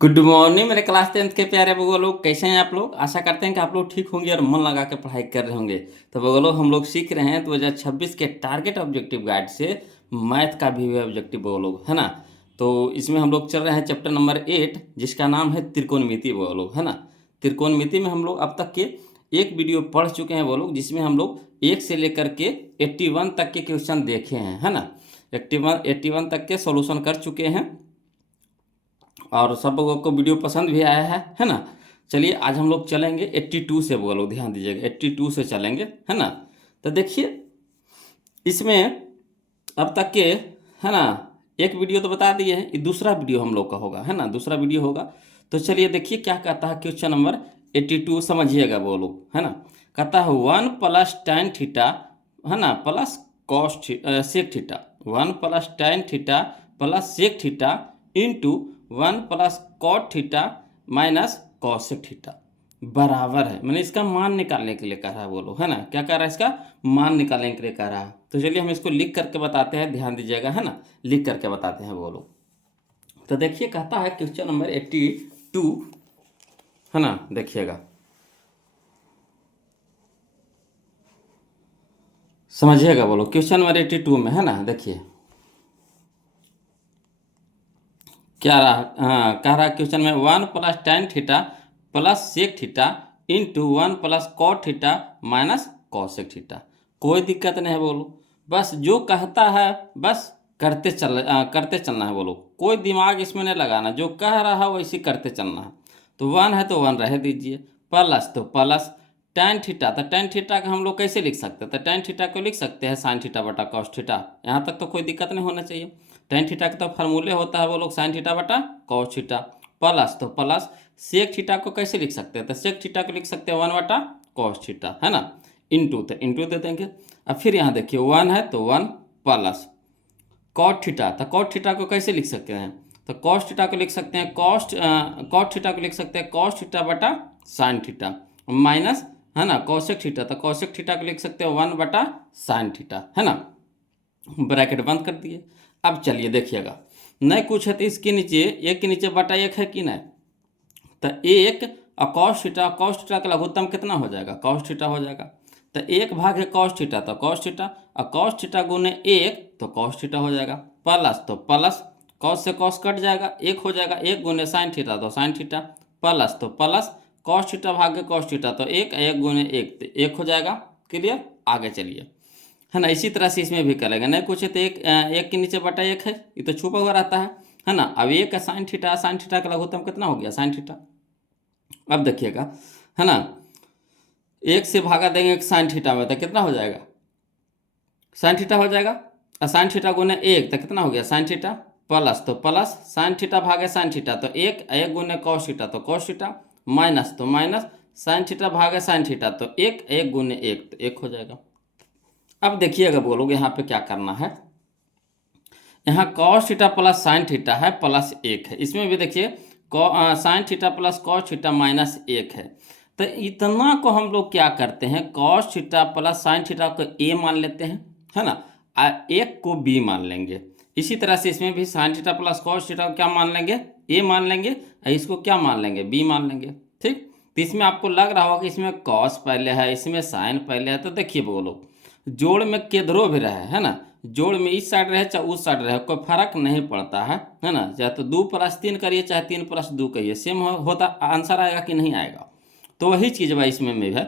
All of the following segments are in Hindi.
गुड मॉर्निंग मेरे क्लास 10th के प्यारे बगो लोग, कैसे हैं आप लोग। आशा करते हैं कि आप लोग ठीक होंगे और मन लगा के पढ़ाई कर रहे होंगे। तो बगो लोग, हम लोग सीख रहे हैं 2026 के टारगेट ऑब्जेक्टिव गाइड से मैथ का भी ऑब्जेक्टिव बगो लोग, है ना। तो इसमें हम लोग चल रहे हैं चैप्टर नंबर 8, जिसका नाम है त्रिकोणमिति बगो लोग, है ना। त्रिकोणमिति में हम लोग अब तक के एक वीडियो पढ़ चुके हैं वो लोग, जिसमें हम लोग 1 से लेकर के 81 तक के क्वेश्चन देखे हैं, है ना। 81 तक के सॉल्यूशन कर चुके हैं और सब लोगों को वीडियो पसंद भी आया है ना। चलिए आज हम लोग चलेंगे 82 से, वो लोग ध्यान दीजिएगा, 82 से चलेंगे, है ना। तो देखिए इसमें अब तक के, है ना, एक वीडियो तो बता दिए हैं, ये दूसरा वीडियो हम लोग का होगा, है ना, दूसरा वीडियो होगा। तो चलिए देखिए क्या कहता है क्वेश्चन नंबर 82, समझिएगा वो लोग, है ना। कहता है 1 प्लस tan थीटा, है ना, plus cos sec theta, 1 plus tan theta plus sec theta into 1 plus cot theta minus cosec theta बराबर है, मैंने इसका मान निकालने के लिए कह रहा है वो लोग, है ना। क्या कह रहा है, इसका मान निकालने के लिए कह रहा है। तो चलिए हम इसको लिख करके बताते हैं, ध्यान दीजिएगा, है ना, लिख करके बताते हैं वो लोग। तो देखिए कहता है क्वेश्चन नंबर 82, है ना, देखिएगा, समझिएगा वो लोग। क्वेश्चन नंबर 82 में, है ना, देखिए क्या रहा। हाँ, कह रहा क्वेश्चन में 1 plus tan theta plus sec theta into 1 plus cot theta minus cosec theta. कोई दिक्कत नहीं है बोलो, बस जो कहता है बस करते चलना है बोलो, कोई दिमाग इसमें नहीं लगाना, जो कह रहा है वैसे करते चलना है। तो 1 है तो 1 रह दीजिए, प्लस तो प्लस tan थीटा, तो tan थीटा का हम लोग कैसे लिख सकते हैं, तो tan थीटा को लिख सकते हैं sin थीटा बटा cos थीटा। यहाँ तक तो कोई दिक्कत नहीं होना चाहिए। tan थीटा का तो फार्मूले होता है वो लोग sin थीटा बटा cos थीटा। प्लस तो प्लस सेक थीटा को कैसे लिख सकते हैं, तो सेक थीटा को लिख सकते हैं 1 बटा cos थीटा, है ना। इंटू, तो इंटू दे देंगे। अब फिर यहाँ देखिए 1 है तो 1 प्लस कॉट थीटा, तो कॉट थीटा को कैसे लिख सकते हैं, तो कॉस थीटा को लिख सकते हैं कॉट थीटा को लिख सकते हैं कॉस थीटा बटा साइन थीटा माइनस, है ना, कॉसेक थीटा, तो कॉसेक थीटा को लिख सकते हैं 1 बटा साइन थीटा, है ना। ब्रैकेट बंद कर दिए। अब चलिए देखिएगा, नहीं कुछ है तो इसके नीचे, एक के नीचे बटा एक है कि नहीं, तो एक और कॉस थीटा का लघुत्तम कितना हो जाएगा, कॉस थीटा हो जाएगा। तो एक भाग है कॉस थीटा, तो कॉस थीटा, और कॉस थीटा गुने एक तो कॉस थीटा हो जाएगा। प्लस तो प्लस कॉस से कॉस कट जाएगा, एक हो जाएगा, एक गुने साइन थीटा तो साइन थीटा। प्लस तो प्लस कॉस थीटा भागे कॉस थीटा, तो एक गुने एक तो एक हो जाएगा। क्लियर, आगे चलिए, है ना। इसी तरह से इसमें भी करेंगे, नहीं कुछ है तो एक के नीचे बटा एक है, ये तो छुपा हुआ रहता है ना। अब एक है साइन थीटा का लघुत्तम कितना हो गया, साइन थीटा। अब देखिएगा, है ना, एक से भागा देंगे साइन थीटा में तो कितना हो जाएगा, साइन थीटा हो जाएगा। और साइन थीटा गुने एक तो कितना हो गया, साइन थीटा। प्लस तो प्लस साइन थीटा भागे साइन थीटा, तो एक गुने कॉस थीटा तो कॉस थीटा, माइनस तो माइनस साइन थीटा भागे साइन थीटा, तो एक गुने एक तो एक हो जाएगा। अब देखिएगा बोलोगे यहाँ पे क्या करना है, यहाँ cos theta plus sine theta है प्लस एक है, इसमें भी देखिए sine theta plus cos theta minus एक है। तो इतना को हम लोग क्या करते हैं, cos theta plus sine theta को ए मान लेते हैं, है ना, एक को बी मान लेंगे। इसी तरह से इसमें भी sine theta plus cos theta को क्या मान लेंगे, ए मान लेंगे, और इसको क्या मान लेंगे, बी मान लेंगे। ठीक, तो इसमें आपको लग रहा होगा कि इसमें कॉस पहले है, इसमें साइन पहले है, तो देखिए बोलो, जोड़ में केधरो भी रहे, है ना, जोड़ में इस साइड रहे चाहे उस साइड रहे, कोई फर्क नहीं पड़ता है ना। चाहे तो 2+3 करिए चाहे 3+2 करिए, सेम होता आंसर आएगा कि नहीं आएगा। तो वही चीज़ भाई इसमें भी है,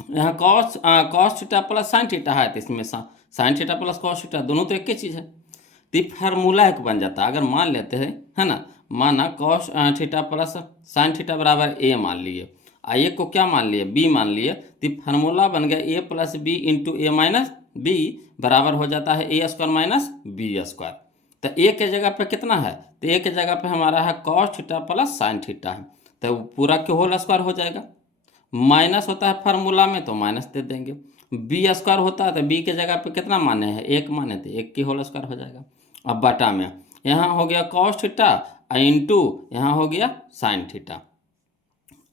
यहाँ cos theta plus sine theta है, तो इसमें sine theta plus cos theta दोनों तो एक ही चीज़ है। तो ये फार्मूला एक बन जाता है, अगर मान लेते हैं, है ना, माना cos theta plus sine theta बराबर ए मान लिए, ए को क्या मान लिए, बी मान लिए, तो फार्मूला बन गया ए प्लस बी इंटू ए माइनस बी बराबर हो जाता है A square minus B square. तो ए के जगह पे कितना है, तो ए के जगह पे हमारा है cos theta plus sine theta है, तो पूरा के होल स्क्वायर हो जाएगा। माइनस होता है फार्मूला में तो माइनस दे देंगे, बी स्क्वायर होता है तो बी के जगह पे कितना माने हैं, एक माने, तो एक की होल स्क्वायर हो जाएगा। अब बटा में यहाँ हो गया कॉस थीटा इंटू यहाँ हो गया साइन थीटा।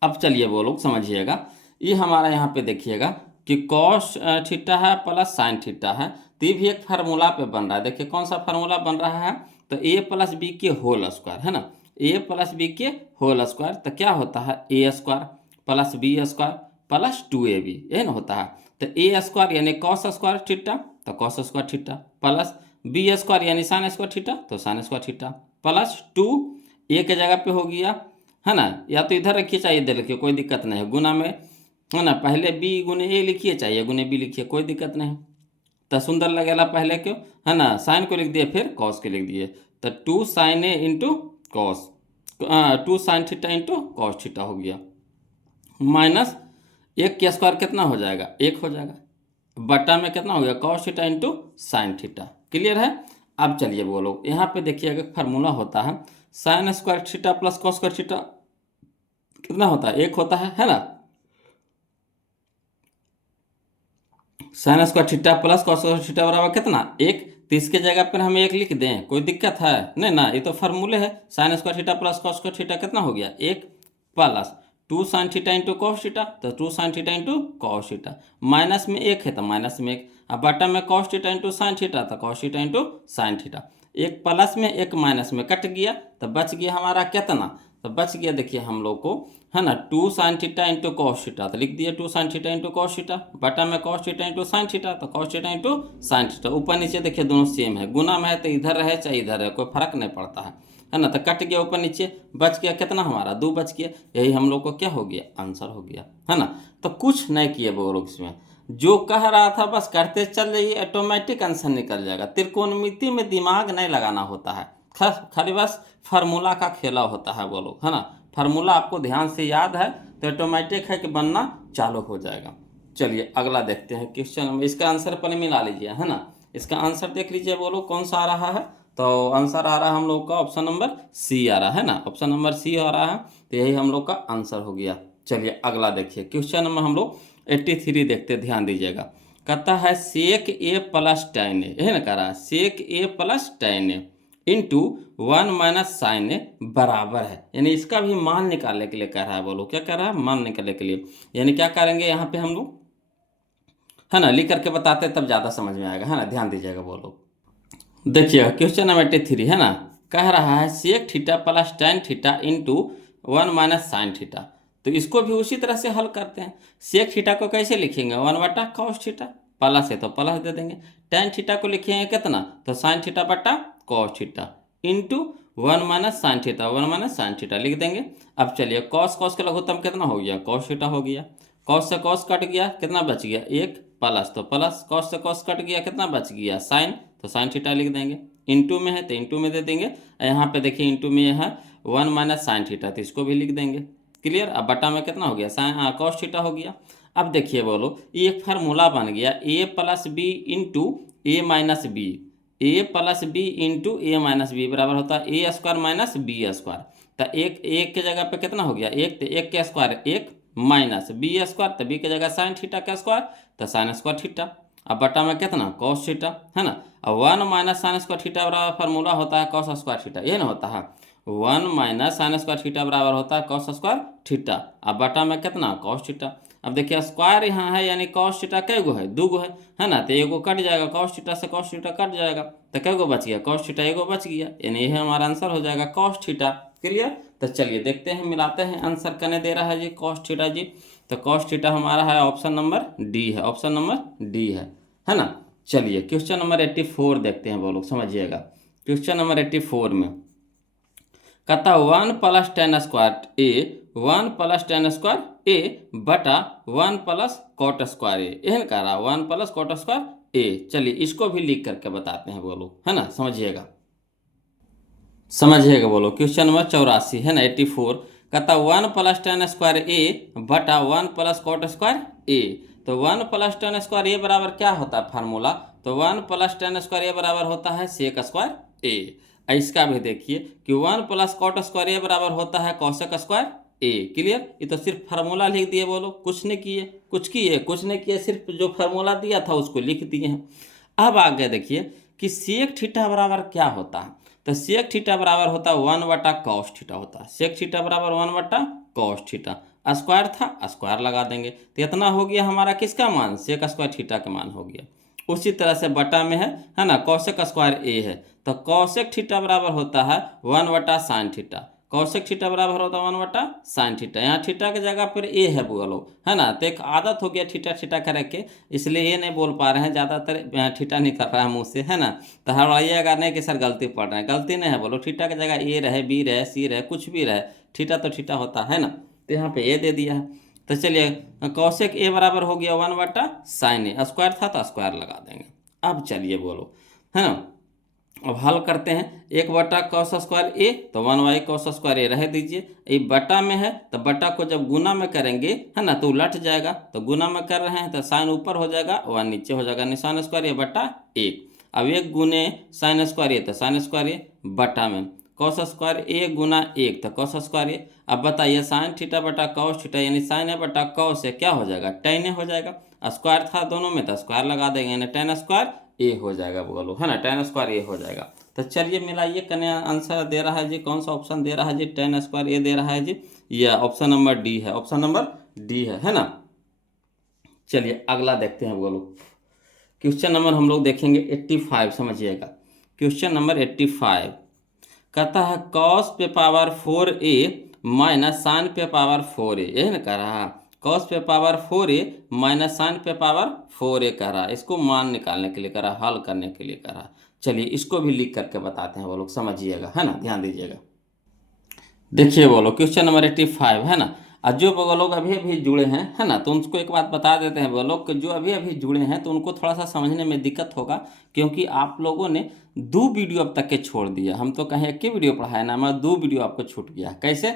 अब चलिए वो लोग समझिएगा, ये हमारा यहाँ पे देखिएगा कि कॉस थीटा है प्लस साइन थीटा है, तो ये भी एक फार्मूला पे बन रहा है। देखिए कौन सा फार्मूला बन रहा है, तो ए प्लस बी के होल स्क्वायर, है ना, ए प्लस बी के होल स्क्वायर, तो क्या होता है A square plus B square plus 2ab, यही ना होता है। तो ए स्क्वायर यानी कॉस स्क्वायर थीटा, तो cos square theta plus B square यानी साइन स्क्वायर थीटा, तो sine square theta plus 2 A के जगह पे हो गया, है ना, या तो इधर रखिए चाहिए इधर लिखिए, कोई दिक्कत नहीं है, गुना में, है ना, पहले बी गुने ए लिखिए चाहिए गुने बी लिखिए, कोई दिक्कत नहीं। तो सुंदर लगेगा पहले क्यों, है ना, साइन को लिख दिए फिर कॉस के लिख दिए, तो 2 sine A into cos, 2 sine theta into cos theta हो गया, माइनस एक का स्क्वायर कितना हो जाएगा, एक हो जाएगा, बटा में कितना हो गया cos theta into sine theta. Clear है। अब चलिए बोलो, यहाँ पे देखिएगा फार्मूला होता है sign square theta plus cos square theta कितना होता है, एक होता है ना, sign square theta plus cos square theta बराबर कितना, एक, तो इसके जगह पर हम एक लिख दें, कोई दिक्कत है नहीं ना, ये तो फार्मूले है, sign square theta plus cos square theta कितना हो गया, एक, plus 2 sine theta into cos theta, तो 2 sine theta into cos theta, minus में एक है तो माइनस में एक, अब बटा में cos theta into sine theta, तो cos theta into sine theta, एक प्लस में एक माइनस में कट गया, तो बच गया हमारा कितना, तो बच गया देखिए हम लोग को, है ना, 2 sine theta into cos theta, तो लिख दिया 2 sine theta into cos theta, बटा में cos theta into sine theta, तो cos theta into sine theta, ऊपर नीचे देखिए दोनों सेम है, गुना में है तो इधर रहे चाहे इधर रहे कोई फर्क नहीं पड़ता है ना, तो कट गया ऊपर नीचे, बच गया कितना हमारा 2 बच गया, यही हम लोग को क्या हो गया आंसर हो गया, है ना। तो कुछ नहीं किए वो लोग, इसमें जो कह रहा था बस करते चल जाइए, ऑटोमेटिक आंसर निकल जाएगा, त्रिकोणमिति में दिमाग नहीं लगाना होता है, खाली बस फार्मूला का खेला होता है वो लोग, है ना, फार्मूला आपको ध्यान से याद है तो ऑटोमेटिक है कि बनना चालू हो जाएगा। चलिए अगला देखते हैं क्वेश्चन में, इसका आंसर पर मिला लीजिए, है ना, इसका आंसर देख लीजिए बोलो कौन सा आ रहा है, तो आंसर आ रहा है हम लोग का ऑप्शन नंबर सी आ रहा है ना, ऑप्शन नंबर सी आ रहा है, तो यही हम लोग का आंसर हो गया। चलिए अगला देखिए क्वेश्चन नंबर हम लोग 83 देखते, ध्यान दीजिएगा, कहता है सेक ए प्लस tan ए, यही ना कह रहा है सेक ए प्लस tan ए इंटू 1 माइनस साइन ए बराबर है, यानी इसका भी मान निकालने के लिए कह रहा है, बोलो क्या कह रहा है, मान निकालने के लिए, यानी क्या करेंगे यहाँ पे हम लोग, है ना, लिख करके बताते तब ज़्यादा समझ में आएगा, है ना, ध्यान दीजिएगा बोलो। देखिए क्वेश्चन नंबर 83 है ना, कह रहा है sec theta plus tan theta into 1 minus sine theta, तो इसको भी उसी तरह से हल करते हैं, सेक थीटा को कैसे लिखेंगे 1 बटा कॉस थीटा, प्लस है तो प्लस दे देंगे, tan थीटा को लिखेंगे कितना, तो साइन थीटा बटा cos theta into 1 minus sine theta, 1 minus sine theta लिख देंगे। अब चलिए कॉस कॉस का लघुत्तम कितना हो गया, कॉस थीटा हो गया, कॉस से कॉस कट गया कितना बच गया एक, प्लस तो प्लस, कॉस से कॉस कट गया कितना बच गया साइन, तो साइन थीटा लिख देंगे, इंटू में है तो इंटू में दे देंगे, यहाँ पे देखिए इंटू में है 1 माइनस साइन थीटा, तो इसको भी लिख देंगे। क्लियर। अब बटा में कितना हो गया साइन कॉस थीटा हो गया। अब देखिए बोलो ये एक फार्मूला बन गया ए प्लस बी इंटू ए माइनस बी, ए प्लस बी इंटू ए माइनस बी बराबर होता है A square minus B square, तो एक के जगह पे कितना हो गया एक, तो एक के स्क्वायर एक माइनस बी स्क्वायर, तो बी के जगह साइन थीटा का स्क्वायर, तो साइन स्क्वायर थीटा, अब बटा में कितना कॉस थीटा, है ना, अब 1 माइनस साइन स्क्वायर थीटा बराबर फार्मूला होता है कॉस स्क्वायर थीटा, ये ना होता है 1 माइनस साइन स्क्वायर थीटा बराबर होता है कॉस स्क्वायर थीटा, अब बटा में कितना कॉस थीटा। अब देखिए स्क्वायर यहाँ है यानी कॉस थीटा कै गो है, 2 गो है ना, तो एगो कट जाएगा, कॉस थीटा से कॉस थीटा कट जाएगा, तो कै गो बच गया कॉस थीटा, एगो बच गया, यानी यह हमारा आंसर हो जाएगा कॉस थीटा। क्लियर। तो चलिए देखते हैं मिलाते हैं, आंसर करने दे रहा है जी कॉस थीटा जी, तो कॉस थीटा हमारा है ऑप्शन नंबर डी है, ऑप्शन नंबर डी है ना। चलिए क्वेश्चन नंबर 84 देखते हैं, वो लोग समझिएगा, क्वेश्चन नंबर 84 में कहता 1 प्लस tan स्क्वायर ए, 1 प्लस tan स्क्वायर ए बटा 1 प्लस कॉट स्क्वायर ए, यह कह रहा 1 प्लस कॉट स्क्वायर ए। चलिए इसको भी लिख करके बताते हैं बोलो, है ना, समझिएगा बोलो, क्वेश्चन नंबर 84 है ना 84, कहता 1 प्लस tan स्क्वायर ए बटा 1 प्लस कॉट स्क्वायर ए, तो 1 प्लस tan स्क्वायर ए बराबर क्या होता है फार्मूला, तो 1 प्लस tan स्क्वायर ए बराबर होता है सेक स्क्वायर ए। इसका भी देखिए कि 1 प्लस कॉट स्क्वायर ए बराबर होता है कॉसेक स्क्वायर ए। क्लियर। ये तो सिर्फ फार्मूला लिख दिए बोलो, कुछ नहीं किए, कुछ नहीं किए, सिर्फ जो फार्मूला दिया था उसको लिख दिए हैं। अब आगे देखिए कि सेक थीटा बराबर क्या होता है, तो सेक थीटा बराबर होता है 1 बटा कॉस थीटा होता है, सेक थीटा बराबर 1 बटा कॉस थीटा, स्क्वायर था स्क्वायर लगा देंगे, तो इतना हो गया हमारा किसका मान, सेक स्क्वायर थीटा का मान हो गया। उसी तरह से बटा में है ना, कॉसेक स्क्वायर ए है, तो कॉसेक थीटा बराबर होता है 1 बटा साइन थीटा, कौशिक थीटा बराबर होता है 1/sin थीटा। यहाँ थीटा की जगह पर ए है बोलो, है ना। तो एक आदत हो गया थीटा थीटा करके, इसलिए ये नहीं बोल पा रहे हैं, ज़्यादातर थीटा निकल रहा है मुँह से, है ना। तो हड़बड़ाइएगा नहीं कि सर गलती पढ़ रहे हैं, गलती नहीं है बोलो। थीटा की जगह ए रहे, बी रहे, सी रहे, कुछ भी रहे, थीटा तो थीटा होता है ना। तो यहाँ पे ए दे दिया है। तो चलिए कौशिक ए बराबर हो गया 1/sin ए, स्क्वायर था तो स्क्वायर लगा देंगे। अब चलिए बोलो, है ना। अब हल करते हैं, 1/cos² ए, तो 1/cos² ए रह दीजिए। ये बटा में है तो बटा को जब गुना में करेंगे, है ना, तो उलट जाएगा। तो गुना में कर रहे हैं तो साइन ऊपर हो जाएगा और नीचे हो जाएगा, निशान स्क्वायर ए बटा 1। अब 1 गुने साइन स्क्वायर ए, तो साइन स्क्वायर ए बटा में cos² ए गुना 1, तो cos² ए। अब बताइए साइन थीटा बटा cos थीटा, यानी साइन ए बटा cos ए क्या हो जाएगा, tan ए हो जाएगा। स्क्वायर था दोनों में तो स्क्वायर लगा देंगे, यानी tan² ए हो जाएगा बोलो, है ना, tan² ए हो जाएगा। तो चलिए मिलाइए, कन्या आंसर दे रहा है जी, कौन सा ऑप्शन दे रहा है जी, tan² ए दे रहा है जी, या ऑप्शन नंबर डी है, ऑप्शन नंबर डी है ना। चलिए अगला देखते हैं बोलो। क्वेश्चन नंबर हम लोग देखेंगे 85, समझिएगा। क्वेश्चन नंबर 85 कहता है cos पे पावर 4a माइनस साइन पे पावर 4a, यही ना कह रहा है। cos पे पावर 4a माइनस साइन पे पावर 4a कह रहा है। इसको मान निकालने के लिए कह रहा, हल करने के लिए कह रहा। चलिए इसको भी लिख करके बताते हैं वो लोग, समझिएगा, है ना, ध्यान दीजिएगा। देखिए बोलो क्वेश्चन नंबर 85 है ना। और जो वो लोग अभी अभी जुड़े हैं, है ना, तो उनको एक बात बता देते हैं। वो लोग जो अभी अभी जुड़े हैं तो उनको थोड़ा सा समझने में दिक्कत होगा, क्योंकि आप लोगों ने 2 वीडियो अब तक के छोड़ दिया। हम तो कहीं एक ही वीडियो पढ़ाए ना, हमारा 2 वीडियो आपको छूट गया। कैसे?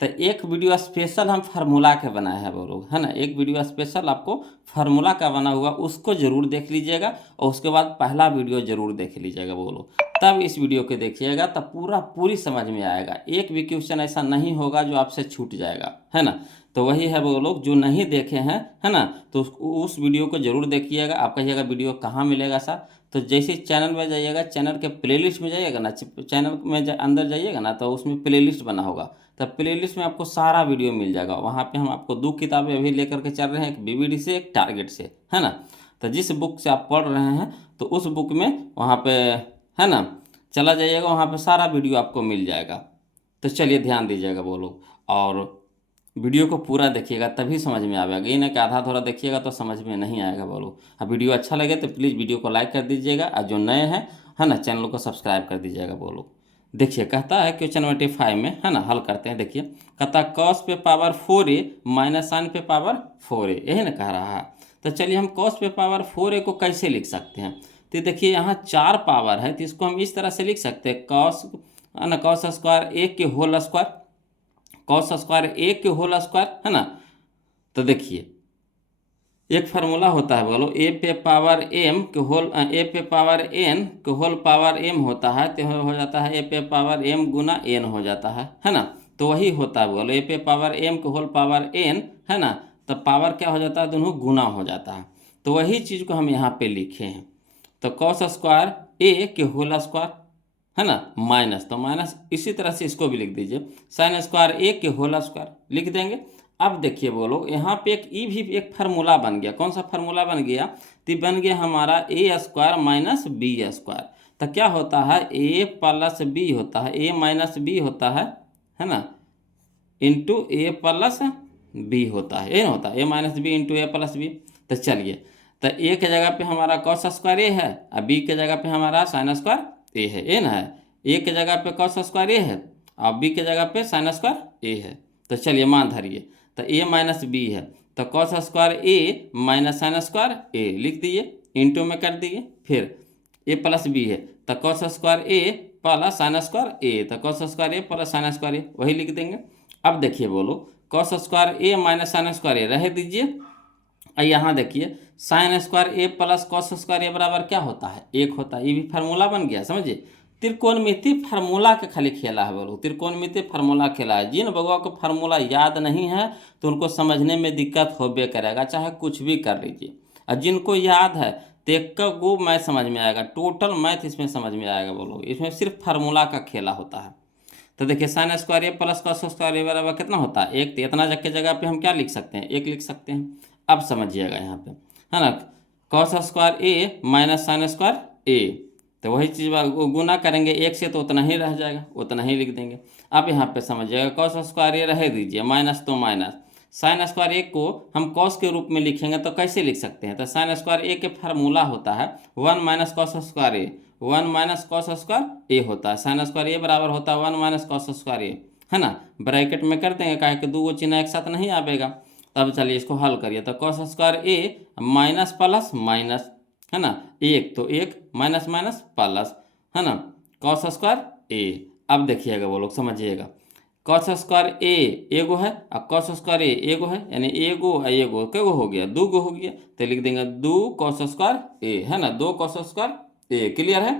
तो एक वीडियो स्पेशल हम फार्मूला के बनाए हैं वो लोग, है ना। एक वीडियो स्पेशल आपको फार्मूला का बना हुआ, उसको जरूर देख लीजिएगा। और उसके बाद पहला वीडियो जरूर देख लीजिएगा वो लोग, तब इस वीडियो को देखिएगा, तब पूरी समझ में आएगा। एक भी क्वेश्चन ऐसा नहीं होगा जो आपसे छूट जाएगा, है ना। तो वही है वो लोग जो नहीं देखे हैं, है ना, तो उस वीडियो को जरूर देखिएगा। आप कहिएगा वीडियो कहाँ मिलेगा सर? तो जैसे चैनल में जाइएगा, चैनल के प्लेलिस्ट में जाइएगा ना, चैनल में अंदर जाइएगा ना, तो उसमें प्लेलिस्ट बना होगा। तब प्लेलिस्ट में आपको सारा वीडियो मिल जाएगा। वहाँ पे हम आपको 2 किताबें अभी लेकर के चल रहे हैं, एक बीवीडी से, एक टारगेट से, है ना। तो जिस बुक से आप पढ़ रहे हैं तो उस बुक में वहाँ पे, है ना, चला जाइएगा, वहाँ पे सारा वीडियो आपको मिल जाएगा। तो चलिए ध्यान दीजिएगा वो लोग, और वीडियो को पूरा देखिएगा तभी समझ में आएगा। ये ना कि आधा थोड़ा देखिएगा तो समझ में नहीं आएगा वो लोग। अब वीडियो अच्छा लगे तो प्लीज़ वीडियो को लाइक कर दीजिएगा, और जो नए हैं, है ना, चैनल को सब्सक्राइब कर दीजिएगा वो लोग। देखिए कहता है क्वेश्चन 85 में, है ना, हल करते हैं। देखिए कहता है cos पे पावर 4a माइनस साइन पे पावर 4a, यही ना कह रहा है। तो चलिए हम cos पे पावर 4a को कैसे लिख सकते हैं? तो देखिए यहाँ 4 पावर है, तो इसको हम इस तरह से लिख सकते हैं, cos, है ना, cos² a के होल स्क्वायर, cos² a के होल स्क्वायर, है ना। तो देखिए एक फार्मूला होता है बोलो, ए पे पावर m के होल, ए पे पावर n के होल पावर m होता है, तो हो जाता है ए पे पावर m गुना n हो जाता है ना। तो वही होता है बोलो, ए पे पावर m के होल पावर n, है ना, तो पावर क्या हो जाता है, दोनों गुना हो जाता है। तो वही चीज़ को हम यहाँ पे लिखे हैं। तो cos² a के होल स्क्वायर, है ना, माइनस, तो माइनस इसी तरह से इसको भी लिख दीजिए, sin² a के होल स्क्वायर लिख देंगे। अब देखिए बोलो यहाँ पे भी एक फार्मूला बन गया। कौन सा फार्मूला बन गया? तो बन गया हमारा a² माइनस b²। तो क्या होता है, a प्लस b होता है, a माइनस b होता है ना, इंटू a प्लस b होता है, ये ना होता है, a minus B into a plus b। तो चलिए, तो a के जगह पे हमारा cos² a है, और b के जगह पे हमारा sin² a है, ये ना है। a के जगह पे cos² a है और b के जगह पे sin² a है। तो चलिए मान धरिए, तो a माइनस बी है, तो cos² a minus sin² a लिख दिए, इंटू में कर दिए। फिर a प्लस बी है, तो cos² a plus sin² a, तो cos² a plus sin² a वही लिख देंगे। अब देखिए बोलो, cos² a minus sin² a रह दीजिए, और यहाँ देखिए sin² a plus cos² a बराबर क्या होता है, 1 होता है। ये भी फार्मूला बन गया, समझिए। त्रिकोणमिति फार्मूला के खाली खेला है बोलो, त्रिकोणमिति फार्मूला खेला है। जिन बगुआ को फार्मूला याद नहीं है तो उनको समझने में दिक्कत होबे करेगा, चाहे कुछ भी कर लीजिए। और जिनको याद है तो एक गो मैथ समझ में आएगा, टोटल मैथ इसमें समझ में आएगा बोलो। इसमें सिर्फ फार्मूला का खेला होता है। तो देखिए sin² a plus cos² a बराबर कितना होता है, 1। तो इतना के जगह पे हम क्या लिख सकते हैं, 1 लिख सकते हैं। अब समझिएगा यहाँ पे, है ना, cos² a minus sin² a, तो वही चीज़ गुना करेंगे 1 से, तो उतना ही रह जाएगा, उतना ही लिख देंगे। अब यहाँ पे समझिएगा कॉस स्क्वायर ए रह दीजिए, माइनस तो माइनस, साइन स्क्वायर ए को हम कॉस के रूप में लिखेंगे तो कैसे लिख सकते हैं, तो साइन स्क्वायर ए के फार्मूला होता है 1 माइनस कॉस स्क्वायर ए, 1 माइनस कॉस स्क्वायर ए होता है, साइन स्क्वायर ए बराबर होता है 1 माइनस कॉस स्क्वायर ए, है ना। ब्रैकेट में कर देंगे, काहे कि दो गो चिन्ह एक साथ नहीं आवेगा। तब चलिए इसको हल करिए, तो कॉस स्क्वायर ए माइनस प्लस माइनस, है ना, एक तो एक माइनस माइनस प्लस, है ना, कॉस स्क्वायर ए। अब देखिएगा वो लोग समझिएगा, कॉस स्क्वायर ए एगो है और कॉस स्क्वायर ए एगो है, यानी एगो और एगो कैगो हो गया, दो गो हो गया, तो लिख देंगे 2 कॉस स्क्वायर ए, है ना, 2 कॉस स्क्वायर ए। क्लियर है।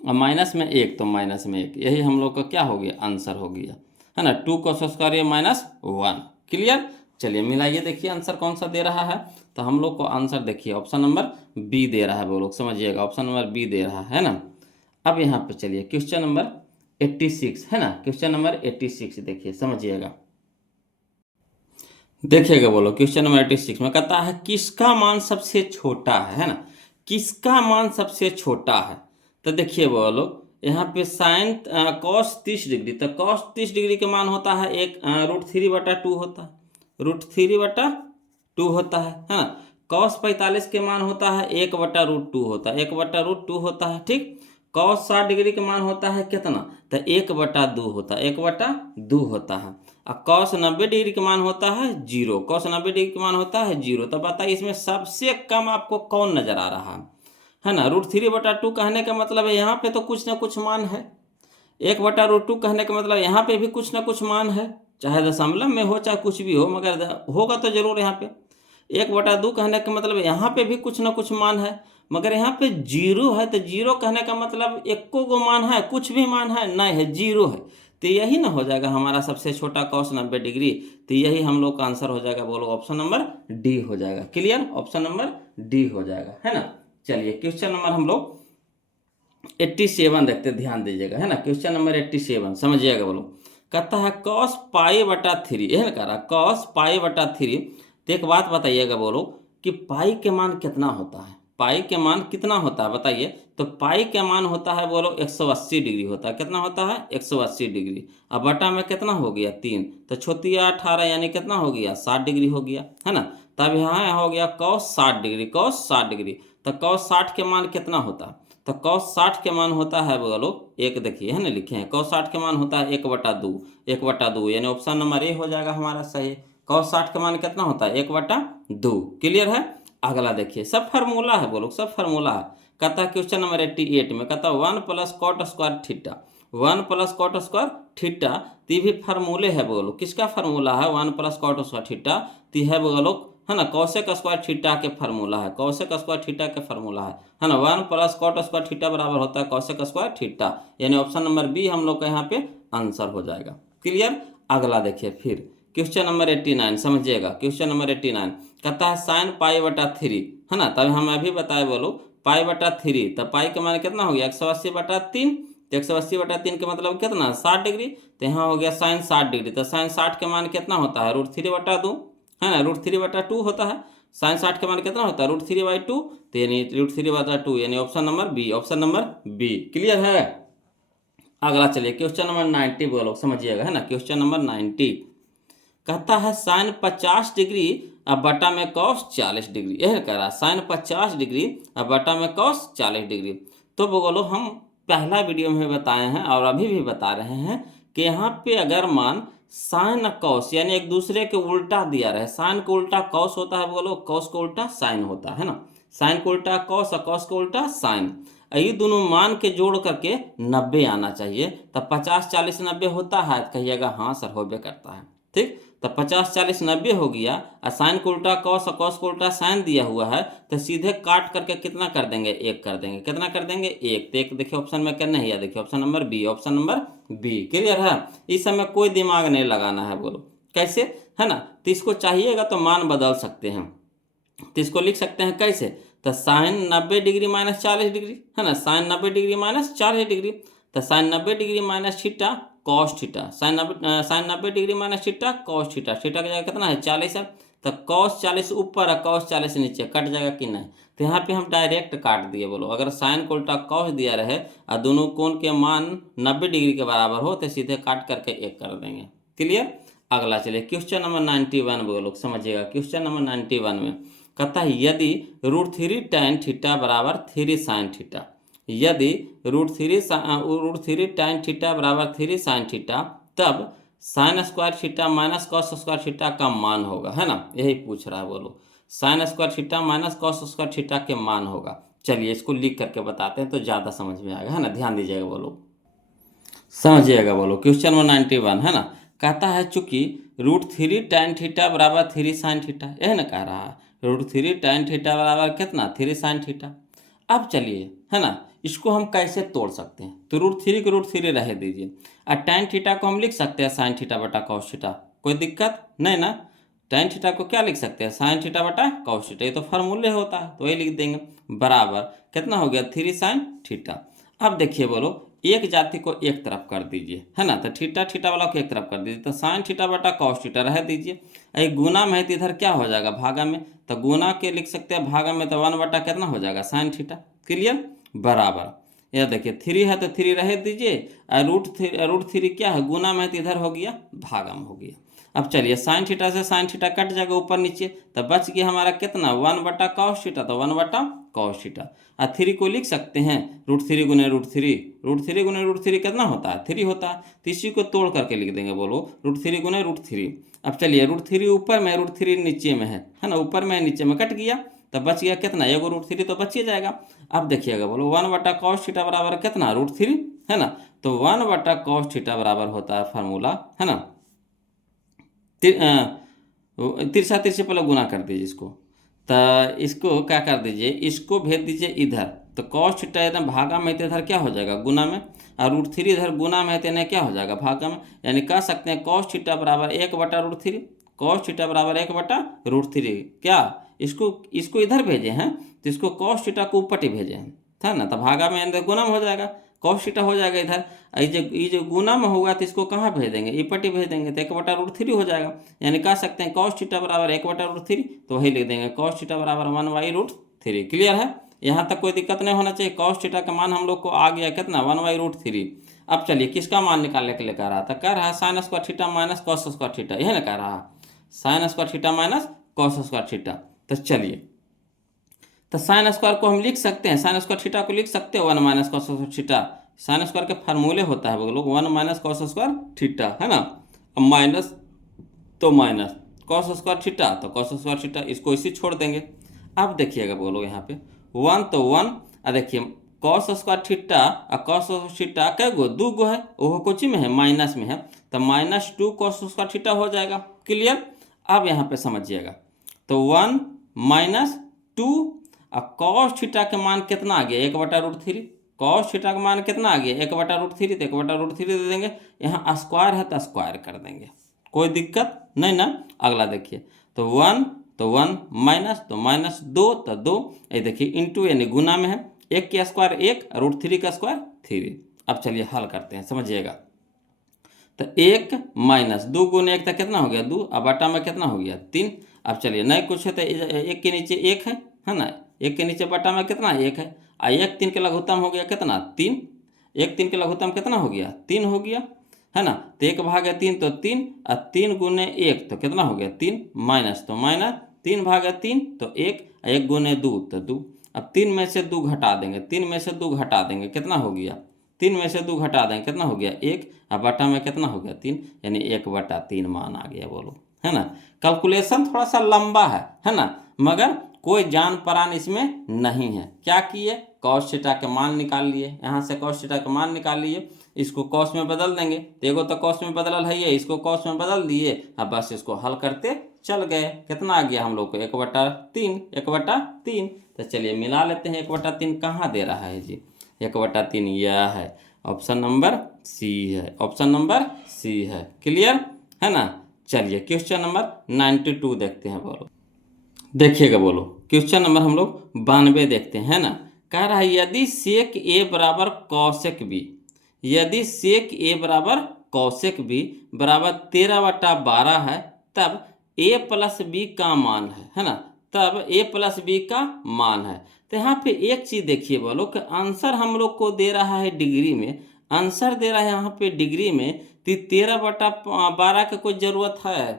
और माइनस में एक तो माइनस में एक, यही हम लोग का क्या हो गया, आंसर हो गया, है ना, 2 कॉस स्क्वायर ए माइनस 1। क्लियर। चलिए मिलाइए, देखिए आंसर कौन सा दे रहा है, तो हम लोग को आंसर देखिए ऑप्शन नंबर बी दे रहा है, वो लोग समझिएगा ऑप्शन नंबर बी दे रहा है ना। अब यहाँ पे चलिए क्वेश्चन नंबर 86, है ना, क्वेश्चन नंबर 86 देखिए समझिएगा। देखिएगा बोलो, क्वेश्चन नंबर 86 में कहता है किसका मान सबसे छोटा है ना, किसका मान सबसे छोटा है। तो देखिए बोलो, यहाँ पे साइन कॉस 30 डिग्री, तो कॉस 30 डिग्री के मान होता है एक √3/2 होता है, √3/2 होता है ना। कॉस 45 के मान होता है 1/√2 होता है, 1/√2 होता है, ठीक। कॉस 60 डिग्री के मान होता है कितना, तो 1/2 होता है, 1/2 होता है। और कॉस 90 डिग्री के मान होता है 0, कॉस 90 डिग्री के मान होता है 0। तो बताइए इसमें सबसे कम आपको कौन नजर आ रहा है ना। √3/2 कहने का मतलब है यहाँ पे तो कुछ ना कुछ मान है, 1/√2 कहने का मतलब यहाँ पे भी कुछ ना कुछ मान है, चाहे दशमलव में हो चाहे कुछ भी हो, मगर होगा तो जरूर यहाँ पे। 1/2 कहने का मतलब यहाँ पे भी कुछ ना कुछ मान है, मगर यहाँ पे 0 है, तो 0 कहने का मतलब एको गो मान है, कुछ भी मान है नहीं है, 0 है। तो यही ना हो जाएगा हमारा सबसे छोटा कॉस 90 डिग्री। तो यही हम लोग का आंसर हो जाएगा, बोलो ऑप्शन नंबर डी हो जाएगा। क्लियर, ऑप्शन नंबर डी हो जाएगा, है ना। चलिए क्वेश्चन नंबर हम लोग 87 देखते, ध्यान दीजिएगा, है ना, क्वेश्चन नंबर 87 समझिएगा। बोलो कहता है cos π/3, यह ना कह रहा cos π/3। तो एक बात बताइएगा बोलो कि पाई के मान कितना होता है, पाई के मान कितना होता है बताइए। तो पाई के मान होता है बोलो 180 डिग्री होता है, कितना होता है 180 डिग्री। अब बटा में कितना हो गया 3, तो छोटिया 18 यानी कितना हो गया 60 डिग्री हो गया, है ना। तब यहाँ हो गया cos 60 डिग्री, cos 60 डिग्री। तो cos 60 के मान कितना होता है, तो cos 60 के मान होता है बोलो एक, देखिए है ना, लिखे हैं cos 60 के मान होता है 1/2, 1/2 यानी ऑप्शन नंबर ए हो जाएगा हमारा सही। cos 60 के मान कितना होता है 1/2। क्लियर है। अगला देखिए, सब फार्मूला है बोलो, सब फार्मूला है। कहता है क्वेश्चन नंबर 88 में कहता है 1 + cot square theta, 1 + cot square theta. तो भी फार्मूले है बोलो, किसका फार्मूला है 1 + cot स्क्वायर थीटा। तो है बोलो, है ना, कॉसेक स्क्वायर थीटा के फार्मूला है, कॉसेक स्क्वायर थीटा के फार्मूला है ना। 1 + cot स्क्वायर थीटा बराबर होता है कॉसेक स्क्वायर थीटा, यानी ऑप्शन नंबर बी हम लोग का यहाँ पे आंसर हो जाएगा। क्लियर। अगला देखिए फिर क्वेश्चन नंबर 89 समझिएगा, क्वेश्चन नंबर 89 कहता है साइन π/3, है ना। तब हम अभी बताए बोलो π/3, तो पाई का मान कितना हो गया 180/3। तो 180/3 का मतलब कितना 60 डिग्री। तो यहाँ हो गया साइन 60 डिग्री, तो साइन 60 के मान कितना होता है √3/2, है ना, √3/2 होता है। साइन 60 के मान कितना होता है √3/2, तो यानी √3/2 यानी option number B, option number B. Clear है। अगला चलिए क्वेश्चन नंबर 90 बोलो समझिएगा, है ना, क्वेश्चन नंबर 90 कहता है साइन 50 डिग्री अब बटा में cos 40 डिग्री, यह कह रहा है साइन 50 डिग्री अब बटा में cos 40 डिग्री। तो बोलो हम पहला वीडियो में बताए हैं और अभी भी बता रहे हैं कि यहाँ पे अगर मान साइन कॉस यानी एक दूसरे के उल्टा दिया रहे, साइन को उल्टा कॉस होता है बोलो, कॉस को उल्टा साइन होता है ना, साइन को उल्टा कॉस और कॉस को उल्टा साइन। ये दोनों मान के जोड़ करके 90 आना चाहिए। तब 50 40 90 होता है, कहिएगा हाँ सर होबे करता है, ठीक। तो 50 40 90 हो गया और साइन को उल्टा कॉस और कॉस को उल्टा साइन दिया हुआ है, तो सीधे काट करके कितना कर देंगे 1 कर देंगे, कितना कर देंगे 1। तो एक देखिए ऑप्शन में करना है, देखिए option number B, option number B. Clear है। इस समय कोई दिमाग नहीं लगाना है, बोलो कैसे, है ना। तो इसको चाहिएगा तो मान बदल सकते हैं, तो इसको लिख सकते हैं कैसे, तो साइन 90 डिग्री माइनस 40 डिग्री, है ना, साइन 90 डिग्री माइनस 40 डिग्री। तो sine 90 degree minus theta cos theta, sine 90 degree minus theta cos theta, theta की जगह कितना है 40 है, तो कॉस 40 ऊपर है कॉस 40 नीचे, कट जाएगा कि नहीं। तो यहाँ पे हम डायरेक्ट काट दिए। बोलो अगर साइन को उल्टा कॉस दिया रहे और दोनों कोण के मान 90 डिग्री के बराबर हो तो सीधे काट करके एक कर देंगे। क्लियर। अगला चलिए क्वेश्चन नंबर 91। बोलो समझिएगा क्वेश्चन नंबर 91 में कहता है यदि √3 tan थीटा बराबर 3 sin थीटा, यदि √3 tan थीटा बराबर 3 sin थीटा, तब sign square theta minus cos square theta का मान होगा, है ना, यही पूछ रहा है। बोलो sign square theta minus cos square theta के मान होगा। चलिए इसको लिख करके बताते हैं तो ज़्यादा समझ में आएगा, है ना, ध्यान दीजिएगा। बोलो समझिएगा। बोलो क्वेश्चन नंबर 91 है ना, कहता है चूंकि √3 tan थीटा बराबर 3 sin थीटा, यह ना कह रहा है √3 tan थीटा बराबर कितना 3 sin थीटा। अब चलिए है ना, इसको हम कैसे तोड़ सकते हैं, तो √3 को √3 रह दीजिए और tan थीटा को हम लिख सकते हैं sin थीटा बटा cos थीटा, कोई दिक्कत नहीं ना। tan थीटा को क्या लिख सकते हैं sin थीटा बटा cos थीटा, ये तो फार्मूले होता है तो वही लिख देंगे, बराबर कितना हो गया 3 sin थीटा। अब देखिए बोलो एक जाति को एक तरफ कर दीजिए, है ना, तो थीटा थीटा वाला को एक तरफ कर दीजिए, तो साइन थीटा बटा कॉस थीटा रह दीजिए। एक गुना में है तो इधर क्या हो जाएगा भागा में, तो गुना के लिख सकते हैं, भागा में तो 1 बटा कितना हो जाएगा साइन थीटा। क्लियर। बराबर यह देखिए 3 है तो 3 रह दीजिए, और √3 क्या है गुना में है तो इधर हो गया भागा में हो गया। अब चलिए साइन थीटा से साइन थीटा कट जाएगा ऊपर नीचे, तो बच गया हमारा कितना 1 बटा कॉस थीटा, तो 1 बटा कॉस थीटा। और 3 को लिख सकते हैं √3 गुने √3, √3 गुने √3 कितना होता है 3 होता है, तो इसी को तोड़ करके लिख देंगे। बोलो √3 गुने √3। अब चलिए √3 ऊपर में √3 नीचे में है ना, ऊपर में नीचे में कट गया, तो बच गया कितना एगो √3 तो बच ही जाएगा। अब देखिएगा बोलो 1 बटा कॉस थीटा बराबर कितना √3, है ना, तो 1 बटा कॉस थीटा बराबर होता है फार्मूला, है ना, तिरछा तिरछे पहले गुना कर दीजिए इसको, तो इसको क्या कर दीजिए इसको भेज दीजिए इधर, तो कॉस थीटा एकदम भागा में तो इधर क्या हो जाएगा गुना में, और √3 इधर गुना में है तो इन्हें क्या हो जाएगा भागा में, यानी कह सकते हैं कॉस थीटा बराबर 1 बटा √3, कॉस थीटा बराबर 1 बटा √3। क्या इसको इसको इधर भेजे हैं तो इसको कॉस थीटा को ऊपर ही भेजे हैं, था ना, तो भागा में अंदर गुना में हो जाएगा, कॉस थीटा हो जाएगा इधर, ये जो गुना में होगा तो इसको कहाँ भेज देंगे इपटी भेज देंगे, तो 1 बटा √3 हो जाएगा। यानी कह सकते हैं कॉस थीटा बराबर 1 बटा √3, तो वही लिख देंगे कॉस थीटा बराबर 1/√3। क्लियर है, यहाँ तक कोई दिक्कत नहीं होना चाहिए। कॉस थीटा का मान हम लोग को आ गया कितना 1/√3। अब चलिए किसका मान निकालने के लिए कह रहा था, कह रहा है sign square theta minus cos square theta, यह ना कह रहा है sign square theta minus cos square theta. तो चलिए तो साइन स्क्वायर को हम लिख सकते हैं, साइन स्क्वायर थीटा को लिख सकते हैं 1 minus cos square theta, sine square के फार्मूले होता है बोलो 1 माइनस कॉस स्क्वायर थीटा, है ना, अब माइनस तो माइनस कॉस स्क्वायर थीटा तो कॉस स्क्वायर थीटा, इसको इसी छोड़ देंगे। अब देखिएगा बोलो यहाँ पे 1 तो 1, और देखिए कॉस स्क्वायर थीटा और कॉस थीटा कै गो 2 गो है, वो कोची में है माइनस में है, तो -2 कॉस स्क्वायर थीटा हो जाएगा। क्लियर। अब यहाँ पे समझिएगा तो 1 - 2 और कॉस थीटा के मान कितना आ गया 1 बटा √3, कॉस थीटा का मान कितना आ गया 1 बटा √3, तो 1 बटा √3 दे देंगे, यहाँ स्क्वायर है तो स्क्वायर कर देंगे, कोई दिक्कत नहीं ना। अगला देखिए तो 1 तो 1 माइनस तो -2 तो 2, ये देखिए इंटू यानी गुना में है, 1 का स्क्वायर 1 √3 का स्क्वायर 3। अब चलिए हल करते हैं समझिएगा, तो 1 - 2 गुने 1 तक कितना हो गया 2, अब बटा में कितना हो गया 3। अब चलिए नहीं कुछ है तो 1 के नीचे 1 है ना, 1 के नीचे बटा में कितना 1 है, 1 3 के लघुत्तम हो गया कितना 3, 1 3 के लघुत्तम कितना हो गया 3 हो गया, है ना, तो 1 भागे 3 तो 3, और 3 गुने 1 तो कितना हो गया 3, माइनस तो माइनस 3 भागे 3 तो 1, 1 गुने 2 तो 2। अब 3 में से 2 घटा देंगे, 3 में से 2 घटा देंगे कितना हो गया 3 में से 2 घटा देंगे कितना हो गया 1, और बटा में कितना हो गया 3, यानी 1 बटा 3 मान आ गया। बोलो है ना, कैलकुलेशन थोड़ा सा लंबा है ना, मगर कोई जान परान इसमें नहीं है। क्या किए कॉस थीटा के मान निकाल लिए, यहाँ से कॉस थीटा के मान निकाल लिए, इसको कॉस में बदल देंगे, देखो तो कॉस में बदल है ये, इसको कॉस में बदल दिए, अब बस इसको हल करते चल गए। कितना आ गया हम लोग को 1 बटा 3, 1 बटा 3। तो चलिए मिला लेते हैं, 1 बटा 3 कहाँ दे रहा है जी, 1 बटा 3 यह है, ऑप्शन नंबर सी है, ऑप्शन नंबर सी है। क्लियर है ना। चलिए क्वेश्चन नंबर 92 देखते हैं। बोलो देखिएगा, बोलो क्वेश्चन नंबर हम लोग 92 देखते हैं, है ना। कह रहा है यदि सेक ए बराबर कॉसेक बी, यदि सेक ए बराबर कौशिक बी बराबर 13/12 है, तब a प्लस बी का मान है ना, तब a प्लस बी का मान है। तो यहाँ पे एक चीज़ देखिए बोलो कि आंसर हम लोग को दे रहा है डिग्री में, आंसर दे रहा है यहाँ पे डिग्री में, तो 13/12 की कोई ज़रूरत है?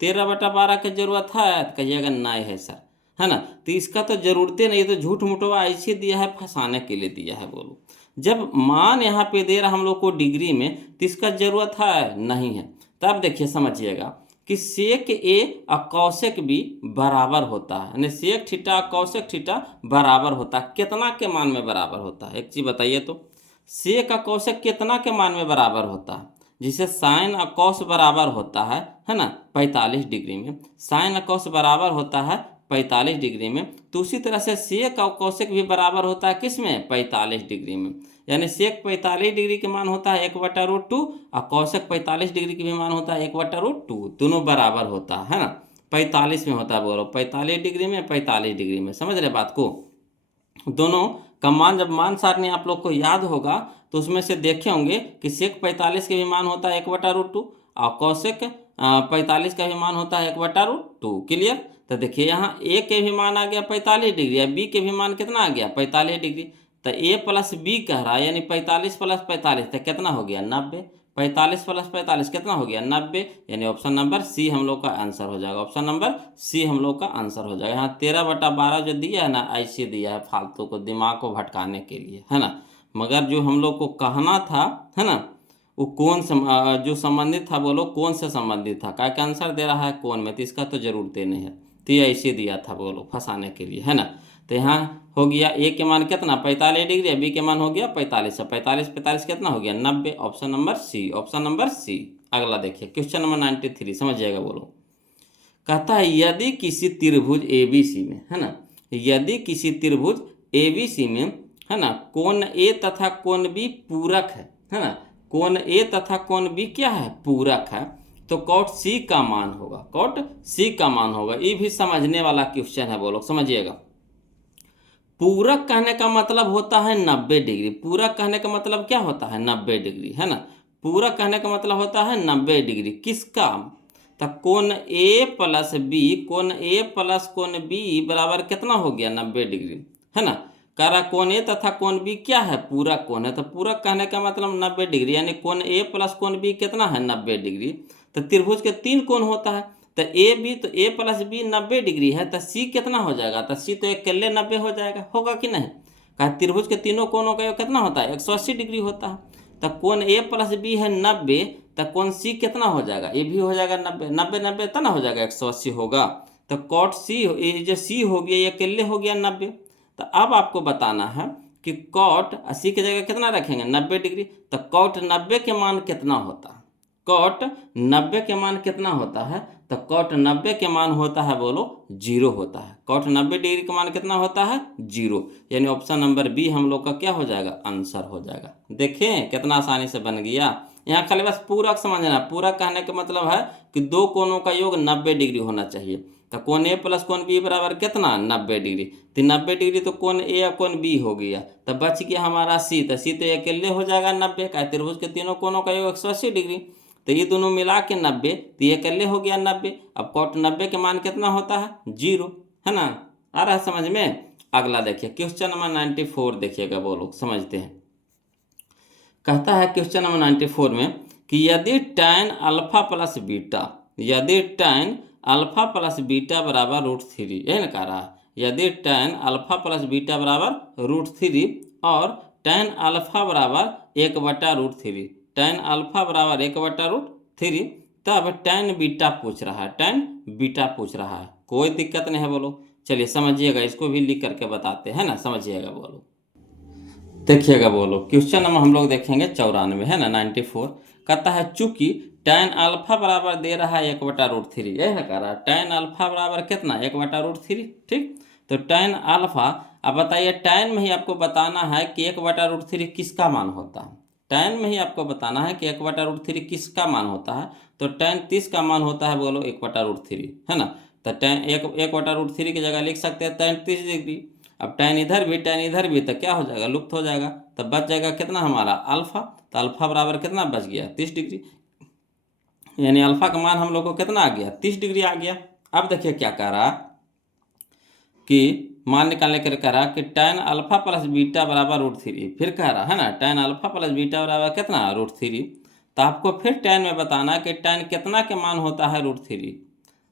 13/12 की ज़रूरत है? तो कहिएगा नहीं है सर, है ना। तो इसका तो ज़रूरतें नहीं, तो झूठ मुठवा ऐसे दिया है, फंसाने के लिए दिया है। बोलो जब मान यहाँ पे दे रहा हम लोग को डिग्री में, तो इसका ज़रूरत है नहीं है। तब देखिए समझिएगा कि सेक ए और कौशिक बी बराबर होता है, यानी सेक थीटा कौशिक थीटा बराबर होता है। कितना के मान में बराबर होता है? एक चीज़ बताइए तो, सेक और कौशिक कितना के मान में बराबर होता है? जिसे साइन और कॉस बराबर होता है ना 45 डिग्री में, साइन और कॉस बराबर होता है 45 डिग्री में। तो उसी तरह से सेक और कौशिक भी बराबर होता है किस में? 45 डिग्री में। यानी सेक 45 डिग्री के मान होता है 1/√2 और कौशिक 45 डिग्री के भी मान होता है 1/√2, दोनों बराबर होता है ना। 45 में होता है, बोलो 45 डिग्री में 45 डिग्री में, समझ रहे बात को। दोनों का मान, जब मान सारणी आप लोग को याद होगा तो उसमें से देखे होंगे कि सेक 45 के भी मान होता है 1/√2 और कौशिक 45 का भी मान होता है 1/√2। क्लियर? तो देखिए यहाँ ए के भी मान आ गया 45 डिग्री और बी के भी मान कितना आ गया 45 डिग्री। तो ए प्लस बी कह रहा है, यानी 45 प्लस 45 तो कितना हो गया 90। 45 प्लस 45 कितना हो गया 90, यानी ऑप्शन नंबर सी हम लोग का आंसर हो जाएगा। ऑप्शन नंबर सी हम लोग का आंसर हो जाएगा। यहाँ 13/12 जो दिया है ना, ऐसे दिया है फालतू को, दिमाग को भटकाने के लिए, है ना। मगर जो हम लोग को कहना था, है ना, वो कौन जो संबंधित था, बोलो कौन से संबंधित था? क्या का आंसर दे रहा है कौन में, तो इसका तो जरूरत नहीं है, तो ये ऐसे दिया था बोलो फंसाने के लिए, है ना। तो यहाँ हो गया ए के मान कितना 45 डिग्री, बी के मान हो गया 45, 45 45 कितना हो गया 90। Option number C, option number C. अगला देखिए क्वेश्चन नंबर 93, समझ जाएगा बोलो। कहता है यदि किसी त्रिभुज एबीसी में, है ना, यदि किसी त्रिभुज एबीसी में, है ना, कोण ए तथा कोण बी पूरक है ना, कोण ए तथा कोण बी क्या है? पूरक है। तो कॉट सी का मान होगा, कॉट सी का मान होगा। ये भी समझने वाला क्वेश्चन है, बोलो समझिएगा। पूरक कहने का मतलब होता है 90 डिग्री। पूरक कहने का मतलब क्या होता है? 90 डिग्री, है ना। पूरक कहने का मतलब होता है 90 डिग्री। किसका? तो कोण ए प्लस बी, कोण ए प्लस कोण बी बराबर कितना हो गया 90 डिग्री, है ना। कह रहा कोण ए तथा कोण बी क्या है? पूरक कोण है। तो पूरक कहने का मतलब 90 डिग्री, यानी कोण ए प्लस कोण बी कितना है 90 डिग्री। तो त्रिभुज के 3 कोण होता है, तो ए बी, तो ए प्लस बी 90 डिग्री है, तो सी कितना हो जाएगा? तो सी तो अकेले 90 हो जाएगा, होगा कि नहीं? कहा त्रिभुज के तीनों कोणों का योग कितना होता है? 180 डिग्री होता है। तो कोण ए प्लस बी है 90, तो कोण सी कितना हो जाएगा? ये भी हो जाएगा 90, 90 90 तना हो जाएगा 180 होगा। तो कॉट सी, ये जो सी हो गया ये अकेले हो गया 90। तो अब आपको बताना है कि कॉट 80 की जगह कितना रखेंगे? 90 डिग्री। तो कॉट 90 के मान कितना होता है? कॉट 90 के मान कितना होता है? तो कॉट 90 के मान होता है, बोलो 0 होता है। कॉट 90 डिग्री का मान कितना होता है? 0, यानी ऑप्शन नंबर बी हम लोग का क्या हो जाएगा? आंसर हो जाएगा। देखें कितना आसानी से बन गया। यहाँ खाली बस पूरक समझना। पूरक कहने का मतलब है कि दो कोणों का योग 90 डिग्री होना चाहिए। तो कोण ए प्लस कोण बी बराबर कितना? 90 डिग्री। तो 90 डिग्री तो कोण ए और कोण बी हो गया। तो बच गया हमारा सी, तो सी तो अकेले हो जाएगा 90 का। त्रिभुज के तीनों कोणों का योग 180 डिग्री, तो ये दोनों मिला के 90, तो ये अकेले हो गया 90। अब कॉट 90 के मान कितना होता है? 0, है ना। आ रहा है समझ में? अगला देखिए क्वेश्चन नंबर 94 देखिएगा, बोलो समझते हैं। कहता है क्वेश्चन नंबर 94 में कि यदि tan अल्फा प्लस बीटा, यदि tan अल्फा प्लस बीटा बराबर √3, यही ना कह रहा है। यदि tan अल्फा प्लस बीटा बराबर √3 और tan अल्फा बराबर 1/√3, tan अल्फा बराबर 1/√3, तब tan बीटा पूछ रहा है, tan बीटा पूछ रहा है। कोई दिक्कत नहीं है, बोलो। चलिए समझिएगा, इसको भी लिख करके बताते हैं ना, समझिएगा बोलो। देखिएगा बोलो क्वेश्चन नंबर हम लोग देखेंगे 94, है ना 94। कहता है चूंकि tan अल्फा बराबर दे रहा है 1/√3, यह है कह रहा है tan अल्फा बराबर कितना? 1/√3, ठीक। तो tan अल्फा, अब बताइए tan में ही आपको बताना है कि 1/√3 किसका मान होता है। tan में ही आपको बताना है कि 1/√3 किसका मान होता है। तो tan 30 का मान होता है, बोलो 1/√3, है ना। तो tan 1/√3 की जगह लिख सकते हैं tan 30 डिग्री। अब tan इधर भी तो क्या हो जाएगा? लुप्त हो जाएगा। तो बच जाएगा कितना हमारा अल्फा, तो अल्फा बराबर कितना बच गया 30 डिग्री, यानी अल्फा का मान हम लोग को कितना आ गया 30 डिग्री आ गया। अब देखिए क्या कह रहा कि मान निकालने के लिए कह रहा कि tan अल्फा प्लस बीटा बराबर √3, फिर कह रहा है ना tan अल्फा प्लस बीटा बराबर कितना √3, तो आपको फिर tan में बताना कि tan कितना के मान होता है √3,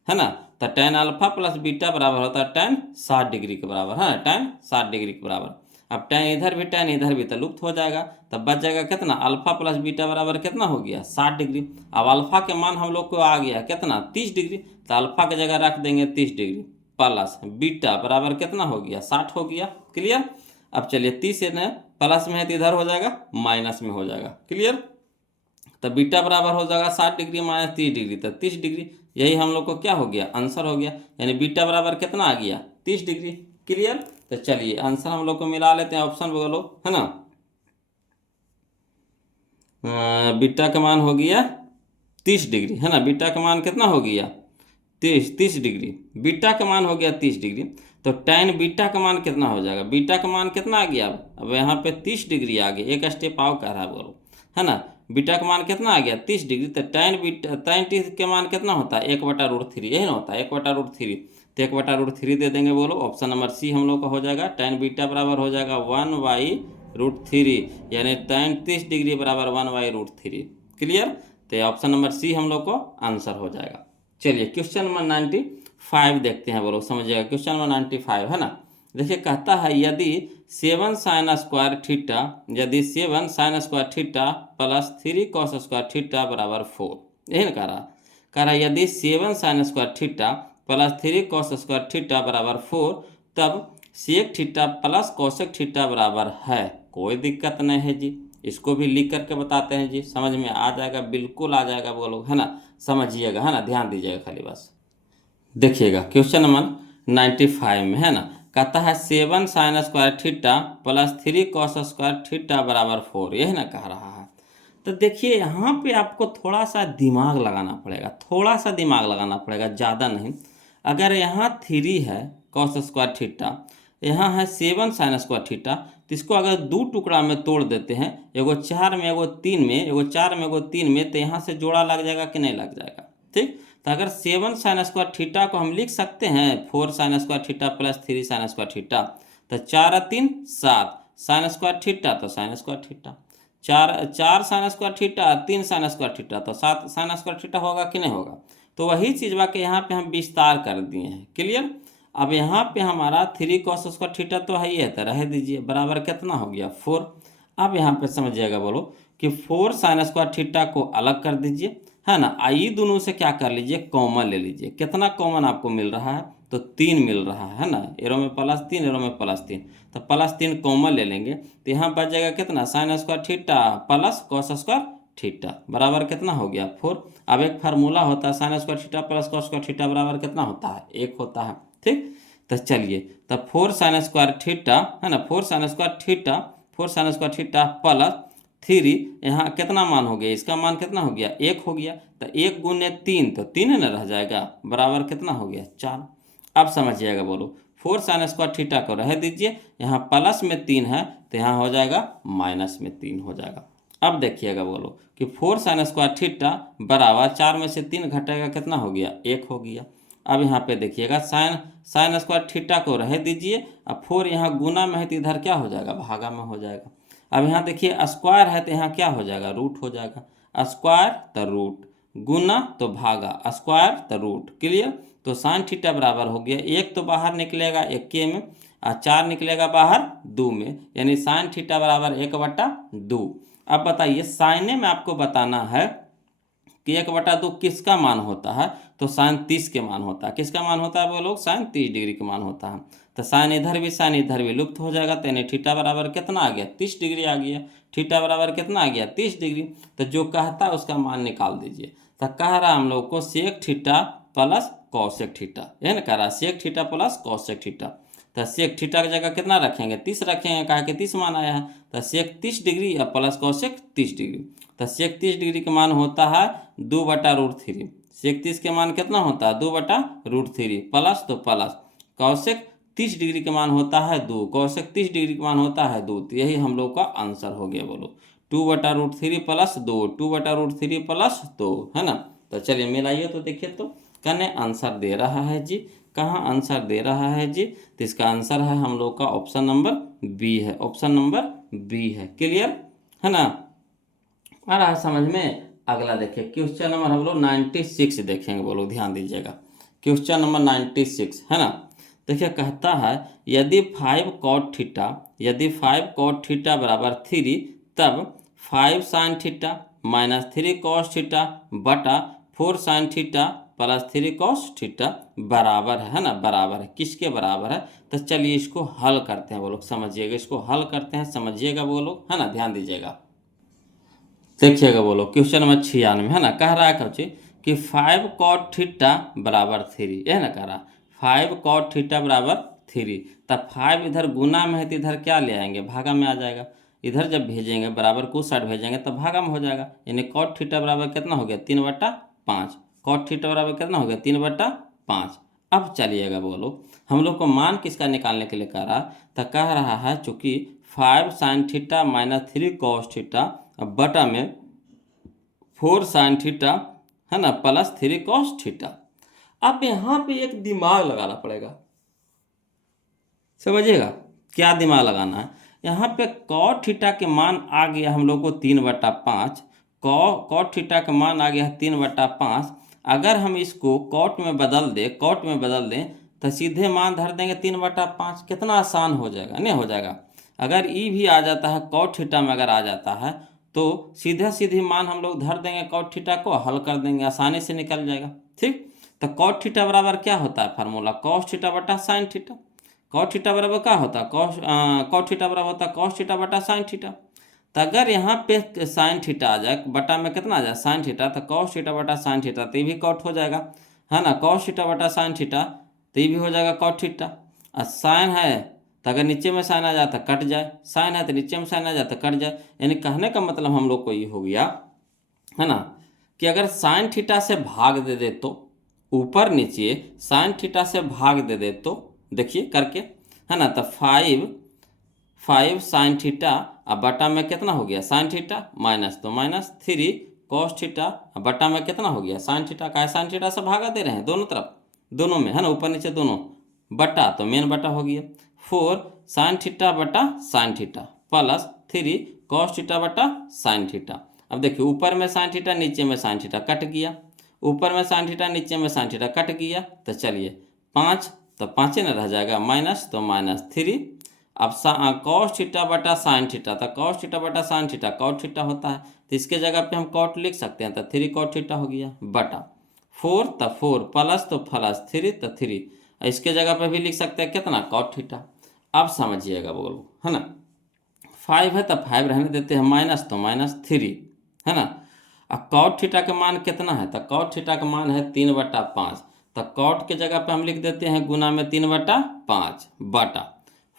है ना, तो tan अल्फा प्लस बीटा बराबर होता है tan 60 डिग्री के बराबर, है ना, tan 60 डिग्री के बराबर। अब tan इधर भी तो लुप्त हो जाएगा, तब बच जाएगा कितना अल्फा प्लस बीटा बराबर कितना हो गया 60 डिग्री। अब अल्फा के मान हम लोग को आ गया कितना 30 डिग्री, तो अल्फा की जगह रख देंगे 30 डिग्री प्लस बीटा बराबर कितना हो गया 60 हो गया। क्लियर। अब चलिए 30 है ना प्लस में है तो इधर हो जाएगा माइनस में हो जाएगा। क्लियर। तो बीटा बराबर हो जाएगा 60 डिग्री माइनस 30 डिग्री, तो 30 डिग्री, यही हम लोग को क्या हो गया आंसर हो गया, यानी बीटा बराबर कितना आ गया 30 डिग्री। क्लियर। तो चलिए आंसर हम लोग को मिला लेते हैं, ऑप्शन बोलो, है ना, बीटा का मान हो गया 30 डिग्री, है ना, बीटा का मान कितना हो गया 30 डिग्री, बीटा का मान हो गया 30 डिग्री, तो tan बीटा का मान कितना हो जाएगा, बीटा का मान कितना आ गया, अब यहाँ पे 30 डिग्री आ गया, एक स्टेप आओ कह रहा है बोलो, है ना, बीटा का मान कितना आ गया 30 डिग्री, तो tan 30 के मान कितना होता है 1/√3, यही ना होता है 1/√3, तो 1/√3 दे देंगे बोलो, ऑप्शन नंबर सी हम लोग का हो जाएगा, tan बीटा बराबर हो जाएगा 1/√3, यानी tan 30 डिग्री बराबर 1/√3। क्लियर। तो ऑप्शन नंबर सी हम लोग को आंसर हो जाएगा। चलिए क्वेश्चन नंबर 95 देखते हैं, बोलो समझिएगा, क्वेश्चन नंबर 95 है ना। देखिए कहता है यदि 7 sin स्क्वायर थीटा, यदि 7 sin square theta plus 3 cos square theta बराबर 4, यही ना कह रहा यदि 7 sin square theta plus 3 cos square theta बराबर 4, तब sec theta plus cosec theta बराबर है। कोई दिक्कत नहीं है जी, इसको भी लिख करके बताते हैं जी, समझ में आ जाएगा, बिल्कुल आ जाएगा बोलो, है ना, समझिएगा, है ना, ध्यान दीजिएगा खाली बस। देखिएगा क्वेश्चन नंबर 95 में, है ना, कहता है 7 sin square theta plus 3 cos square theta बराबर 4, यही ना कह रहा है। तो देखिए यहाँ पे आपको थोड़ा सा दिमाग लगाना पड़ेगा, थोड़ा सा दिमाग लगाना पड़ेगा, ज़्यादा नहीं। अगर यहाँ 3 है cos स्क्वायर थीटा, यहाँ है 7 sin स्क्वायर थीटा, तो इसको अगर दो टुकड़ा में तोड़ देते हैं, एगो 4 में एगो 3 में, एगो 4 में एगो 3 में, तो यहाँ से जोड़ा लग जाएगा कि नहीं लग जाएगा। ठीक। तो अगर 7 sin स्क्वायर थीटा को हम लिख सकते हैं 4 sin square theta plus 3 sin square theta, तो 4 और 3 7 sin स्क्वायर थीटा, तो sin square theta, 4 sin square theta 3 sin square theta, तो 7 sin स्क्वायर थीटा होगा कि नहीं होगा। तो वही चीज़ बा के यहाँ पे हम विस्तार कर दिए हैं। क्लियर। अब यहाँ पे हमारा 3 cos स्क्वायर थीटा तो है ही है, तो रह दीजिए, बराबर कितना हो गया 4। अब यहाँ पे समझिएगा बोलो कि 4 sin स्क्वायर थीटा को अलग कर दीजिए, है ना, आइए दोनों से क्या कर लीजिए कॉमन ले लीजिए, कितना कॉमन आपको मिल रहा है, तो 3 मिल रहा है ना, एरो में +3 एरो में +3, तो +3 कॉमन ले लेंगे, तो यहाँ बच जाएगा कितना sin square theta plus cos square theta बराबर कितना हो गया 4। अब एक फार्मूला होता है sin square theta plus cos square theta बराबर कितना होता है 1 होता है। ठीक। तो चलिए, तो 4 sin स्क्वायर थीटा, है ना, 4 sin square theta, 4 sin square theta plus 3, यहाँ कितना मान हो गया, इसका मान कितना हो गया 1 हो गया, तो 1 गुने 3, तो 3 न रह जाएगा, बराबर कितना हो गया 4। अब समझिएगा बोलो 4 sin स्क्वायर थीटा को रह दीजिए, यहाँ प्लस में 3 है, तो यहाँ हो जाएगा माइनस में 3 हो जाएगा। अब देखिएगा बोलो कि 4 sin स्क्वायर थीटा बराबर 4 में से 3 घटेगा कितना हो गया 1 हो गया। अब यहाँ पे देखिएगा sin स्क्वायर थीटा को रह दीजिए, अब 4 यहाँ गुना में है तो इधर क्या हो जाएगा भागा में हो जाएगा। अब यहाँ देखिए स्क्वायर है तो यहाँ क्या हो जाएगा रूट हो जाएगा, स्क्वायर तो रूट, गुना तो भागा, स्क्वायर तो रूट। क्लियर। तो साइन थीटा बराबर हो गया, 1 तो बाहर निकलेगा 1 के में, और 4 निकलेगा बाहर 2 में, यानी साइन थीटा बराबर 1/2। अब बताइए साइने में आपको बताना है कि 1/2 किसका मान होता है, तो साइन 30 के मान होता है। किसका मान होता है वो लोग, साइन 30 डिग्री के मान होता है। तो साइन इधर भी लुप्त हो जाएगा, तो यानी थीटा बराबर कितना आ गया 30 डिग्री आ गया, थीटा बराबर कितना आ गया 30 डिग्री। तो जो कहता है उसका मान निकाल दीजिए। तो कह रहा है हम लोग को sec theta plus cosec theta, यह ना कह रहा है sec theta plus cosec theta. तो सेक थीटा की जगह कितना रखेंगे 30 रखेंगे, कहा कि 30 मान आया है, तो सेक 30 डिग्री या प्लस कॉसेक 30 डिग्री। तो सेक 30 डिग्री का मान होता है 2/√3, सेक 30 के मान कितना होता है 2/√3, प्लस तो प्लस कॉसेक 30 डिग्री का मान होता है 2, कोसेक 30 डिग्री का मान होता है 2। तो यही हम लोग का आंसर हो गया। बोलो 2/√3 प्लस 2, 2/√3 प्लस 2, है ना। तो चलिए मिलाइए तो देखिए तो कने आंसर दे रहा है जी, कहाँ आंसर दे रहा है जी। तो इसका आंसर है हम लोग का ऑप्शन नंबर बी है, ऑप्शन नंबर बी है। क्लियर है ना, आ रहा है समझ में। अगला देखिए क्वेश्चन नंबर हम लोग 96 देखेंगे। बोलो ध्यान दीजिएगा, क्वेश्चन नंबर 96 है ना। देखिए कहता है यदि 5 cot थीटा, यदि 5 cot थीटा बराबर 3, तब 5 sin theta minus 3 cos theta बटा 4 sin theta plus 3 cos theta बराबर है ना, बराबर है किसके बराबर है। तो चलिए इसको हल करते हैं। वो लोग समझिएगा, इसको हल करते हैं, समझिएगा वो लोग, है ना, ध्यान दीजिएगा। देखिएगा बोलो क्वेश्चन नंबर 96 है ना, कह रहा है कौची कि 5 cot थीटा बराबर 3, यह ना कह रहा 5 cot थीटा बराबर 3। तब 5 इधर गुना में है तो इधर क्या ले आएंगे, भागा में आ जाएगा। इधर जब भेजेंगे बराबर को साइड भेजेंगे तब भागा में हो जाएगा, यानी cot थीटा बराबर कितना हो गया 3/5। cot थीटा बराबर कितना हो गया 3/5। अब चलिएगा बोलो हम लोग को मान किसका निकालने के लिए कह रहा, तो कह रहा है चूंकि 5 sin theta minus 3 cos theta बटा में 4 sin थीटा है ना प्लस 3 cos थीटा। अब यहाँ पे एक दिमाग लगाना पड़ेगा, समझिएगा क्या दिमाग लगाना है। यहाँ पे cot थीटा के मान आ गया हम लोग को 3/5, cot थीटा का मान आ गया है 3/5। अगर हम इसको cot में बदल दें, cot में बदल दें तो सीधे मान धर देंगे 3/5, कितना आसान हो जाएगा, नहीं हो जाएगा। अगर ई भी आ जाता है cot थीटा में, अगर आ जाता है तो सीधा सीधी मान हम लोग धर देंगे cot थीटा को, हल कर देंगे, आसानी से निकल जाएगा। ठीक, तो cot थीटा बराबर क्या होता है फार्मूला, cos थीटा बटा sin थीटा। cot थीटा बराबर क्या होता है cot थीटा बराबर होता है cos थीटा बटा sin थीटा। तो अगर यहाँ पे sin थीटा आ जाए, बटा में कितना आ जाए sin थीटा, तो cos थीटा बटा sin थीटा, तो ये भी cot हो जाएगा, है ना। cos थीटा बटा sin थीटा तो ये भी हो जाएगा cot थीटा। और sin है तो अगर नीचे में साइन आ जाता कट जाए, साइन है तो नीचे में साइन आ जाता कट जाए। यानी कहने का मतलब हम लोग को ये हो गया, है ना, कि अगर साइन थीटा से भाग दे दे तो ऊपर नीचे साइन थीटा से भाग दे दे तो देखिए करके, है ना। तो 5 साइन थीटा अब बटा में कितना हो गया साइन थीटा माइनस, तो माइनस 3 cos थीटा अब बटा में कितना हो गया साइन थीटा का, साइन थीटा से भागा दे रहे हैं दोनों तरफ, दोनों में, है ना, ऊपर नीचे दोनों, बटा तो मेन बटा हो गया 4 साइन थीटा बटा sine theta plus 3 cos theta बटा साइन थीटा। अब देखिए ऊपर में साइन थीटा नीचे में साइन थीटा कट गया, ऊपर में साइन थीटा नीचे में साइन थीटा कट गया। तो चलिए 5 तो 5 न रह जाएगा, माइनस तो माइनस 3। अब cos थीटा बटा साइन थीटा, तो cos थीटा बटा साइन थीटा cot थीटा होता है, तो इसके जगह पे हम cot लिख सकते हैं, तो 3 cot थीटा हो गया बटा 4 तो 4 प्लस तो प्लस 3 तो 3, इसके जगह पे भी लिख सकते हैं कितना cot थीटा। अब समझिएगा बोलो, है ना, 5 है तो 5 रहने देते हैं, माइनस तो माइनस 3, है ना। अब cot थीटा का मान कितना है, तो cot थीटा का मान है 3/5, तो cot के जगह पे हम लिख देते हैं गुना में 3/5 बटा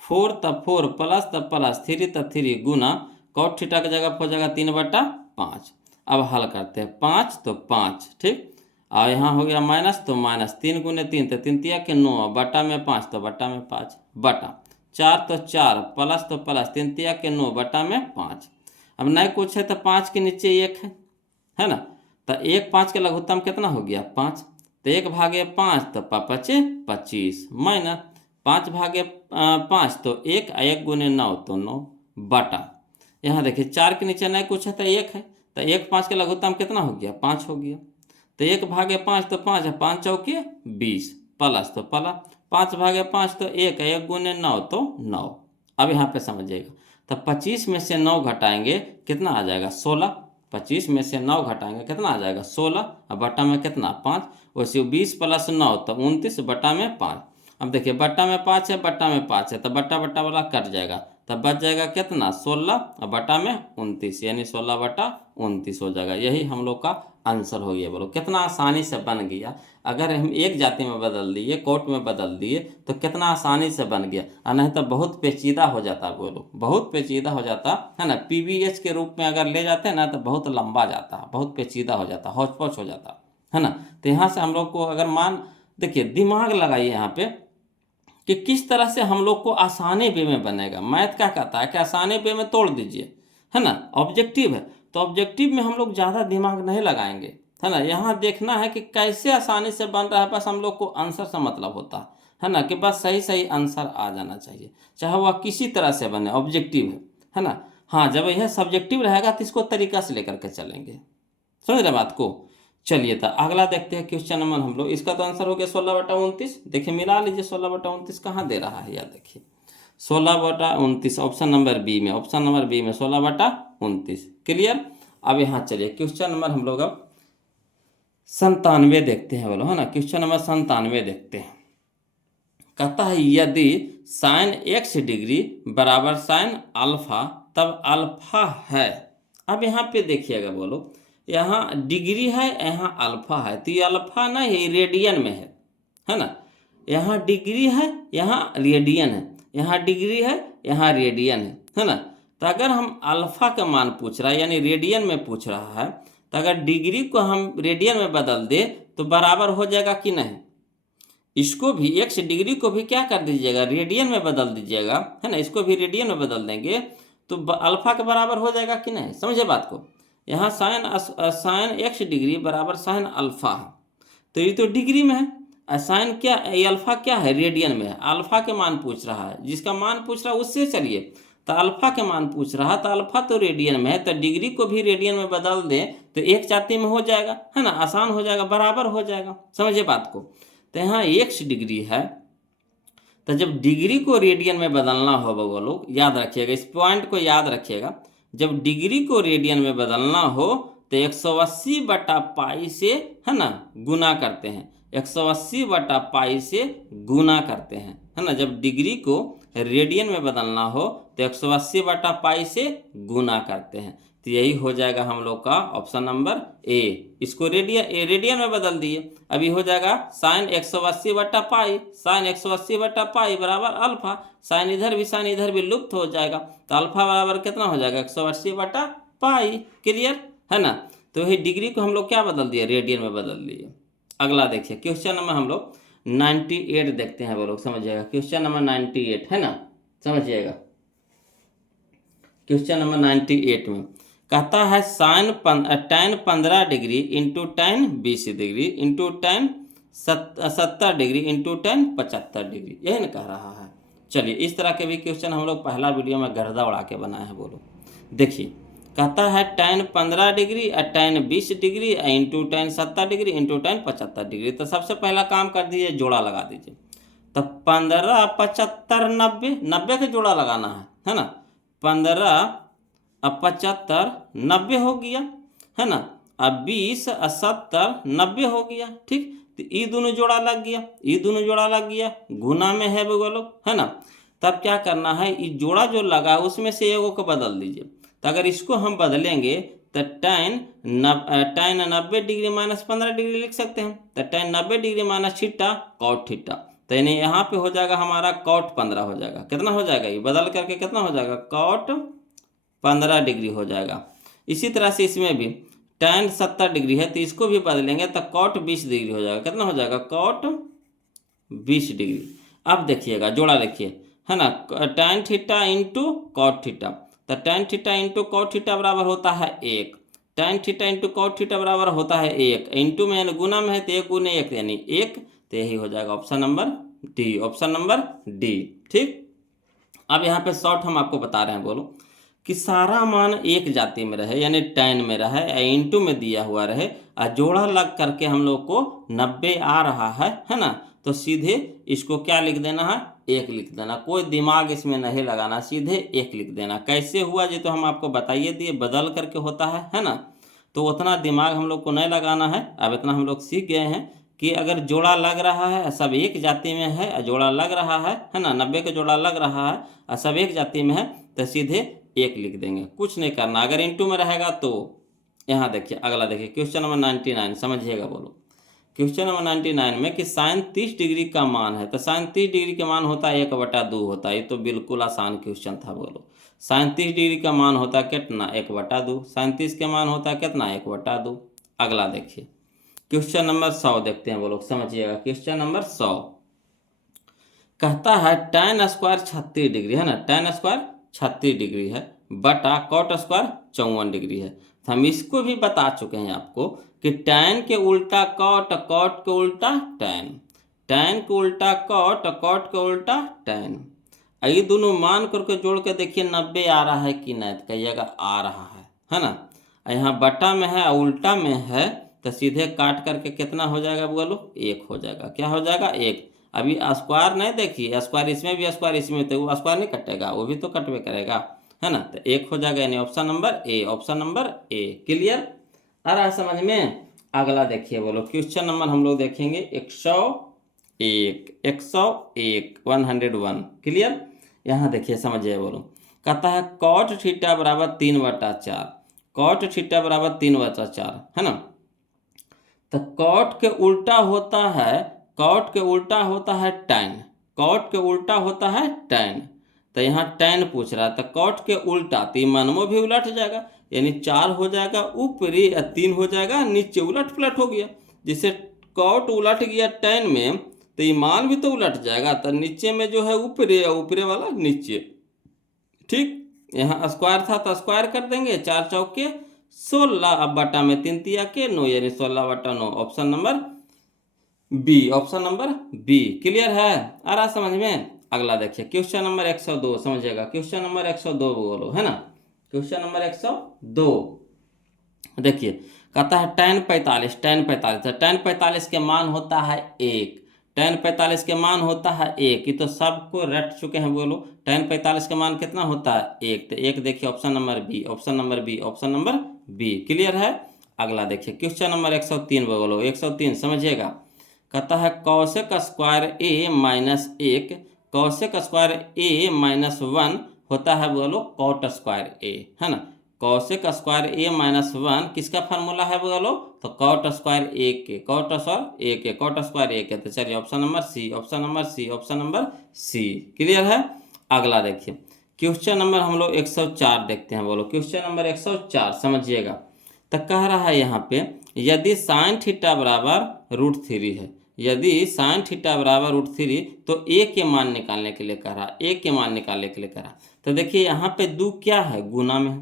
4 तो 4 प्लस तो प्लस 3 तो 3 गुना cot थीटा की जगह पर हो जाएगा 3/5। अब हल करते हैं 5 तो 5, ठीक, और यहाँ हो गया माइनस तो माइनस 3 गुने 3 तो 3 तिया के 9 बटा में 5 तो बटा में 5 बटा 4 तो 4 प्लस तो प्लस 3 तिया के 9 बटा में 5। अब नहीं कुछ है तो 5 के नीचे 1 है ना, तो 1 5 के लघुत्तम कितना हो गया 5, तो 1/5 तो 25 माइनस 5/5 तो 1 गुने 9 तो 9 बटा, यहाँ देखिए 4 के नीचे नहीं कुछ है तो 1 है, तो 1 5 के लघुत्तम कितना हो गया 5 हो गया, तो 1/5 तो 5 है, 5 चौके 20 प्लस तो प्लस 5/5 तो 1 गुने 9 तो 9। अब यहाँ पे समझिएगा, तो 25 में से 9 घटाएंगे कितना आ जाएगा 16, 25 में से 9 घटाएंगे कितना आ जाएगा 16, अब बटा में कितना 5, वैसे 20 प्लस 9 तो 29 बटा में 5। अब देखिए बटा में 5 है, बटा में 5 है, तो बटा बटा वाला कट जाएगा, तब बच जाएगा कितना 16 और बटा में 29, यानी 16/29 हो जाएगा। यही हम लोग का आंसर हो गया। बोलो कितना आसानी से बन गया, अगर हम एक जाति में बदल दिए, कोट में बदल दिए तो कितना आसानी से बन गया, और नहीं तो बहुत पेचीदा हो जाता, बोलो बहुत पेचीदा हो जाता, है ना। पीवीएच के रूप में अगर ले जाते हैं ना तो बहुत लंबा जाता, बहुत पेचीदा हो जाता, हौच पौच हो जाता, है ना। तो यहाँ से हम लोग को अगर मान, देखिए दिमाग लगाइए यहाँ पे, कि किस तरह से हम लोग को आसानी वे में बनेगा। मैथ क्या कहता है कि आसानी वे में तोड़ दीजिए, है ना, ऑब्जेक्टिव है, तो ऑब्जेक्टिव में हम लोग ज़्यादा दिमाग नहीं लगाएंगे, है ना। यहाँ देखना है कि कैसे आसानी से बन रहा है, बस हम लोग को आंसर से मतलब होता है ना, कि बस सही सही आंसर आ जाना चाहिए, चाहे वह किसी तरह से बने, ऑब्जेक्टिव है ना। हाँ, जब यह सब्जेक्टिव रहेगा तो इसको तरीका से लेकर के चलेंगे, समझ रहे बात को। चलिए तो अगला देखते हैं क्वेश्चन नंबर हम लोग, इसका तो आंसर हो गया 16/29। देखिए मिला लीजिए, 16/29 कहाँ दे रहा है, यार देखिए 16/29 ऑप्शन नंबर बी में, ऑप्शन नंबर बी में 16/29। क्लियर। अब यहाँ चलिए क्वेश्चन नंबर हम लोग अब 97 देखते हैं, बोलो, है ना। क्वेश्चन नंबर 97 देखते हैं। कहता है यदि साइन x डिग्री बराबर साइन अल्फा तब अल्फा है। अब यहाँ पे देखिएगा, बोलो, यहाँ डिग्री है, यहाँ अल्फा है, तो ये अल्फा ना, ये रेडियन में है ना। यहाँ डिग्री है, यहाँ रेडियन है, यहाँ डिग्री है, यहाँ रेडियन है ना। तो अगर हम अल्फा का मान पूछ रहा है, यानी रेडियन में पूछ रहा है, तो अगर डिग्री को हम रेडियन में बदल दे तो बराबर हो जाएगा कि नहीं। इसको भी x डिग्री को भी क्या कर दीजिएगा, रेडियन में बदल दीजिएगा, है ना। इसको भी रेडियन में बदल देंगे तो अल्फा के बराबर हो जाएगा कि नहीं, समझे बात को। यहाँ साइन x डिग्री बराबर साइन अल्फा है, तो ये तो डिग्री में है। साइन क्या, ये अल्फा क्या है, रेडियन में है। अल्फा के मान पूछ रहा है, जिसका मान पूछ रहा है उससे चलिए, तो अल्फा के मान पूछ रहा है, तो अल्फा तो रेडियन में है, तो डिग्री को भी रेडियन में बदल दें तो एक जाति में हो जाएगा, है ना, आसान हो जाएगा, बराबर हो जाएगा, समझे बात को। तो यहाँ x डिग्री है, तो जब डिग्री को रेडियन में बदलना हो, वो लोग याद रखिएगा, इस पॉइंट को याद रखिएगा, जब डिग्री को रेडियन में बदलना हो तो 180/पाई से, है ना, गुना करते हैं, 180/पाई से गुना करते हैं, है ना। जब डिग्री को रेडियन में बदलना हो तो 180/पाई से गुना करते हैं, तो यही हो जाएगा हम लोग का ऑप्शन नंबर ए। इसको रेडियन में बदल दिए, अभी हो जाएगा साइन 180/पाई, साइन 180/पाई बराबर अल्फा, साइन इधर भी लुप्त हो जाएगा, तो अल्फा बराबर कितना हो जाएगा, 180/पाई। क्लियर है ना। तो ये डिग्री को हम लोग क्या बदल दिए, रेडियन में बदल दिए। अगला देखिए क्वेश्चन नंबर हम लोग 98 देखते हैं, वो लोग समझिएगा। क्वेश्चन नंबर 98 है ना, समझिएगा। क्वेश्चन नंबर 98 में कहता है sine tan 15 degree into tan 20 degree into tan 70 degree into tan 75 degree, यही ना कह रहा है। चलिए इस तरह के भी क्वेश्चन हम लोग पहला वीडियो में गर्दा उड़ा के बनाए हैं, बोलो। देखिए कहता है tan 15 डिग्री और tan 20 degree into tan 70 degree into tan 75 degree. तो सबसे पहला काम कर दीजिए, जोड़ा लगा दीजिए। तो 15 75 90, 90 का जोड़ा लगाना है ना। 15 अब 75 90 हो गया, है ना। अब 20 70 90 हो गया, ठीक। तो ये दोनों जोड़ा लग गया, ये दोनों जोड़ा लग गया, गुना में है बोलो, है ना। तब क्या करना है, ये जोड़ा जो लगा उसमें से एगो को बदल दीजिए। तो अगर इसको हम बदलेंगे तो tan 90 डिग्री माइनस 15 डिग्री लिख सकते हैं। तो tan 90 degree minus theta cot theta, तो यानी यहाँ पे हो जाएगा हमारा कॉट 15 हो जाएगा। कितना हो जाएगा, ये बदल करके कितना हो जाएगा, कॉट 15 डिग्री हो जाएगा। इसी तरह से इसमें भी tan 70 डिग्री है, तो इसको भी बदलेंगे तो कॉट 20 डिग्री हो जाएगा। कितना हो जाएगा, कॉट 20 डिग्री। अब देखिएगा जोड़ा लिखिए, है ना, tan theta into cot theta. तो tan theta into cot theta बराबर होता है 1, tan theta into cot theta बराबर होता है 1, इंटू में यानी गुना में है तो 1 गुने 1 यानी 1, तो यही हो जाएगा option number D, option number D, ठीक। अब यहाँ पे शॉर्ट हम आपको बता रहे हैं, बोलो, कि सारा मान एक जाति में रहे, यानी tan में रहे, इंटू में दिया हुआ रहे, और जोड़ा लग करके हम लोग को 90 आ रहा है ना। तो सीधे इसको क्या लिख देना है, 1 लिख देना, कोई दिमाग इसमें नहीं लगाना, सीधे 1 लिख देना। कैसे हुआ ये तो हम आपको बताइए दिए, बदल करके होता है ना। तो उतना दिमाग हम लोग को नहीं लगाना है। अब इतना हम लोग सीख गए हैं कि अगर जोड़ा लग रहा है, सब एक जाति में है, जोड़ा लग रहा है ना, 90 का जोड़ा लग रहा है और सब एक जाति में है, तो सीधे 1 लिख देंगे, कुछ नहीं करना। अगर इंटू में रहेगा तो यहाँ देखिए, अगला देखिए क्वेश्चन नंबर 99, समझिएगा, बोलो। क्वेश्चन नंबर 99 में कि साइन 30 डिग्री का मान है, तो साइन 30 डिग्री का मान होता है 1/2 होता है। ये तो बिल्कुल आसान क्वेश्चन था, बोलो। साइन 30 डिग्री का मान होता है कितना, 1/2। साइन 30 का मान होता है कितना, 1/2। अगला देखिए क्वेश्चन नंबर 100 देखते हैं, बोलो, समझिएगा। क्वेश्चन नंबर 100 कहता है tan स्क्वायर 36 डिग्री है ना, tan स्क्वायर 36 डिग्री है बटा cot स्क्वायर 54 डिग्री है। तो हम इसको भी बता चुके हैं आपको कि tan के उल्टा cot, cot के उल्टा tan, tan के उल्टा cot, cot के उल्टा tan। ये दोनों मान करके जोड़ के देखिए 90 आ रहा है कि नहीं, तो कहिएगा आ रहा है ना। यहाँ बटा में है उल्टा में है, तो सीधे काट करके कितना हो जाएगा बोलो, 1 हो जाएगा। क्या हो जाएगा, 1। अभी स्क्वायर नहीं देखिए, स्क्वायर इसमें भी स्क्वायर इसमें, तो वो स्क्वायर नहीं कटेगा, वो भी तो कटवे करेगा है ना। तो 1 हो जाएगा, यानी option number A, option number A. Clear आ रहा है समझ में। अगला देखिए बोलो, क्वेश्चन नंबर हम लोग देखेंगे 101, 101। क्लियर। यहाँ देखिए समझिए बोलो, कहता है cot थीटा बराबर 3/4, cot थीटा बराबर 3/4 है ना। तो cot के उल्टा होता है, cot के उल्टा होता है tan, cot के उल्टा होता है tan। तो यहाँ tan पूछ रहा है, तो cot के उल्टा तो मनमो भी उलट जाएगा, यानी 4 हो जाएगा ऊपरी, 3 हो जाएगा नीचे, उलट पुलट हो गया। जिसे cot उलट गया tan में, तो ये मान भी तो उलट जाएगा, तो नीचे में जो है ऊपरी, ऊपरी वाला नीचे। ठीक, यहाँ स्क्वायर था तो स्क्वायर कर देंगे, 4 चौके 16, अब बटा में 3 तिया के 9, यानी 16/9, option number B, option number B. Clear है, आ रहा समझ में। अगला देखिए क्वेश्चन नंबर 102, समझिएगा क्वेश्चन नंबर 102 बोलो है ना। क्वेश्चन नंबर 102 देखिए, कहता है tan 45, tan 45, तो tan 45 के मान होता है 1, tan 45 के मान होता है 1, ये तो सबको रट चुके हैं बोलो। tan 45 के मान कितना होता है 1, तो 1 देखिए option number B, option number B, option number B. Clear है। अगला देखिए क्वेश्चन नंबर 103 बोलो, 103 समझिएगा। कहता है कौशिक स्क्वायर ए माइनस 1, कौशिक स्क्वायर ए माइनस 1 होता है बोलो कॉट स्क्वायर ए है ना। कौशिक स्क्वायर ए माइनस 1 किसका फार्मूला है बोलो, तो कॉट स्क्वायर ए के, कॉट स्क्वायर ए के, कॉट स्क्वायर ए के। तो चलिए option number C, option number C, option number C. Clear है। अगला देखिए क्वेश्चन नंबर हम लोग 104 देखते हैं बोलो, क्वेश्चन नंबर 104 समझिएगा। तो कह रहा है यहाँ पे, यदि साइन थीटा बराबर √3 है, यदि साइन थीटा बराबर √3, तो ए के मान निकालने के लिए कह रहा, ए के मान निकालने के लिए कह रहा। तो देखिए यहाँ पे 2 क्या है, गुना में है,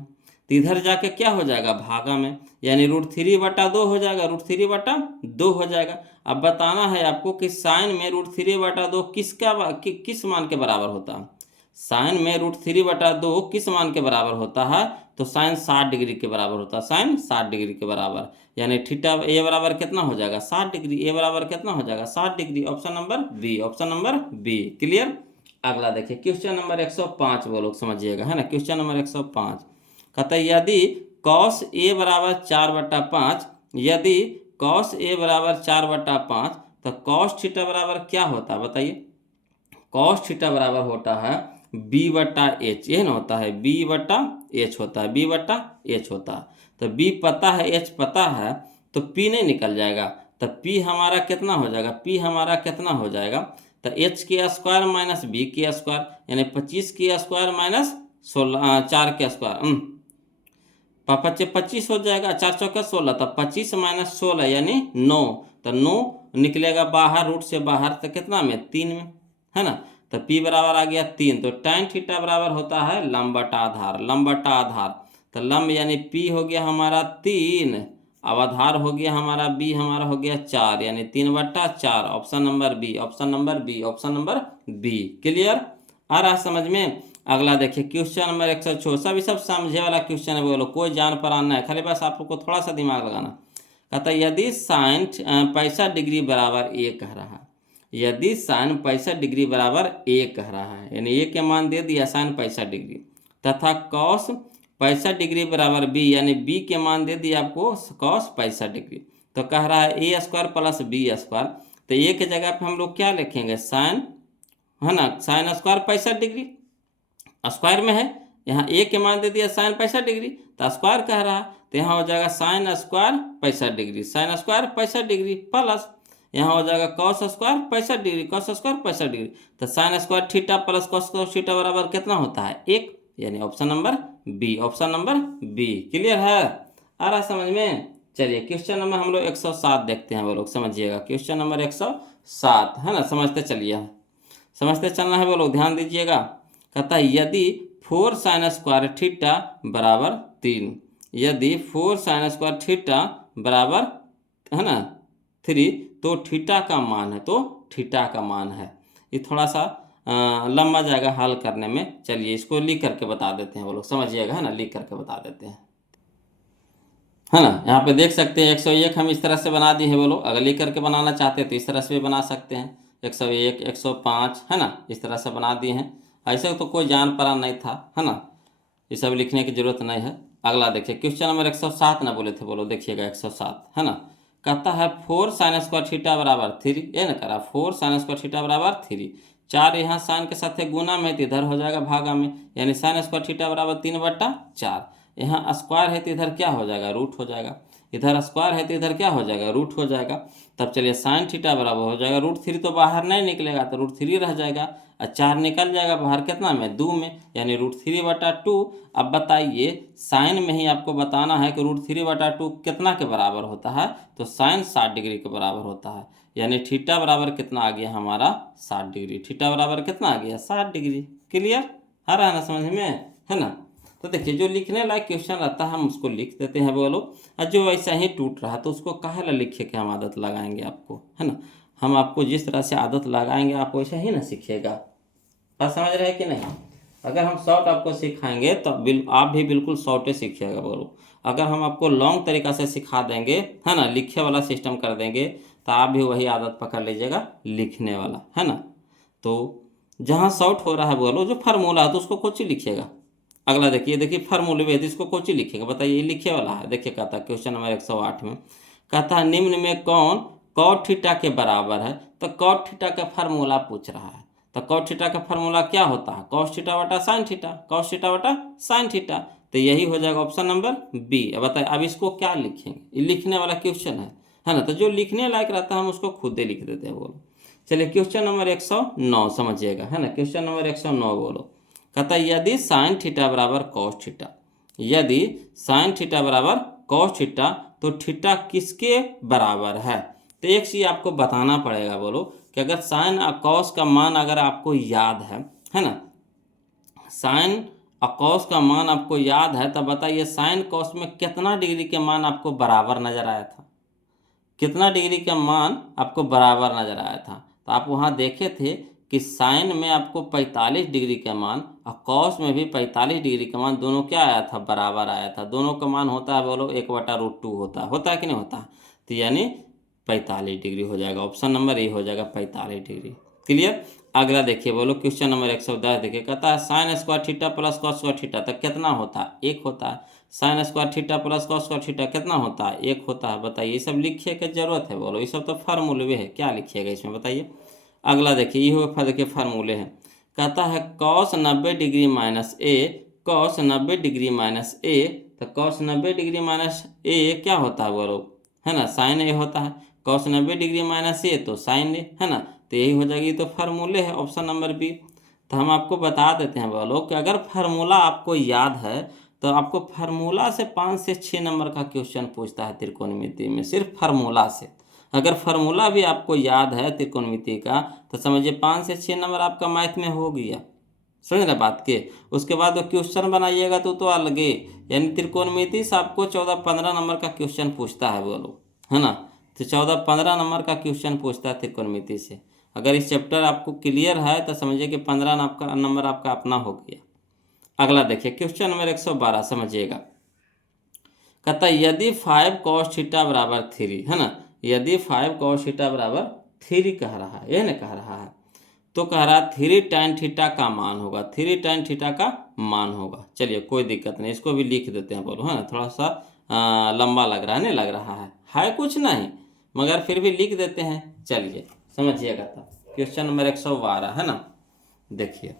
तो इधर जाके क्या हो जाएगा, भागा में, यानी √3/2 हो जाएगा, √3/2 हो जाएगा। अब बताना है आपको कि साइन में √3/2 किस मान के बराबर होता है। साइन में √3/2 किस मान के बराबर होता है, तो साइन 60 डिग्री के बराबर होता है, साइन 60 डिग्री के बराबर, यानी थीटा ए बराबर कितना हो जाएगा 60 डिग्री, ए बराबर कितना हो जाएगा 60 degree, option number B, option number B. Clear. अगला देखिए क्वेश्चन नंबर 105 वो लोग समझिएगा है ना। क्वेश्चन नंबर 105 कहता है यदि cos a बराबर 4/5, यदि cos a बराबर 4/5, तो cos थीटा बराबर क्या होता है बताइए। cos थीटा बराबर होता है b/h, यह ना होता है b/h होता है, b/h होता है। तो b पता है, h पता है, तो p नहीं निकल जाएगा, तो p हमारा कितना हो जाएगा, p हमारा कितना हो जाएगा, तो h के स्क्वायर माइनस b के स्क्वायर, यानी 25 के स्क्वायर माइनस 4 के स्क्वायर, 25 हो जाएगा, 4 चौका 16, तो 25 माइनस 16 यानी 9, तो 9 निकलेगा बाहर, रूट से बाहर, तो कितना में 3 में है ना। तो p बराबर आ गया 3, तो tan थीटा बराबर होता है लंब बटा आधार, लंब बटा आधार। तो लंब यानी p हो गया हमारा 3, अब आधार हो गया हमारा b, हमारा हो गया 4, यानी 3/4, option number B, option number B, option number B. Clear आ रहा समझ में। अगला देखिए क्वेश्चन नंबर 106, सब समझे वाला क्वेश्चन है बोलो, कोई जान पराना है, खाली बस आप लोग को थोड़ा सा दिमाग लगाना। कहता है यदि साइन 65 डिग्री बराबर ए कह रहा है, यदि साइन 65 डिग्री बराबर ए कह रहा है, यानी ए के मान दे दिया साइन 65 डिग्री, तथा कॉस 65 डिग्री बराबर बी, यानी बी के मान दे दिया आपको कॉस 65 डिग्री। तो कह रहा है A square plus B square, तो ए के जगह पे हम लोग क्या लिखेंगे, साइन है ना, साइन स्क्वायर 65 डिग्री, स्क्वायर में है, यहाँ ए के मान दे दिया साइन 65 डिग्री, तो स्क्वायर कह रहा है, तो यहाँ हो जाएगा sine square 65 degree, sine square 65 degree plus यहाँ हो जाएगा cos square 65 degree, cos square 65 degree, तो sine square theta plus cos theta बराबर कितना होता है 1, यानी option number B, option number B. Clear है, आ रहा समझ में। चलिए क्वेश्चन नंबर हम लोग 107 देखते हैं वो लोग समझिएगा, क्वेश्चन नंबर 107 है ना, समझते चलिए समझते चलना है बोलो, ध्यान दीजिएगा। कहता है यदि 4 साइन स्क्वायर थीटा बराबर 3, यदि 4 साइन स्क्वायर थीटा बराबर है ना 3, तो थीटा का मान है, तो थीटा का मान है। ये थोड़ा सा लंबा जाएगा हल करने में। चलिए इसको लिख करके बता देते हैं वो लोग, समझिएगा है ना, लिख करके बता देते हैं है ना। यहाँ पे देख सकते हैं 101 हम इस तरह से बना दिए हैं वो लोग। अगर लिख करके बनाना चाहते हैं तो इस तरह से भी बना सकते हैं, 101 105 है ना, इस तरह से बना दिए हैं। ऐसे तो कोई जान पड़ा नहीं था है ना, ये सब लिखने की जरूरत नहीं है। अगला देखिए क्वेश्चन नंबर 107 ना बोले थे बोलो, देखिएगा 107 है ना। कहता है 4 साइन स्क्वायर थीटा बराबर 3, ये ना करा 4 साइन स्क्वायर थीटा बराबर 3, 4 यहाँ साइन के साथ गुना में तो इधर हो जाएगा भागा में, यानी साइन स्क्वायर थीटा बराबर 3/4। यहाँ स्क्वायर है तो इधर क्या हो जाएगा, रूट हो जाएगा। इधर स्क्वायर है तो इधर क्या हो जाएगा, रूट हो जाएगा। तब चलिए साइन थीटा बराबर हो जाएगा √3, तो बाहर नहीं निकलेगा तो √3 रह जाएगा, और 4 निकल जाएगा बाहर कितना में, 2 में, यानी √3/2। अब बताइए साइन में ही आपको बताना है कि √3/2 कितना के बराबर होता है, तो साइन 60 डिग्री के बराबर होता है। यानी थीटा बराबर कितना आ गया हमारा, 60 डिग्री। थीटा बराबर कितना आ गया, 60 डिग्री। क्लियर आ रहा है ना समझ में, है ना। तो देखिए जो लिखने लायक क्वेश्चन रहता है हम उसको लिख देते हैं बोलो, और जो वैसा ही टूट रहा तो उसको काहे ला लिखे के हम आदत लगाएंगे आपको, है ना। हम आपको जिस तरह से आदत लगाएंगे आप वैसा ही ना सीखिएगा। बात समझ रहे हैं कि नहीं। अगर हम शॉर्ट आपको सिखाएंगे तो आप भी बिल्कुल शॉर्टे सीखिएगा बोलो। अगर हम आपको लॉन्ग तरीका से सिखा देंगे है ना, लिखे वाला सिस्टम कर देंगे, तो आप भी वही आदत पकड़ लीजिएगा लिखने वाला, है ना। तो जहाँ शॉर्ट हो रहा है बोलो, जो फार्मूला है तो उसको कुछ लिखिएगा। अगला देखिए फार्मूले में इसको कोची लिखेगा, बताइए, ये लिखे वाला है। देखिए कहता है क्वेश्चन नंबर 108 में, कहता है निम्न में कौन कॉट थीटा के बराबर है। तो कॉट थीटा का फार्मूला पूछ रहा है, तो कॉट थीटा का फार्मूला क्या होता है, कॉस थीटा बटा साइन थीटा, कॉस थीटा बटा साइन थीटा। तो यही हो जाएगा ऑप्शन नंबर बी। अब बताइए अब इसको क्या लिखेंगे, ये लिखने वाला क्वेश्चन है ना। तो जो लिखने लायक रहता है हम उसको खुद ही लिख देते हैं बोलो। चलिए क्वेश्चन नंबर 109 समझिएगा, है ना। क्वेश्चन नंबर 109 बोलो, कहता है यदि साइन थीटा बराबर कॉस थीटा, यदि साइन थीटा बराबर कॉस थीटा, तो थीटा किसके बराबर है। तो एक चीज आपको बताना पड़ेगा बोलो, कि अगर साइन और कॉस का मान अगर आपको याद है ना, साइन और कॉस का मान आपको याद है, तब बताइए साइन कॉस में कितना डिग्री के मान आपको बराबर नजर आया था, कितना डिग्री का मान आपको बराबर नजर आया था। तो आप वहाँ देखे थे कि साइन में आपको 45 डिग्री का मान और कॉस में भी 45 डिग्री का मान, दोनों क्या आया था, बराबर आया था। दोनों का मान होता है बोलो 1/√2 होता है कि नहीं होता। तो यानी 45 डिग्री हो जाएगा, ऑप्शन नंबर ए हो जाएगा 45 डिग्री। क्लियर। अगला देखिए बोलो क्वेश्चन नंबर 110 देखिए, कहता है sign square theta plus cos square theta, तो कितना होता है, 1 होता है। Sign square theta plus cos square theta कितना होता है, 1 होता है। बताइए ये सब लिखिए की जरूरत है बोलो, ये सब तो फार्मूले है, क्या लिखिएगा इसमें बताइए। अगला देखिए ये देखिए फार्मूले हैं। कहता है कॉस 90 डिग्री माइनस ए, कॉस 90 डिग्री माइनस ए, तो कॉस 90 डिग्री माइनस ए क्या होता है बोलो, है ना, साइन ए होता है। कॉस 90 डिग्री माइनस ए तो साइन ए, है ना। तो यही हो जाएगी, तो फार्मूले है ऑप्शन नंबर बी। तो हम आपको बता देते हैं बोलो कि अगर फार्मूला आपको याद है तो आपको फार्मूला से 5 से 6 नंबर का क्वेश्चन पूछता है त्रिकोणमिति में, सिर्फ फार्मूला से। अगर फार्मूला भी आपको याद है त्रिकोणमिति का, तो समझिए 5 से 6 नंबर आपका मैथ में हो गया। समझ रहे बात के। उसके बाद वो क्वेश्चन बनाइएगा तो अलगे, यानी त्रिकोणमिति से आपको 14-15 नंबर का क्वेश्चन पूछता है बोलो, है ना। तो 14-15 नंबर का क्वेश्चन पूछता है त्रिकोणमिति से। अगर इस चैप्टर आपको क्लियर है तो समझिए कि 15 नंबर आपका अपना हो गया। अगला देखिए क्वेश्चन नंबर 112 समझिएगा। कहता है यदि 5 cos थीटा बराबर 3, है ना, यदि 5 cos थीटा बराबर 3 कह रहा है, ये ना कह रहा है, तो कह रहा है 3 tan थीटा का मान होगा, 3 tan थीटा का मान होगा। चलिए कोई दिक्कत नहीं, इसको भी लिख देते हैं बोलो, है ना। थोड़ा सा लंबा लग रहा है, नहीं लग रहा है कुछ नहीं, मगर फिर भी लिख देते हैं। चलिए समझिएगा तब क्वेश्चन नंबर 112, है ना। देखिए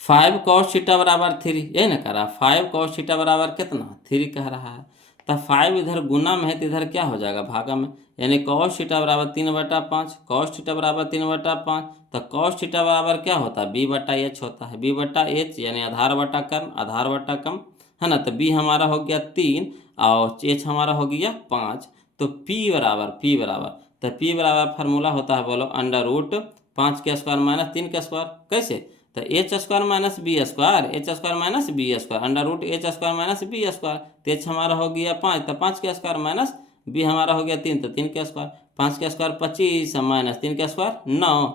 5 cos थीटा बराबर 3, यही ना कह रहा, 5 cos थीटा बराबर कितना, 3 कह रहा है। तो 5 इधर गुना में है तो इधर क्या हो जाएगा, भागा में, यानी cos थीटा बराबर 3/5, cos थीटा बराबर 3/5। तो cos थीटा बराबर क्या होता है, b/h होता है, b/h यानी आधार बटा कम, है ना। तो b हमारा हो गया 3 और h हमारा हो गया 5। तो p बराबर तो पी बराबर फार्मूला होता है बोलो अंडर रूट 5 के स्क्वायर माइनस 3 के स्क्वायर। कैसे? तो H square minus B square, H square minus B square, under root H square minus B square. तो एच हमारा हो गया 5, तो 5 के स्क्वायर माइनस बी हमारा हो गया 3, तो 3 के स्क्वायर। 5 के स्क्वायर 25 माइनस 3 के स्क्वायर 9,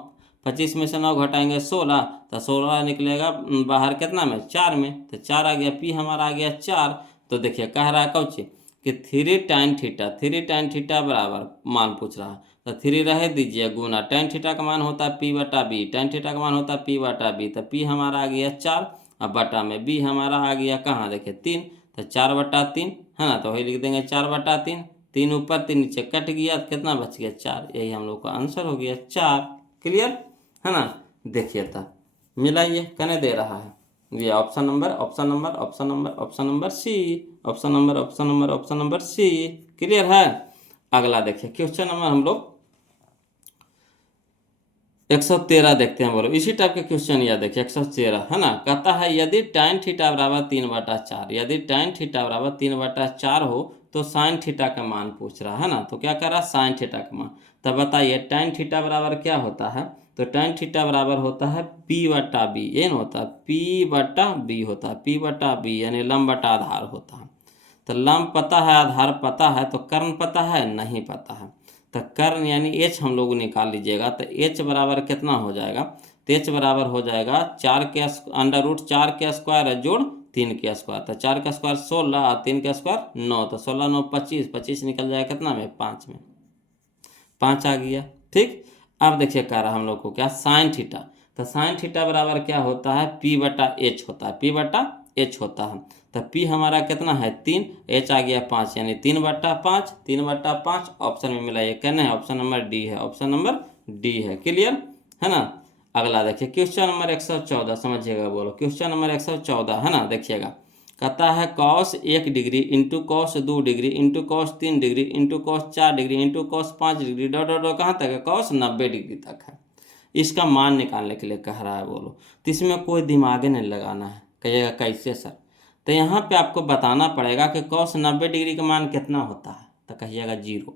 25 में से 9 घटाएंगे 16, तो 16 निकलेगा बाहर कितना में 4 में, तो 4 आ गया, पी हमारा आ गया 4। तो देखिए कह रहा है कौची कि 3 tan थीटा, 3 tan थीटा बराबर मान पूछ रहा है, तो 3 रह दीजिए गुना tan थीटा का मान होता है पी बटा बी, tan थीटा का मान होता है पी बटा बी, तो पी हमारा आ गया 4, अब बटा में बी हमारा आ गया कहाँ देखिए 3, तो 4 बटा 3 है ना, तो वही लिख देंगे 4 बटा 3, 3 ऊपर 3 नीचे कट गया, तो कितना बच गया 4, यही हम लोग का आंसर हो गया 4। क्लियर है ना? देखिए था मिलाइए कने दे रहा है ये option number option number option number option number C, option number option number option number C. Clear है? अगला देखिए क्वेश्चन नंबर हम लोग 113 देखते हैं बोलो, इसी टाइप के क्वेश्चन यह देखिए 113 है ना। कहता है यदि tan थीटा बराबर 3/4, यदि tan थीटा बराबर 3/4 हो तो sin थीटा का मान पूछ रहा है ना। तो क्या कर रहा है sin थीटा का मान, तब बताइए tan थीटा बराबर क्या होता है, तो tan थीटा बराबर होता है p बटा बी, ये ना होता है p बटा बी होता है, p बटा बी यानी लंब बटा आधार होता है। तो लंब पता है आधार पता है, तो कर्ण पता है नहीं पता है, तो कर्ण यानी एच हम लोग निकाल लीजिएगा। तो एच बराबर कितना हो जाएगा, तो एच बराबर हो जाएगा 4 के अंडर रूट 4 के स्क्वायर जोड़ 3 के स्क्वायर, तो 4 का स्क्वायर 16 और 3 का स्क्वायर 9, तो 16 9 25, 25 निकल जाएगा कितना में 5 में, 5 आ गया। ठीक, अब देखिए कह रहा हम लोग को क्या साइन थीटा, तो साइन थीटा बराबर क्या होता है पी बटा एच होता है, पी बटा एच होता है। तो पी हमारा कितना है 3, एच आ गया 5 यानी 3/5, 3/5 ऑप्शन में मिला, ये कहना है ऑप्शन नंबर डी है, ऑप्शन नंबर डी है। क्लियर है ना? अगला देखिए क्वेश्चन नंबर 114 समझिएगा बोलो, क्वेश्चन नंबर 114 है ना। देखिएगा कहता है cos 1 degree into cos 2 degree into cos 3 degree into cos 4 degree into cos 5 degree dot dot dot कहाँ तक है cos 90 डिग्री तक है। इसका मान निकालने के लिए कह रहा है बोलो, तो इसमें कोई दिमाग नहीं लगाना है। कहिएगा कैसे सर, तो यहाँ पे आपको बताना पड़ेगा कि cos 90 डिग्री का मान कितना होता है, तो कहिएगा 0।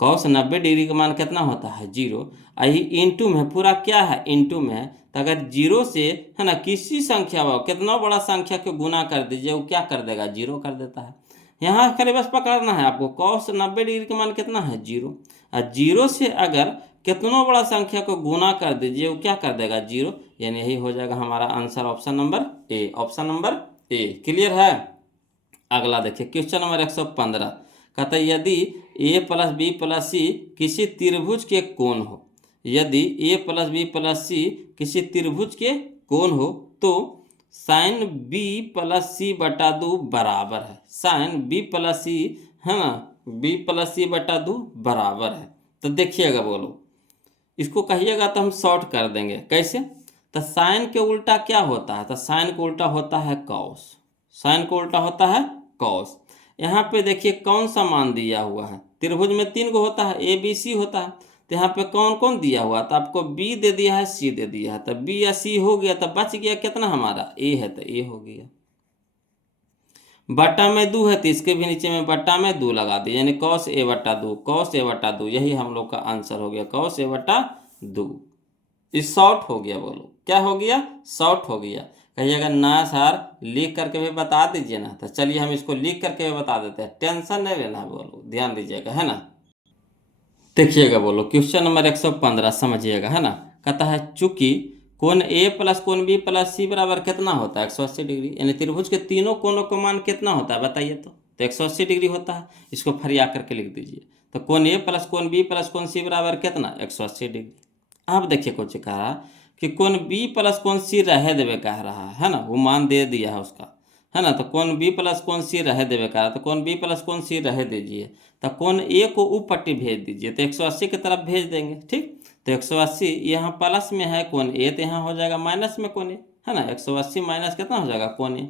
cos 90 डिग्री का मान कितना होता है 0, यही इंटू में पूरा क्या है इंटू में है, तो अगर 0 से है ना किसी संख्या हो कितना बड़ा संख्या को गुना कर दीजिए वो क्या कर देगा 0 कर देता है। यहाँ खाली बस पकड़ना है आपको cos 90 डिग्री का मान कितना है 0, और 0 से अगर कितना बड़ा संख्या को गुना कर दीजिए वो क्या कर देगा 0, यानी यही हो जाएगा हमारा answer option number A, option number A. Clear है? अगला देखिए क्वेश्चन नंबर 115 कहता है यदि a प्लस बी प्लस सी किसी त्रिभुज के कोण हो, यदि a प्लस बी प्लस सी किसी त्रिभुज के कोण हो तो साइन बी प्लस सी बटा 2 बराबर है, साइन बी प्लस सी है ना, बी प्लस सी बटा 2 बराबर है। तो देखिएगा बोलो, इसको कहिएगा तो हम शॉर्ट कर देंगे कैसे, तो साइन के उल्टा क्या होता है, तो साइन को उल्टा होता है कॉस, साइन को उल्टा होता है कॉस। यहाँ पे देखिए कौन सा मान दिया हुआ है, त्रिभुज में 3 को होता है ए बी सी होता है, तो यहाँ पे कौन कौन दिया हुआ, तो आपको बी दे दिया है सी दे दिया है, तो बी या सी हो गया, तो बच गया कितना हमारा ए है, तो ए हो गया। बट्टा में 2 है तो इसके भी नीचे में बट्टा में 2 लगा दिए, यानी cos a बटा 2, cos a बटा 2, यही हम लोग का आंसर हो गया cos a बटा 2। इस शॉर्ट हो गया, बोलो क्या हो गया शॉर्ट हो गया। कहिएगा ना सर लिख करके भी बता दीजिए ना, तो चलिए हम इसको लिख करके भी बता देते हैं, टेंशन नहीं लेना है, बोलो ध्यान दीजिएगा है ना। देखिएगा बोलो क्वेश्चन नंबर 115 समझिएगा है ना। कहता है चूंकि कोण ए प्लस कोण बी प्लस सी बराबर कितना होता है 180 डिग्री, यानी त्रिभुज के तीनों कोणों का मान कितना होता है बताइए, तो 180 डिग्री होता है, इसको फरिया करके लिख दीजिए। तो कोण ए प्लस कोण बी प्लस कोण सी बराबर कितना 180 डिग्री। अब देखिए कुछ कहा कि कोण बी प्लस कोण सी रह देवे कह रहा है ना, वो मान दे दिया है उसका है ना, तो कोण बी प्लस कोण सी रह देवे कह रहा, तो कोण बी प्लस कोण सी रह दीजिए, तो कोण ए को ऊपर पट्टी भेज दीजिए, तो 180 की तरफ भेज देंगे। ठीक, तो 180 यहाँ प्लस में है कोण ए, तो यहाँ हो जाएगा माइनस में कोण ए है ना, 180 माइनस कितना हो जाएगा कोण ए।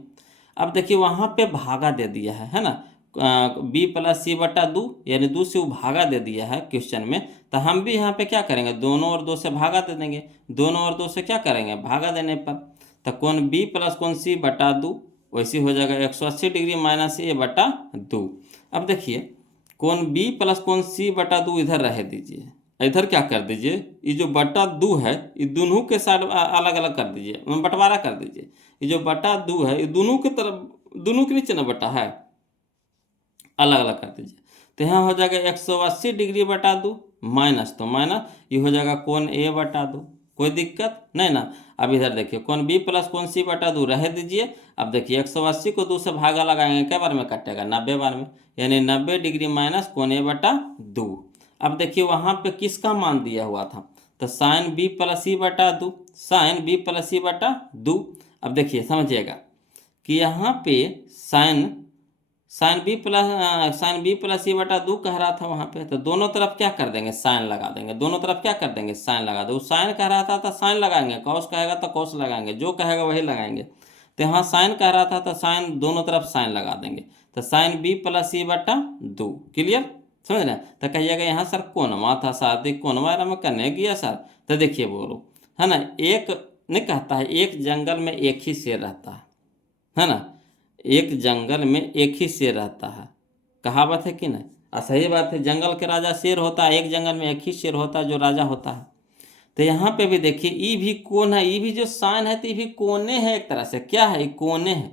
अब देखिए वहाँ पे भागा दे दिया है ना, बी प्लस सी बटा 2, यानी 2 से वो भागा दे दिया है क्वेश्चन में, तो हम भी यहाँ पे क्या करेंगे दोनों और 2 से भागा दे देंगे, दोनों और 2 से क्या करेंगे भागा देने पर, तो कोण बी प्लस कोण सी बटा 2 वैसे हो जाएगा 180 डिग्री माइनस ए बटा 2। अब देखिए कोण बी प्लस कोण सी बटा 2 इधर रह दीजिए, इधर क्या कर दीजिए, ये जो बटा 2 है ये दोनों के साइड अलग अलग कर दीजिए, बंटवारा कर दीजिए। ये जो बटा 2 है ये दोनों के तरफ, दोनों के नीचे ना बटा है, अलग अलग कर दीजिए। तो यहाँ हो जाएगा 180 डिग्री बटा 2 माइनस, तो माइनस ये हो जाएगा कोण ए बटा 2। कोई दिक्कत नहीं ना। अब इधर देखिए कोण बी प्लस कोण सी बटा 2 रह दीजिए। अब देखिए 180 को 2 से भागा लगाएंगे, क्या बार में कटेगा, 90 बार में, यानी 90 डिग्री माइनस कोण ए बटा 2। अब देखिए वहाँ पे किसका मान दिया हुआ था, तो साइन बी प्लस सी बटा 2, साइन बी प्लस सी बटा 2। अब देखिए समझिएगा कि यहाँ पे साइन बी प्लस सी बटा 2 कह रहा था वहाँ पे, तो दोनों तरफ क्या कर देंगे, साइन लगा देंगे, दोनों तरफ क्या कर देंगे, साइन लगा दो। साइन कह रहा था तो साइन लगाएंगे, कॉस कहेगा तो कॉस लगाएंगे, जो कहेगा वही लगाएंगे। तो यहाँ साइन कह रहा था तो साइन, दोनों तरफ साइन लगा देंगे, तो साइन बी प्लस सी बटा 2। क्लियर, समझ रहे हैं। तो कहिएगा यहाँ सर कोणवा था, शादी कोणवा में करने गया सर। तो देखिए बोलो, है ना, एक नहीं कहता है एक जंगल में एक ही शेर रहता है ना, एक जंगल में एक ही शेर रहता है, कहावत है कि नहीं। सही बात है, जंगल के राजा शेर होता है, एक जंगल में एक ही शेर होता है जो राजा होता है। तो यहाँ पे भी देखिए ई भी कोण है, ई भी जो साइन है तो ये भी कोने है एक तरह से, क्या है, कोने है।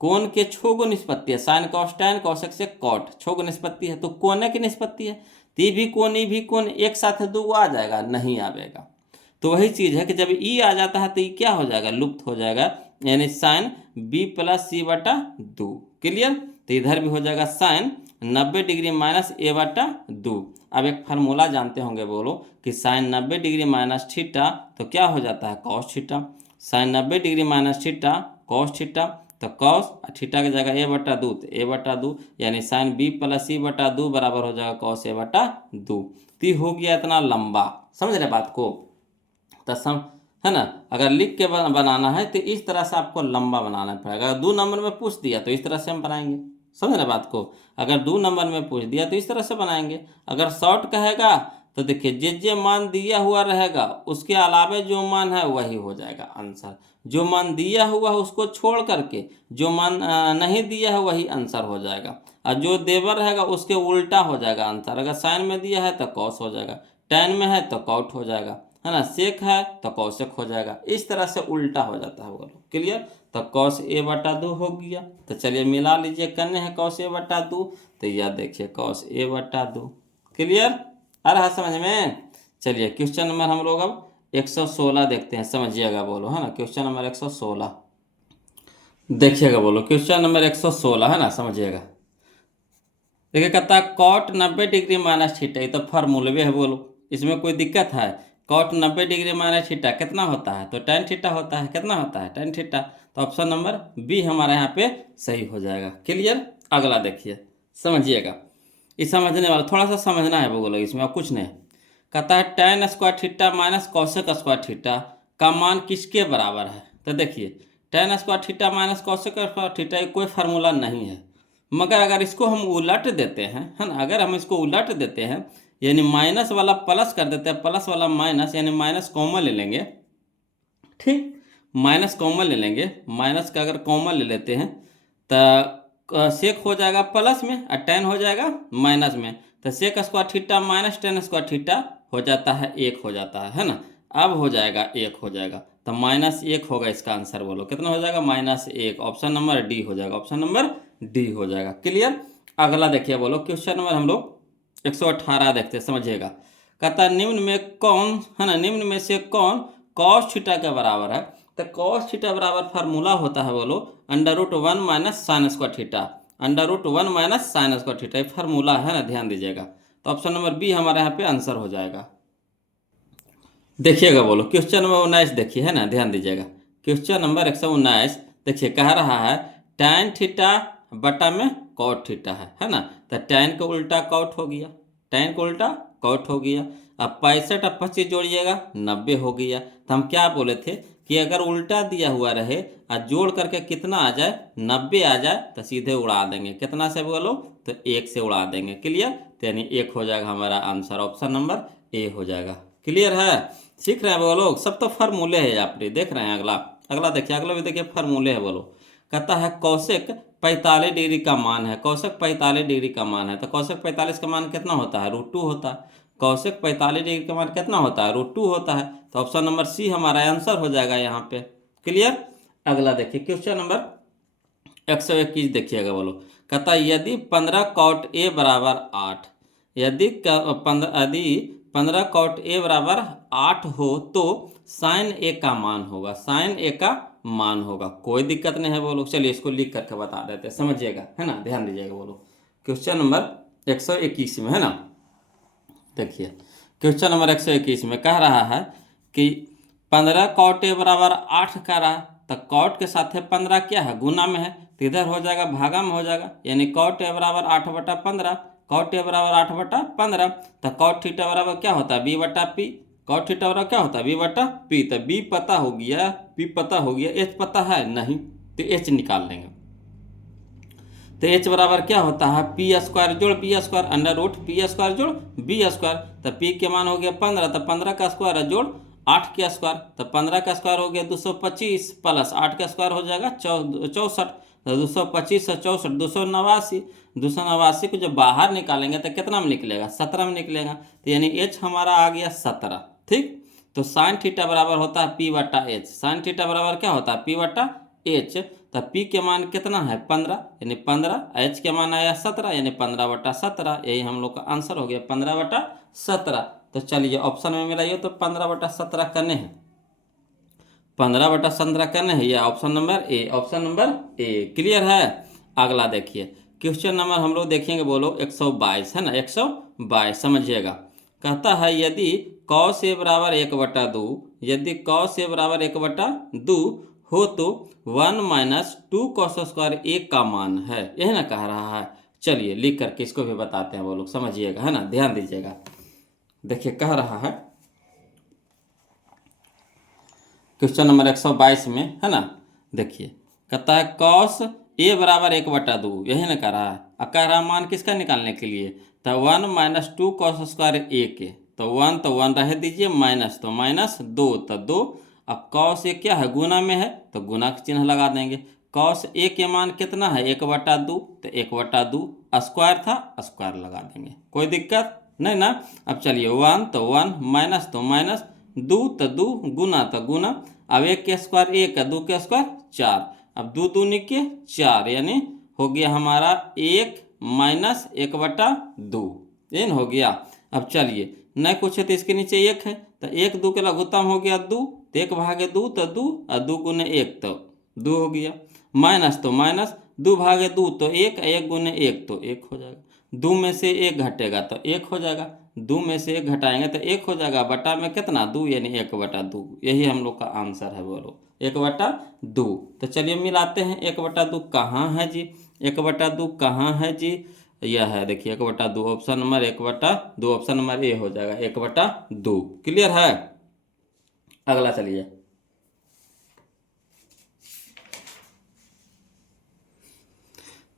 कोण के छो गो निष्पत्ति है, साइन कॉस टैन कॉसेक से कॉट, छो गो निष्पत्ति है, तो कोने की निष्पत्ति है। तो ये भी कोण एक साथ है, 2 आ जाएगा, नहीं आवेगा। तो वही चीज़ है कि जब ई आ जाता है तो ये क्या हो जाएगा, लुप्त हो जाएगा, यानी साइन बी प्लस सी बटा 2। क्लियर। तो इधर भी हो जाएगा साइन 90 डिग्री माइनस ए बटा 2। अब एक फार्मूला जानते होंगे, बोलो कि साइन 90 डिग्री माइनस थीटा तो क्या हो जाता है, cos theta. Sine 90 degree minus theta cos theta, तो कॉस थीटा की जगह ए बटा 2, तो ए बटा 2, यानी साइन बी प्लस सी बटा 2 बराबर हो जाएगा कॉस ए बटा 2। तो हो गया इतना लंबा, समझ रहे बात को। तो है ना, अगर लिख के बनाना है तो इस तरह से आपको लंबा बनाना पड़ेगा। अगर 2 नंबर में पूछ दिया तो इस तरह से हम बनाएंगे, समझ रहे बात को। अगर 2 नंबर में पूछ दिया तो इस तरह से बनाएंगे। अगर शॉर्ट कहेगा तो देखिए जे मान दिया हुआ रहेगा उसके अलावे जो मान है वही हो जाएगा आंसर। जो मान दिया हुआ है उसको छोड़ करके जो मान नहीं दिया है वही आंसर हो जाएगा, और जो देवर रहेगा उसके उल्टा हो जाएगा आंसर। अगर साइन में दिया है तो कॉस हो जाएगा, टैन में है तो कॉट हो जाएगा, है ना, सेक है तो कौशिक हो जाएगा। इस तरह से उल्टा हो जाता है बोलो। क्लियर। तो कॉस ए बटा 2 हो गया। तो चलिए मिला लीजिए, करने हैं कॉस ए बटा 2, तो यह देखिए कॉस ए बटा 2। क्लियर, आ रहा समझ में। चलिए क्वेश्चन नंबर हम लोग अब 116 देखते हैं, समझिएगा बोलो, है ना। क्वेश्चन नंबर 116 देखिएगा बोलो, क्वेश्चन नंबर 116 है ना, समझिएगा। देखिए कहता है कॉट 90 डिग्री माइनस थीटा, ये तो फॉर्मूले है बोलो, इसमें कोई दिक्कत है। कॉट 90 डिग्री माइनस थीटा कितना होता है, तो टेन थीटा होता है। कितना होता है, टेन थीटा। तो ऑप्शन नंबर बी हमारे यहाँ पे सही हो जाएगा। क्लियर। अगला देखिए, समझिएगा, ये समझने वाला, थोड़ा सा समझना है बोलो, इसमें और कुछ नहीं। कहता है ten square theta minus cosec square theta का मान किसके बराबर है। तो देखिए ten square theta minus cosec square theta कोई फार्मूला नहीं है, मगर अगर इसको हम उलट देते हैं, है ना, अगर हम इसको उलट देते हैं यानी माइनस वाला प्लस कर देते हैं, प्लस वाला माइनस, यानी माइनस कॉमन ले लेंगे, ठीक, माइनस कॉमन ले लेंगे, माइनस का अगर कॉमन ले लेते हैं तो सेक हो जाएगा प्लस में और टेन हो जाएगा माइनस में। तो sec square theta minus tan square theta हो जाता है 1 हो जाता है ना। अब हो जाएगा 1 हो जाएगा, तो -1 होगा इसका आंसर। बोलो कितना हो जाएगा, -1। ऑप्शन नंबर डी हो जाएगा, ऑप्शन नंबर डी हो जाएगा। क्लियर। अगला देखिए बोलो, क्वेश्चन नंबर हम लोग 118 देखते हैं, समझिएगा। कहता है निम्न में कौन, है ना, निम्न में से कौन कॉस थीटा के बराबर है। तो कॉस थीटा बराबर फार्मूला होता है बोलो √1 minus sign square theta, √1 minus sign square theta, formula है ना, ध्यान दीजिएगा। तो ऑप्शन नंबर बी हमारे यहाँ पे आंसर हो जाएगा। देखिएगा बोलो क्वेश्चन नंबर 19 देखिए, है ना, ध्यान दीजिएगा। क्वेश्चन नंबर 119 देखिए, कह रहा है टैन थीटा बटा में कॉट थीटा है ना। तो टैन का उल्टा कॉट हो गया, टैन का उल्टा कॉट हो गया। अब 65 और 25 जोड़िएगा 90 हो गया। तो हम क्या बोले थे कि अगर उल्टा दिया हुआ रहे और जोड़ करके कितना आ जाए, 90 आ जाए, तो सीधे उड़ा देंगे। कितना से बोलो, तो 1 से उड़ा देंगे। क्लियर। तो यानी 1 हो जाएगा हमारा आंसर, ऑप्शन नंबर ए हो जाएगा। क्लियर है, सीख रहे हैं वो लोग, सब तो फार्मूले है। आप देख रहे हैं। अगला देखिए, अगला भी देखिए फार्मूले है बोलो। कहता है कौशिक 45 डिग्री का मान है, कौशिक 45 डिग्री का मान है, तो कौशिक 45 का मान कितना होता है, √2 होता है। कौशिक 45 डिग्री का मान कितना होता है, √2 होता है। तो ऑप्शन नंबर सी हमारा आंसर हो जाएगा यहाँ पे। क्लियर। अगला देखिए क्वेश्चन नंबर 121 देखिएगा बोलो। कहता है यदि 15 कॉट ए बराबर 8, यदि 15 कॉट ए बराबर 8 हो तो साइन ए का मान होगा, साइन ए का मान होगा। कोई दिक्कत नहीं है बोलो। चलिए इसको लिख करके बता देते हैं, समझिएगा, है ना, ध्यान दीजिएगा बोलो। क्वेश्चन नंबर 121 में, है ना, देखिए क्वेश्चन नंबर 121 में कह रहा है कि 15 कॉट ए बराबर 8 का रहा, तो कॉट के साथ 15 क्या है, गुना में है, तो इधर हो जाएगा भागा में हो जाएगा, यानी कॉट ए बराबर 8/15, कॉट ए बराबर 8/15। तो कॉट थीटा बराबर क्या होता है, b/p। कॉट थीटा बराबर क्या होता है, b/p। तो b पता हो गया, p पता हो गया, h पता है नहीं, तो h निकाल लेंगे। तो h बराबर क्या होता है, p² जोड़ b² √p² जोड़ b²। तो p के मान हो गया 15, तो 15 का स्क्वायर जोड़ 8 के स्क्वायर, तो 15 का स्क्वायर हो गया 225 प्लस 8 का स्क्वायर हो जाएगा 64। तो 225 से 64 289, 289 को जब बाहर निकालेंगे तो कितना में निकलेगा, 17 में निकलेगा। तो यानी h हमारा आ गया 17। ठीक। तो साइन थीटा बराबर होता है p/h, साइन थीटा बराबर क्या होता है, p/h। तो p के मान कितना है 15, यानी 15, h के मान आया 17, यानी 15/17। यही हम लोग का आंसर हो गया 15/17। तो चलिए ऑप्शन में मिलाइए, तो 15/17 करने हैं, 15/17 करने हैं, यह option number A, option number A. Clear है। अगला देखिए क्वेश्चन नंबर हम लोग देखेंगे बोलो 122, है ना, 122 समझिएगा। कहता है यदि cos a बराबर 1/2, यदि cos a बराबर 1/2 हो तो 1 - 2 cos² a का मान है, यही ना कह रहा है। चलिए लिख करके इसको भी बताते हैं वो लोग, समझिएगा, है ना, ध्यान दीजिएगा। देखिए कह रहा है क्वेश्चन नंबर 122 में, है ना, देखिए कहता है cos a बराबर 1/2, यही ना कह रहा है। अब कह रहा है मान किसका निकालने के लिए, तो 1 - 2 cos² a के, तो 1 रह दीजिए, माइनस तो -2 तो 2। अब cos a क्या है, गुना में है, तो गुना का चिन्ह लगा देंगे। cos a के मान कितना है 1/2, तो 1/2 स्क्वायर था, स्क्वायर लगा देंगे, कोई दिक्कत नहीं ना। अब चलिए 1 तो 1, माइनस तो माइनस, 2 तो 2, गुना तो गुना। अब 1 के स्क्वायर 1 है, 2 के स्क्वायर 4, अब 2 दूनी के 4, यानी हो गया हमारा 1 - 1/2, ये हो गया। अब चलिए नहीं कुछ है तो इसके नीचे 1 है, तो 1 2 के लघुत्तम हो गया 2, तो 1/2 तो 2, और 2 गुने 1 तो 2 हो गया, माइनस तो माइनस, 2/2 तो 1, 1 गुने 1 तो 1 हो जाएगा। 2 में से 1 घटेगा तो 1 हो जाएगा, 2 में से 1 घटाएंगे तो 1 हो जाएगा, बटा में कितना 2, यानी 1/2। यही हम लोग का आंसर है बोलो, 1/2। तो चलिए मिलाते हैं, 1/2 कहाँ है जी, 1/2 कहाँ है जी, यह है देखिए 1/2, ऑप्शन नंबर 1/2, ऑप्शन नंबर ए हो जाएगा 1/2। क्लियर है। अगला चलिए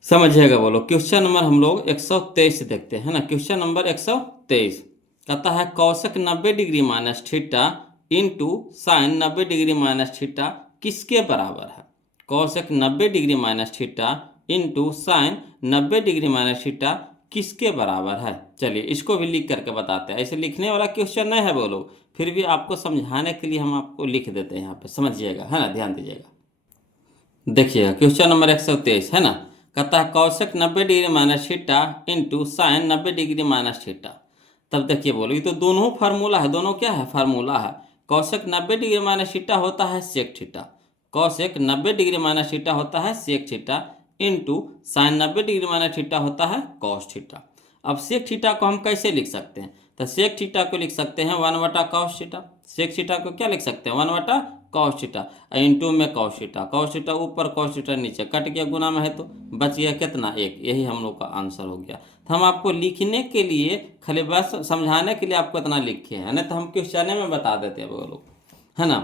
समझिएगा बोलो। क्वेश्चन नंबर हम लोग 123 देखते हैं ना, क्वेश्चन नंबर 123 कहता है Kaushik 90 degree minus theta into sine 90 degree minus theta किसके बराबर है। Kaushik 90 degree minus theta into sine 90 degree minus theta किसके बराबर है। चलिए इसको भी लिख करके बताते हैं, ऐसे लिखने वाला क्वेश्चन नहीं है बोलो, फिर भी आपको समझाने के लिए हम आपको लिख देते हैं यहाँ पे, समझिएगा, है ना, ध्यान दीजिएगा। देखिएगा क्वेश्चन नंबर 123 है ना, कहता है Kaushik 90 degree minus theta into sine 90 degree minus theta. तब देखिए बोलो ये तो दोनों फार्मूला है, दोनों क्या है, फार्मूला है। कौशिक 90 डिग्री माइनस थीटा होता है sec theta, cosec 90 degree minus theta होता है sec theta into sine 90 degree minus theta होता है कॉस थीटा। अब सेक थीटा को हम कैसे लिख सकते हैं, तो सेक थीटा को लिख सकते हैं 1/cos थीटा। सेक थीटा को क्या लिख सकते हैं 1/cos थीटा, इंटू में cos थीटा, cos थीटा ऊपर cos थीटा नीचे, कट गया गुना में है तो बच गया कितना 1। यही हम लोग का आंसर हो गया। तो हम आपको लिखने के लिए खाली बस समझाने के लिए आपको इतना लिखे हैं, नहीं तो हम क्वेश्चन में बता देते हैं वो लोग, है ना।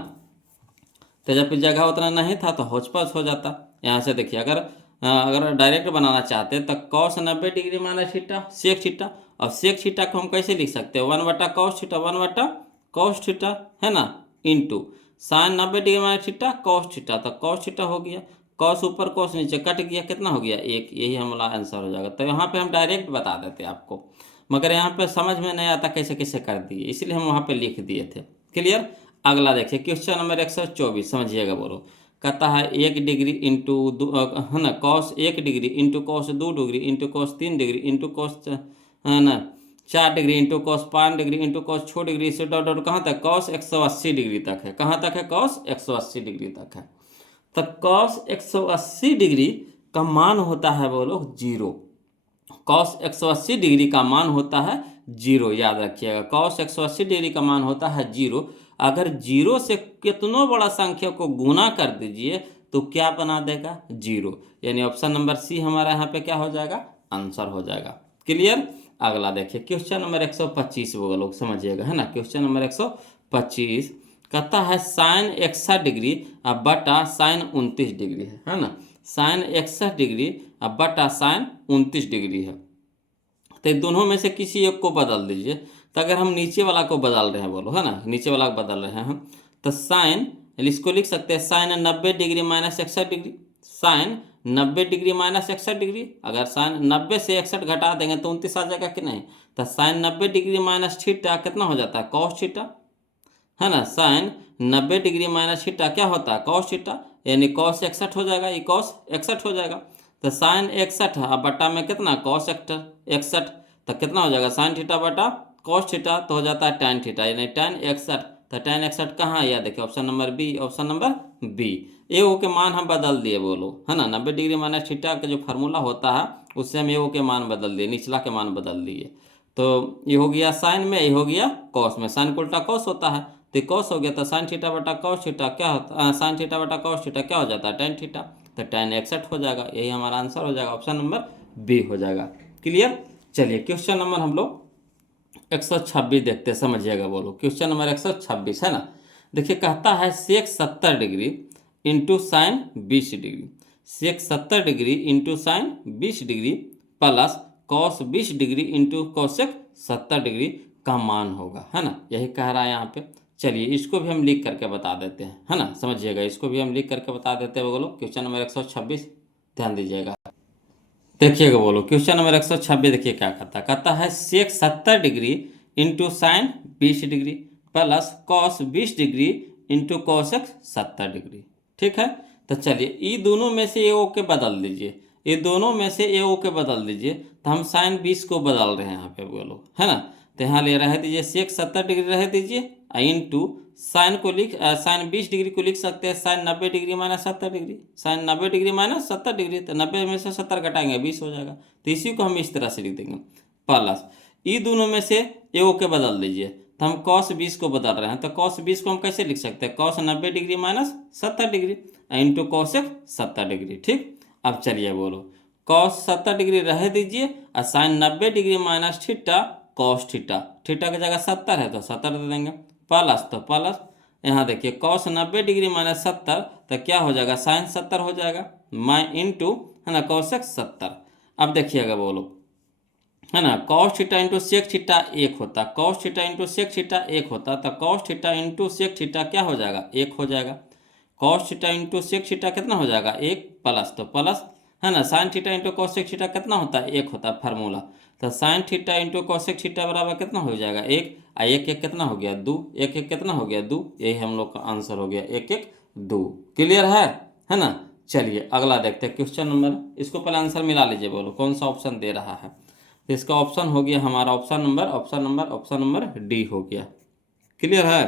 तो जब जगह उतना नहीं था तो होच पच हो जाता। यहाँ से देखिए अगर डायरेक्ट बनाना चाहते हैं तो cos 90 degree minus theta sec theta, और सेक थीटा को हम कैसे लिख सकते हैं 1/cos थीटा, 1/cos थीटा, है ना, into sine 90 degree minus theta cos theta, तो cos थीटा हो गया। कॉस ऊपर कॉस नीचे कट गया, कितना हो गया 1, यही हमारा आंसर हो जाएगा। तो यहाँ पे हम डायरेक्ट बता देते आपको, मगर यहाँ पे समझ में नहीं आता कैसे कैसे कर दिए, इसलिए हम वहाँ पे लिख दिए थे। क्लियर। अगला देखिए क्वेश्चन नंबर 124, समझिएगा बोलो। कहता है 1 डिग्री इंटू है ना cos 1 degree into cos 2 degree into cos 3 degree into cos है ना 4 degree into cos 5 degree into cos 6 degree से डॉट डॉट कहाँ तक कॉस 180 डिग्री तक है। कहाँ तक है कॉस 180 डिग्री तक है। तो कॉस 180 डिग्री का मान होता है बोलो 0। कॉस 180 डिग्री का मान होता है 0, याद रखिएगा। कॉस 180 डिग्री का मान होता है 0। अगर 0 से कितनों बड़ा संख्या को गुना कर दीजिए तो क्या बना देगा 0, यानी ऑप्शन नंबर सी हमारा यहाँ पे क्या हो जाएगा आंसर हो जाएगा। क्लियर। अगला देखिए क्वेश्चन नंबर 125 वो लोग समझिएगा, है ना। क्वेश्चन नंबर 125 कहता है साइन 61 डिग्री बटा साइन 29 डिग्री है ना। साइन 61 डिग्री बटा साइन 29 डिग्री है। तो दोनों में से किसी एक को बदल दीजिए। तो अगर हम नीचे वाला को बदल रहे हैं बोलो, है ना, नीचे वाला को बदल रहे हैं हम, तो साइन इसको लिख सकते हैं sine 90 degree minus 61 degree. Sine 90 degree minus 61 degree, अगर साइन 90 से 61 घटा देंगे तो 29 आ जाएगा कि नहीं। तो साइन 90 डिग्री माइनस थीटा कितना हो जाता है कॉस थीटा, है ना। साइन 90 डिग्री माइनस थीटा क्या होता है कॉस थीटा, यानी कॉस 61 हो जाएगा, ये कॉस 61 हो जाएगा। तो साइन 61 अब बटा में कितना कॉस 61, तो कितना हो जाएगा साइन थीटा बटा कॉस थीटा, तो हो जाता है tan थीटा, यानी tan 61। तो tan 61 कहाँ है, या देखिए option number B, option number B. A O के मान हम बदल दिए बोलो, है ना। 90 डिग्री माइनस थीटा का जो फार्मूला होता है उससे हम ए ओ के मान बदल दिए, निचला के मान बदल दिए। तो ये हो गया साइन में, ये हो गया कॉस में। साइन को उल्टा कॉस होता है, तो कॉस हो गया, तो साइन थीटा बटा कॉस थीटा क्या होता है, साइन थीटा बटा कॉस थीटा क्या हो जाता है tan थीटा, तो tan 61 हो जाएगा, यही हमारा आंसर हो जाएगा, ऑप्शन नंबर बी हो जाएगा। क्लियर। चलिए क्वेश्चन नंबर हम लोग 126 देखते हैं, समझिएगा बोलो। क्वेश्चन नंबर 126 है ना। देखिए कहता है सेक 70 डिग्री इंटू साइन 20 डिग्री, सेक 70 degree into sign 20 degree plus cos 20 degree into cosec 70 degree का मान होगा, है ना, यही कह रहा है यहाँ पे। चलिए इसको भी हम लिख करके बता देते हैं, है ना, समझिएगा, इसको भी हम लिख करके बता देते हैं बोलो। क्वेश्चन नंबर 126 ध्यान दीजिएगा, देखिएगा बोलो। क्वेश्चन नंबर 126 देखिए क्या कहता है सेक 70 degree into sign 20 degree plus cos 20 degree into cosec 70 degree. ठीक है। तो चलिए ये दोनों में से ए ओ के बदल दीजिए, ये दोनों में से ए ओ के बदल दीजिए। तो हम साइन 20 को बदल रहे हैं यहाँ पे बोलो, है ना। तो यहाँ ले रह दीजिए सेक 70 डिग्री रह दीजिए इंटू साइन को साइन 20 डिग्री को लिख सकते हैं sine 90 degree minus 70 degree, sine 90 degree minus 70 degree, तो 90 में से 70 घटाएंगे 20 हो जाएगा। तो इसी को हम इस तरह से लिख देंगे प्लस ये दोनों में से ए ओ के बदल दीजिए। तो हम कॉस 20 को बदल रहे हैं, तो कॉस 20 को हम कैसे लिख सकते हैं cos 90 degree minus 70 degree into cosec 70 degree. ठीक। अब चलिए बोलो कॉस 70 डिग्री रह दीजिए और sine 90 degree minus theta cos theta, theta की जगह 70 है तो 70 दे देंगे प्लस, तो प्लस यहाँ देखिए कॉस 90 डिग्री माइनस 70 तो क्या हो जाएगा साइन 70 हो जाएगा इंटू, है ना, कॉसेक 70। अब देखिएगा बोलो, है ना, cos theta into sec theta एक होता, cos theta into sec theta एक होता, तो cos theta into sec theta क्या हो जाएगा एक हो जाएगा। Cos theta into sec theta कितना हो जाएगा एक प्लस, तो प्लस, है ना, sine theta into cosec theta कितना होता है एक होता है फार्मूला। तो sine theta into cosec theta बराबर कितना हो जाएगा एक, एक एक कितना हो गया दो, एक एक कितना हो गया दो, यही हम लोग का आंसर हो गया एक एक दो। क्लियर है ना। चलिए अगला देखते हैं क्वेश्चन नंबर, इसको पहले आंसर मिला लीजिए बोलो कौन सा ऑप्शन दे रहा है। तो इसका ऑप्शन हो गया हमारा ऑप्शन नंबर डी हो गया। क्लियर है।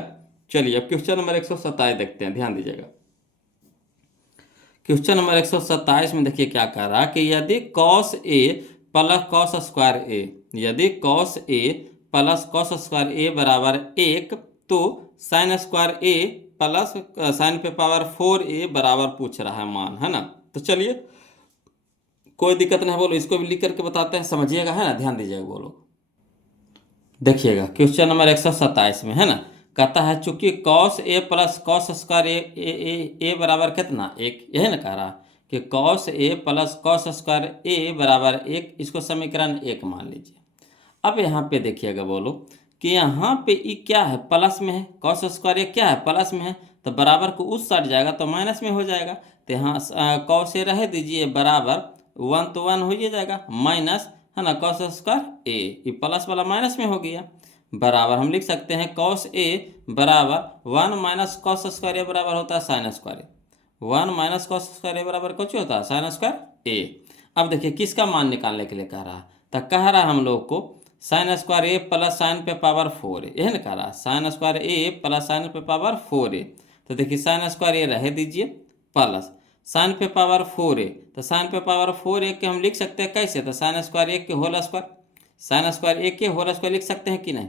चलिए अब क्वेश्चन नंबर 127 देखते हैं, ध्यान दीजिएगा। क्वेश्चन नंबर 127 में देखिए क्या कह रहा है कि यदि cos A plus cos square ए, यदि cos A plus cos square ए बराबर 1 तो साइन स्क्वायर ए प्लस साइन पे पावर 4a बराबर पूछ रहा है मान, है ना। तो चलिए कोई दिक्कत नहीं बोलो, इसको भी लिख करके बताते हैं, समझिएगा, है ना, ध्यान दीजिएगा बोलो। देखिएगा क्वेश्चन नंबर 127 में, है ना, कहता है चूंकि cos A plus cos square ए बराबर कितना एक, यही ना कह रहा कि cos A plus cos square ए बराबर एक, इसको समीकरण एक मान लीजिए। अब यहाँ पे देखिएगा बोलो कि यहाँ पे ई क्या है प्लस में है, कॉस स्क्वायर ए क्या है प्लस में है, तो बराबर को उस साइड जाएगा तो माइनस में हो जाएगा। तो यहाँ कॉस ए रह दीजिए बराबर 1 तो 1 हो ही जाएगा, माइनस है ना कॉस स्क्वायर ए, ये प्लस वाला माइनस में हो गया, बराबर हम लिख सकते हैं कॉस ए बराबर 1 माइनस कॉस स्क्वायर ए बराबर होता है साइन स्क्वायर ए, 1 माइनस कॉस स्क्वायर ए बराबर कुछ होता है साइन स्क्वायर ए। अब देखिए किसका मान निकालने के लिए कह रहा है, तो कह रहा है हम लोग को साइन स्क्वायर ए प्लस साइन पे पावर 4 ए, यह ना कह रहा है साइन स्क्वायर ए प्लस साइन पे पावर 4 ए। तो देखिए साइन स्क्वायर ए रह दीजिए प्लस साइन पे पावर 4 ए, तो साइन पे पावर 4 ए के हम लिख सकते हैं कैसे, तो साइन स्क्वायर ए के होल स्क्वायर, साइन स्क्वायर ए के होल स्क्वायर लिख सकते हैं कि नहीं।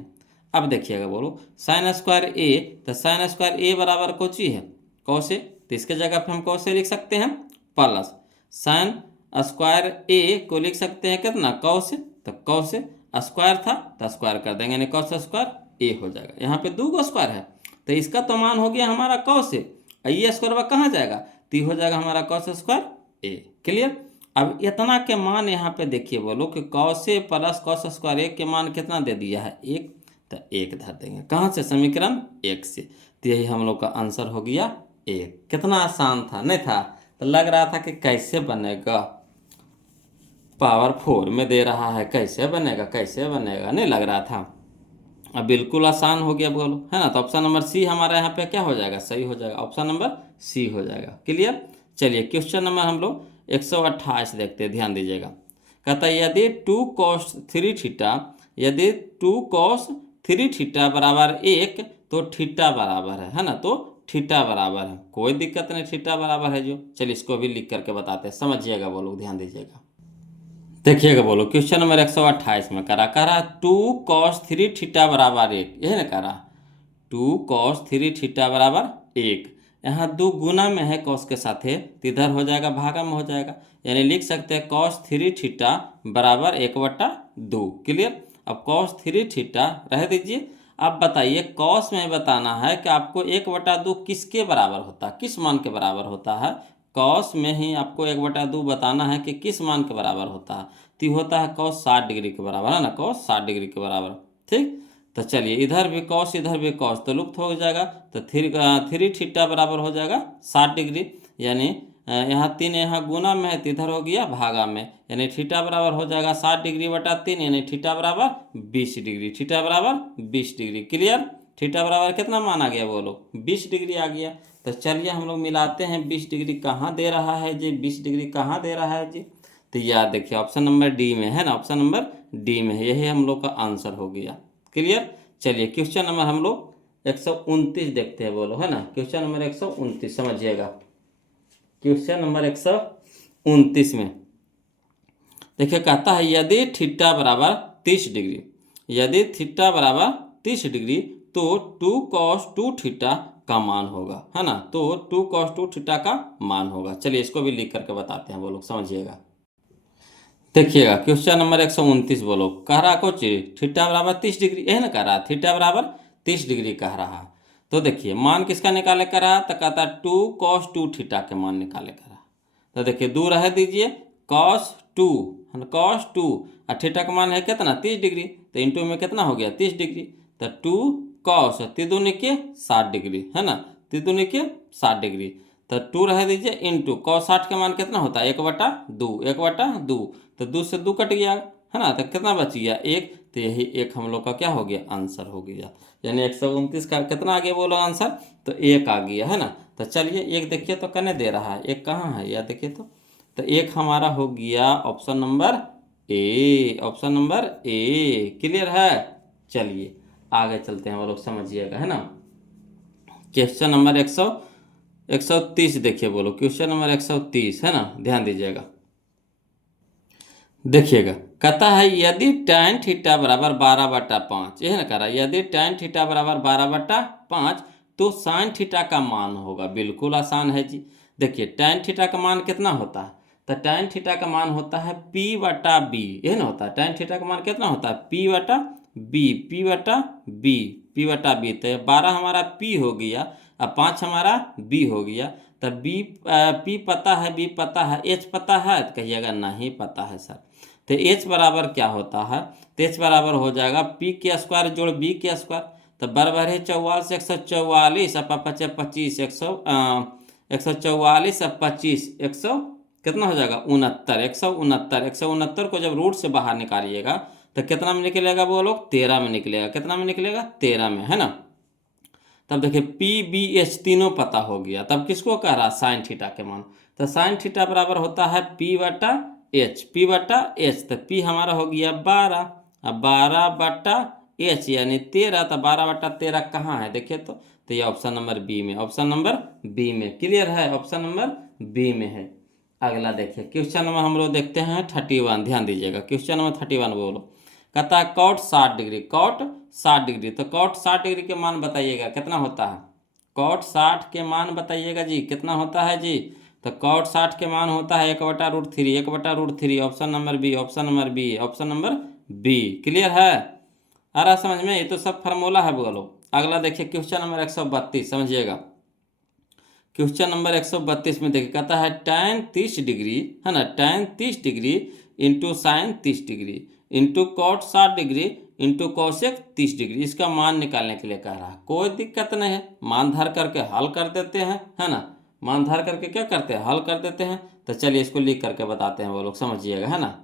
अब देखिएगा बोलो साइन स्क्वायर ए, तो साइन स्क्वायर ए बराबर कुछ ही है कॉस ए, तो इसके जगह पे हम कॉस ए लिख सकते हैं प्लस साइन स्क्वायर ए को लिख सकते हैं कितना कॉस ए, तो कॉस ए स्क्वायर था तो स्क्वायर कर देंगे, यानी कॉस स्क्वायर ए हो जाएगा। यहाँ पे 2 स्क्वायर है तो इसका तो मान हो गया हमारा कॉस ए, ये स्क्वायर कहाँ जाएगा, तो हो जाएगा हमारा कॉस स्क्वायर ए। क्लियर। अब इतना के मान यहाँ पे देखिए बोलो कि cos A plus cos square ए के मान कितना दे दिया है 1, तो 1 धर देंगे कहाँ से, समीकरण 1 से, तो यही हम लोग का आंसर हो गया 1। कितना आसान था नहीं था, तो लग रहा था कि कैसे बनेगा, पावर 4 में दे रहा है कैसे बनेगा कैसे बनेगा, नहीं लग रहा था। अब बिल्कुल आसान हो गया बोलो, है ना। तो ऑप्शन नंबर सी हमारा यहाँ पे क्या हो जाएगा, सही हो जाएगा, ऑप्शन नंबर सी हो जाएगा। क्लियर। चलिए क्वेश्चन नंबर हम लोग 128 देखते हैं, ध्यान दीजिएगा। कहता है यदि 2 cos 3 थीटा, यदि 2 cos 3 थीटा बराबर 1 तो थीटा बराबर है ना, तो थीटा बराबर है, कोई दिक्कत नहीं, थीटा बराबर है जो। चलिए इसको भी लिख करके बताते हैं, समझिएगा बोलो, ध्यान दीजिएगा। देखिएगा बोलो क्वेश्चन नंबर 128 में करा 2 cos 3 थीटा बराबर 1, यही ना करा 2 cos 3 थीटा बराबर 1, यहाँ 2 गुना में है cos के साथ है, तो इधर हो जाएगा भागा में हो जाएगा, यानी लिख सकते हैं cos 3 थीटा बराबर 1/2। क्लियर। अब cos 3 थीटा रह दीजिए। अब बताइए cos में बताना है कि आपको 1/2 किसके बराबर होता है, किस मान के बराबर होता है, कॉस में ही आपको 1/2 बताना है कि किस मान के बराबर होता है, तो होता है कॉस 60 डिग्री के बराबर, है ना, कॉस 60 डिग्री के बराबर। ठीक। तो चलिए इधर भी कॉस इधर भी कॉस तो लुप्त हो जाएगा, तो 3 थीटा बराबर हो जाएगा 60 डिग्री, यानी यहाँ 3 यहाँ गुना में है तो इधर हो गया भागा में, यानी थीटा बराबर हो जाएगा 60 डिग्री बटा 3, यानी थीटा बराबर 20 डिग्री, थीटा बराबर 20 डिग्री। क्लियर। थीटा बराबर कितना मान आ गया बोलो, 20 डिग्री आ गया। तो चलिए हम लोग मिलाते हैं 20 डिग्री कहाँ दे रहा है जी, 20 डिग्री कहाँ दे रहा है जी, तो याद देखिए ऑप्शन नंबर डी में है ना, ऑप्शन नंबर डी में है, यही हम लोग का आंसर हो गया। क्लियर। चलिए क्वेश्चन नंबर हम लोग 129 देखते हैं बोलो, है ना, क्वेश्चन नंबर 129 समझिएगा। क्वेश्चन नंबर 129 में देखिए कहता है यदि थीटा बराबर 30 डिग्री, यदि थीटा बराबर 30 डिग्री तो 2 cos 2 थीटा का मान होगा, है ना, तो 2 cos 2 थीटा का मान होगा। चलिए इसको भी लिख करके बताते हैं, वो लोग समझिएगा। देखिएगा क्वेश्चन नंबर 129 बोलो, कह रहा कुछ थीटा बराबर 30 डिग्री, यही ना कह रहा, थीटा बराबर 30 डिग्री कह रहा। तो देखिए मान किसका निकाले कर रहा, तो कहता 2 cos 2 थीटा के मान निकाले कर रहा। तो देखिए 2 रह दीजिए cos 2, cos 2 और थीटा का मान है कितना 30 डिग्री, तो इंटू में कितना हो गया 30 डिग्री, तो 2 cos 3 के 60 डिग्री, है ना, 3 के 60 डिग्री, तो 2 रह दीजिए इंटू cos 60 का मान कितना होता है 1/2, 1/2, तो 2 से 2 कट गया, है ना, तो कितना बच गया 1, तो यही 1 हम लोग का क्या हो गया आंसर हो गया, यानी 129 का कितना आ गया बोलो आंसर, तो 1 आ गया, है ना। तो चलिए 1 देखिए तो कने दे रहा है, 1 कहाँ है या देखिए तो 1 हमारा हो गया option number A, option number A. Clear है। चलिए आगे चलते हैं वो लोग समझिएगा, है ना। क्वेश्चन नंबर 130 देखिए बोलो, क्वेश्चन नंबर 130 है ना, ध्यान दीजिएगा। देखिएगा कहता है यदि tan थीटा बराबर 12/5, यह ना कह रहा, यदि tan थीटा बराबर 12/5 तो sin थीटा का मान होगा। बिल्कुल आसान है जी। देखिए tan थीटा का मान कितना होता है, तो tan थीटा का मान होता है p/b, यह ना होता है, tan थीटा का मान कितना होता है p/b, p/b, p/b, तो 12 हमारा p हो गया और 5 हमारा b हो गया, तो p पता है, b पता है, h पता है, तो कहिएगा नहीं पता है सर। तो h बराबर क्या होता है, तो h बराबर हो जाएगा p के स्क्वायर जोड़ b के स्क्वायर, तो बराबर है 44 144 और 5 25 100 144 और 25 100 कितना हो जाएगा 69, 169, 169 को जब रूट से बाहर निकालिएगा तो कितना में निकलेगा वो लोग 13 में निकलेगा, कितना में निकलेगा 13 में, है ना। तब देखिए पी बी एच तीनों पता हो गया, तब किसको कह रहा साइन थीटा के मान, तो साइन थीटा बराबर होता है पी बटा एच, पी बटा एच, तो पी हमारा हो गया 12, अब 12 बटा एच यानी 13, तो 12 बटा 13 कहाँ है देखिए तो ये ऑप्शन नंबर बी में, ऑप्शन नंबर बी में, क्लियर है, ऑप्शन नंबर बी में है। अगला देखिए क्वेश्चन नंबर हम लोग देखते हैं 31, ध्यान दीजिएगा क्वेश्चन नंबर 31 बोलो, कहता है कॉट 60 डिग्री, कॉट 60 डिग्री, तो कॉट 60 डिग्री के मान बताइएगा कितना होता है, कॉट 60 के मान बताइएगा जी कितना होता है जी, तो कॉट 60 के मान होता है 1/√3, 1/√3, option number B, option number B, option number B, clear है, आ रहा समझ में, ये तो सब फार्मूला है बोलो। अगला देखिए क्वेश्चन नंबर 132 समझिएगा, क्वेश्चन नंबर 132 में देखिए कहता है tan 30 डिग्री, है ना, tan 30 degree into sine 30 degree into cot 60 degree into cosec 30 degree, इसका मान निकालने के लिए कह रहा है। कोई दिक्कत नहीं है, मान धर करके हल कर देते हैं, है ना, मान धर करके क्या करते हैं हल कर देते हैं। तो चलिए इसको लिख करके बताते हैं वो लोग, समझिएगा, है ना।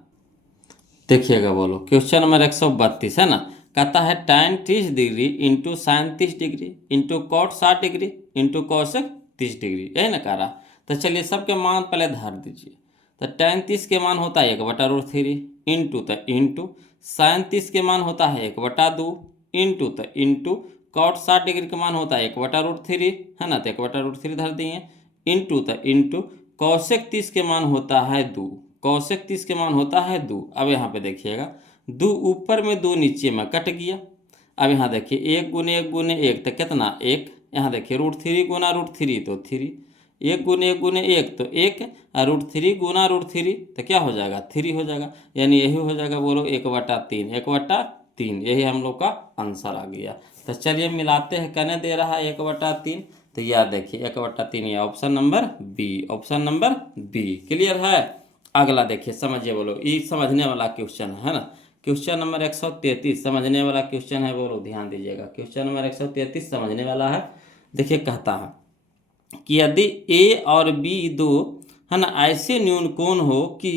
देखिएगा बोलो क्वेश्चन नंबर 132 है ना, कहता है tan 30 degree into sine 30 degree into cot 60 degree into cosec 30 degree, यही ना कह रहा। तो चलिए सबके मान पहले धर दीजिए, तो tan 30 के मान होता है 1/√3 इंटू, तो इंटू साइन 30 के मान होता है 1/2 इंटू, तो इंटू कॉट 60 डिग्री के मान होता है 1/√3, है ना, तो 1/√3 धर दिए इंटू, तो इंटू कॉसेक 30 के मान होता है 2, कॉसेक 30 के मान होता है 2। अब यहाँ पे देखिएगा 2 ऊपर में 2 नीचे में कट गया। अब यहाँ देखिए 1 गुने 1 गुने 1 तो कितना 1, यहाँ देखिए √3 गुना √3 तो 3, 1 गुने 1 गुने 1 तो 1, और √3 गुना √3 तो क्या हो जाएगा 3 हो जाएगा, यानी यही हो जाएगा बोलो 1/3, 1/3, यही हम लोग का आंसर आ गया। तो चलिए मिलाते हैं, कहने दे रहा है 1/3, तो यह देखिए 1/3, ये option number B, option number B, clear है। अगला देखिए समझिए बोलो, ये समझने वाला क्वेश्चन है ना, क्वेश्चन नंबर 133 समझने वाला क्वेश्चन है बोलो, ध्यान दीजिएगा क्वेश्चन नंबर 133 समझने वाला है। देखिए कहता है कि यदि ए और बी दो, है ना, ऐसे न्यून कोण हो कि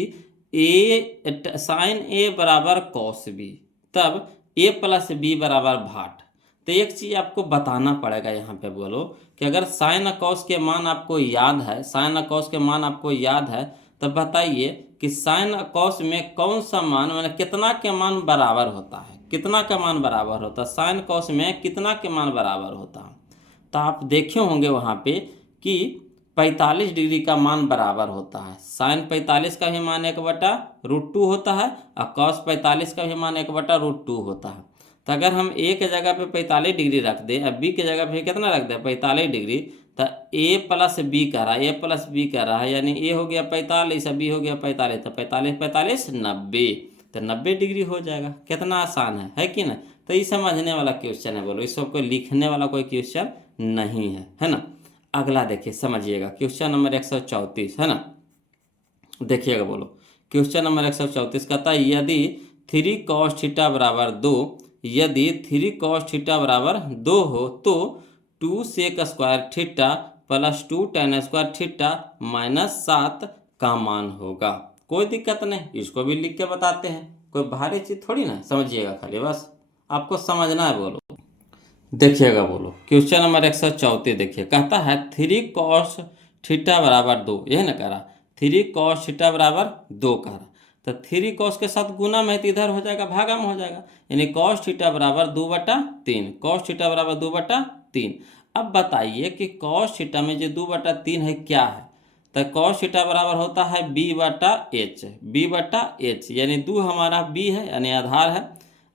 ए साइन ए बराबर कॉस बी, तब ए प्लस बी बराबर भाट। तो एक चीज़ आपको बताना पड़ेगा यहाँ पे बोलो कि अगर साइन कॉस के मान आपको याद है, साइन कॉस के मान आपको याद है, तब बताइए कि साइन कॉस में कौन सा मान, मतलब कितना के मान बराबर होता है, कितना का मान बराबर होता है, साइन कॉस में कितना के मान बराबर होता है। तो आप देखे होंगे वहाँ पे कि 45 डिग्री का मान बराबर होता है, साइन 45 का भी मान 1/√2 होता है और कॉस 45 का भी मान 1/√2 होता है। तो अगर हम ए के जगह पे 45 डिग्री रख दें और बी के जगह पे कितना रख दें 45 डिग्री, तो ए प्लस बी कह रहा है, ए प्लस बी कह रहा है, यानी ए हो गया 45 और बी हो गया 45, तो 45 45 90, तो 90 डिग्री हो जाएगा। कितना आसान है कि ना। तो ये समझने वाला क्वेश्चन है बोलो, इसको कोई लिखने वाला कोई क्वेश्चन नहीं है ना। अगला देखिए समझिएगा क्वेश्चन नंबर 134 है ना, देखिएगा बोलो क्वेश्चन नंबर 134 कहता है यदि 3 cos थीटा बराबर 2, यदि 3 cos थीटा बराबर 2 हो तो 2 sec square theta plus 2 tan square theta minus 7 का मान होगा। कोई दिक्कत नहीं, इसको भी लिख के बताते हैं, कोई भारी चीज़ थोड़ी ना, समझिएगा खाली बस आपको समझना है बोलो। देखिएगा बोलो क्वेश्चन नंबर 134 देखिए कहता है 3 cos थीटा बराबर 2, यही ना कह रहा, 3 cos थीटा बराबर 2 कह रहा, तो 3 cos के साथ गुना में तो इधर हो जाएगा भागा में हो जाएगा, यानी cos थीटा बराबर 2/3, cos थीटा बराबर 2/3। अब बताइए कि cos थीटा में जो 2/3 है क्या है, तो cos थीटा बराबर होता है b/h, b/h यानी 2 हमारा b है यानी आधार है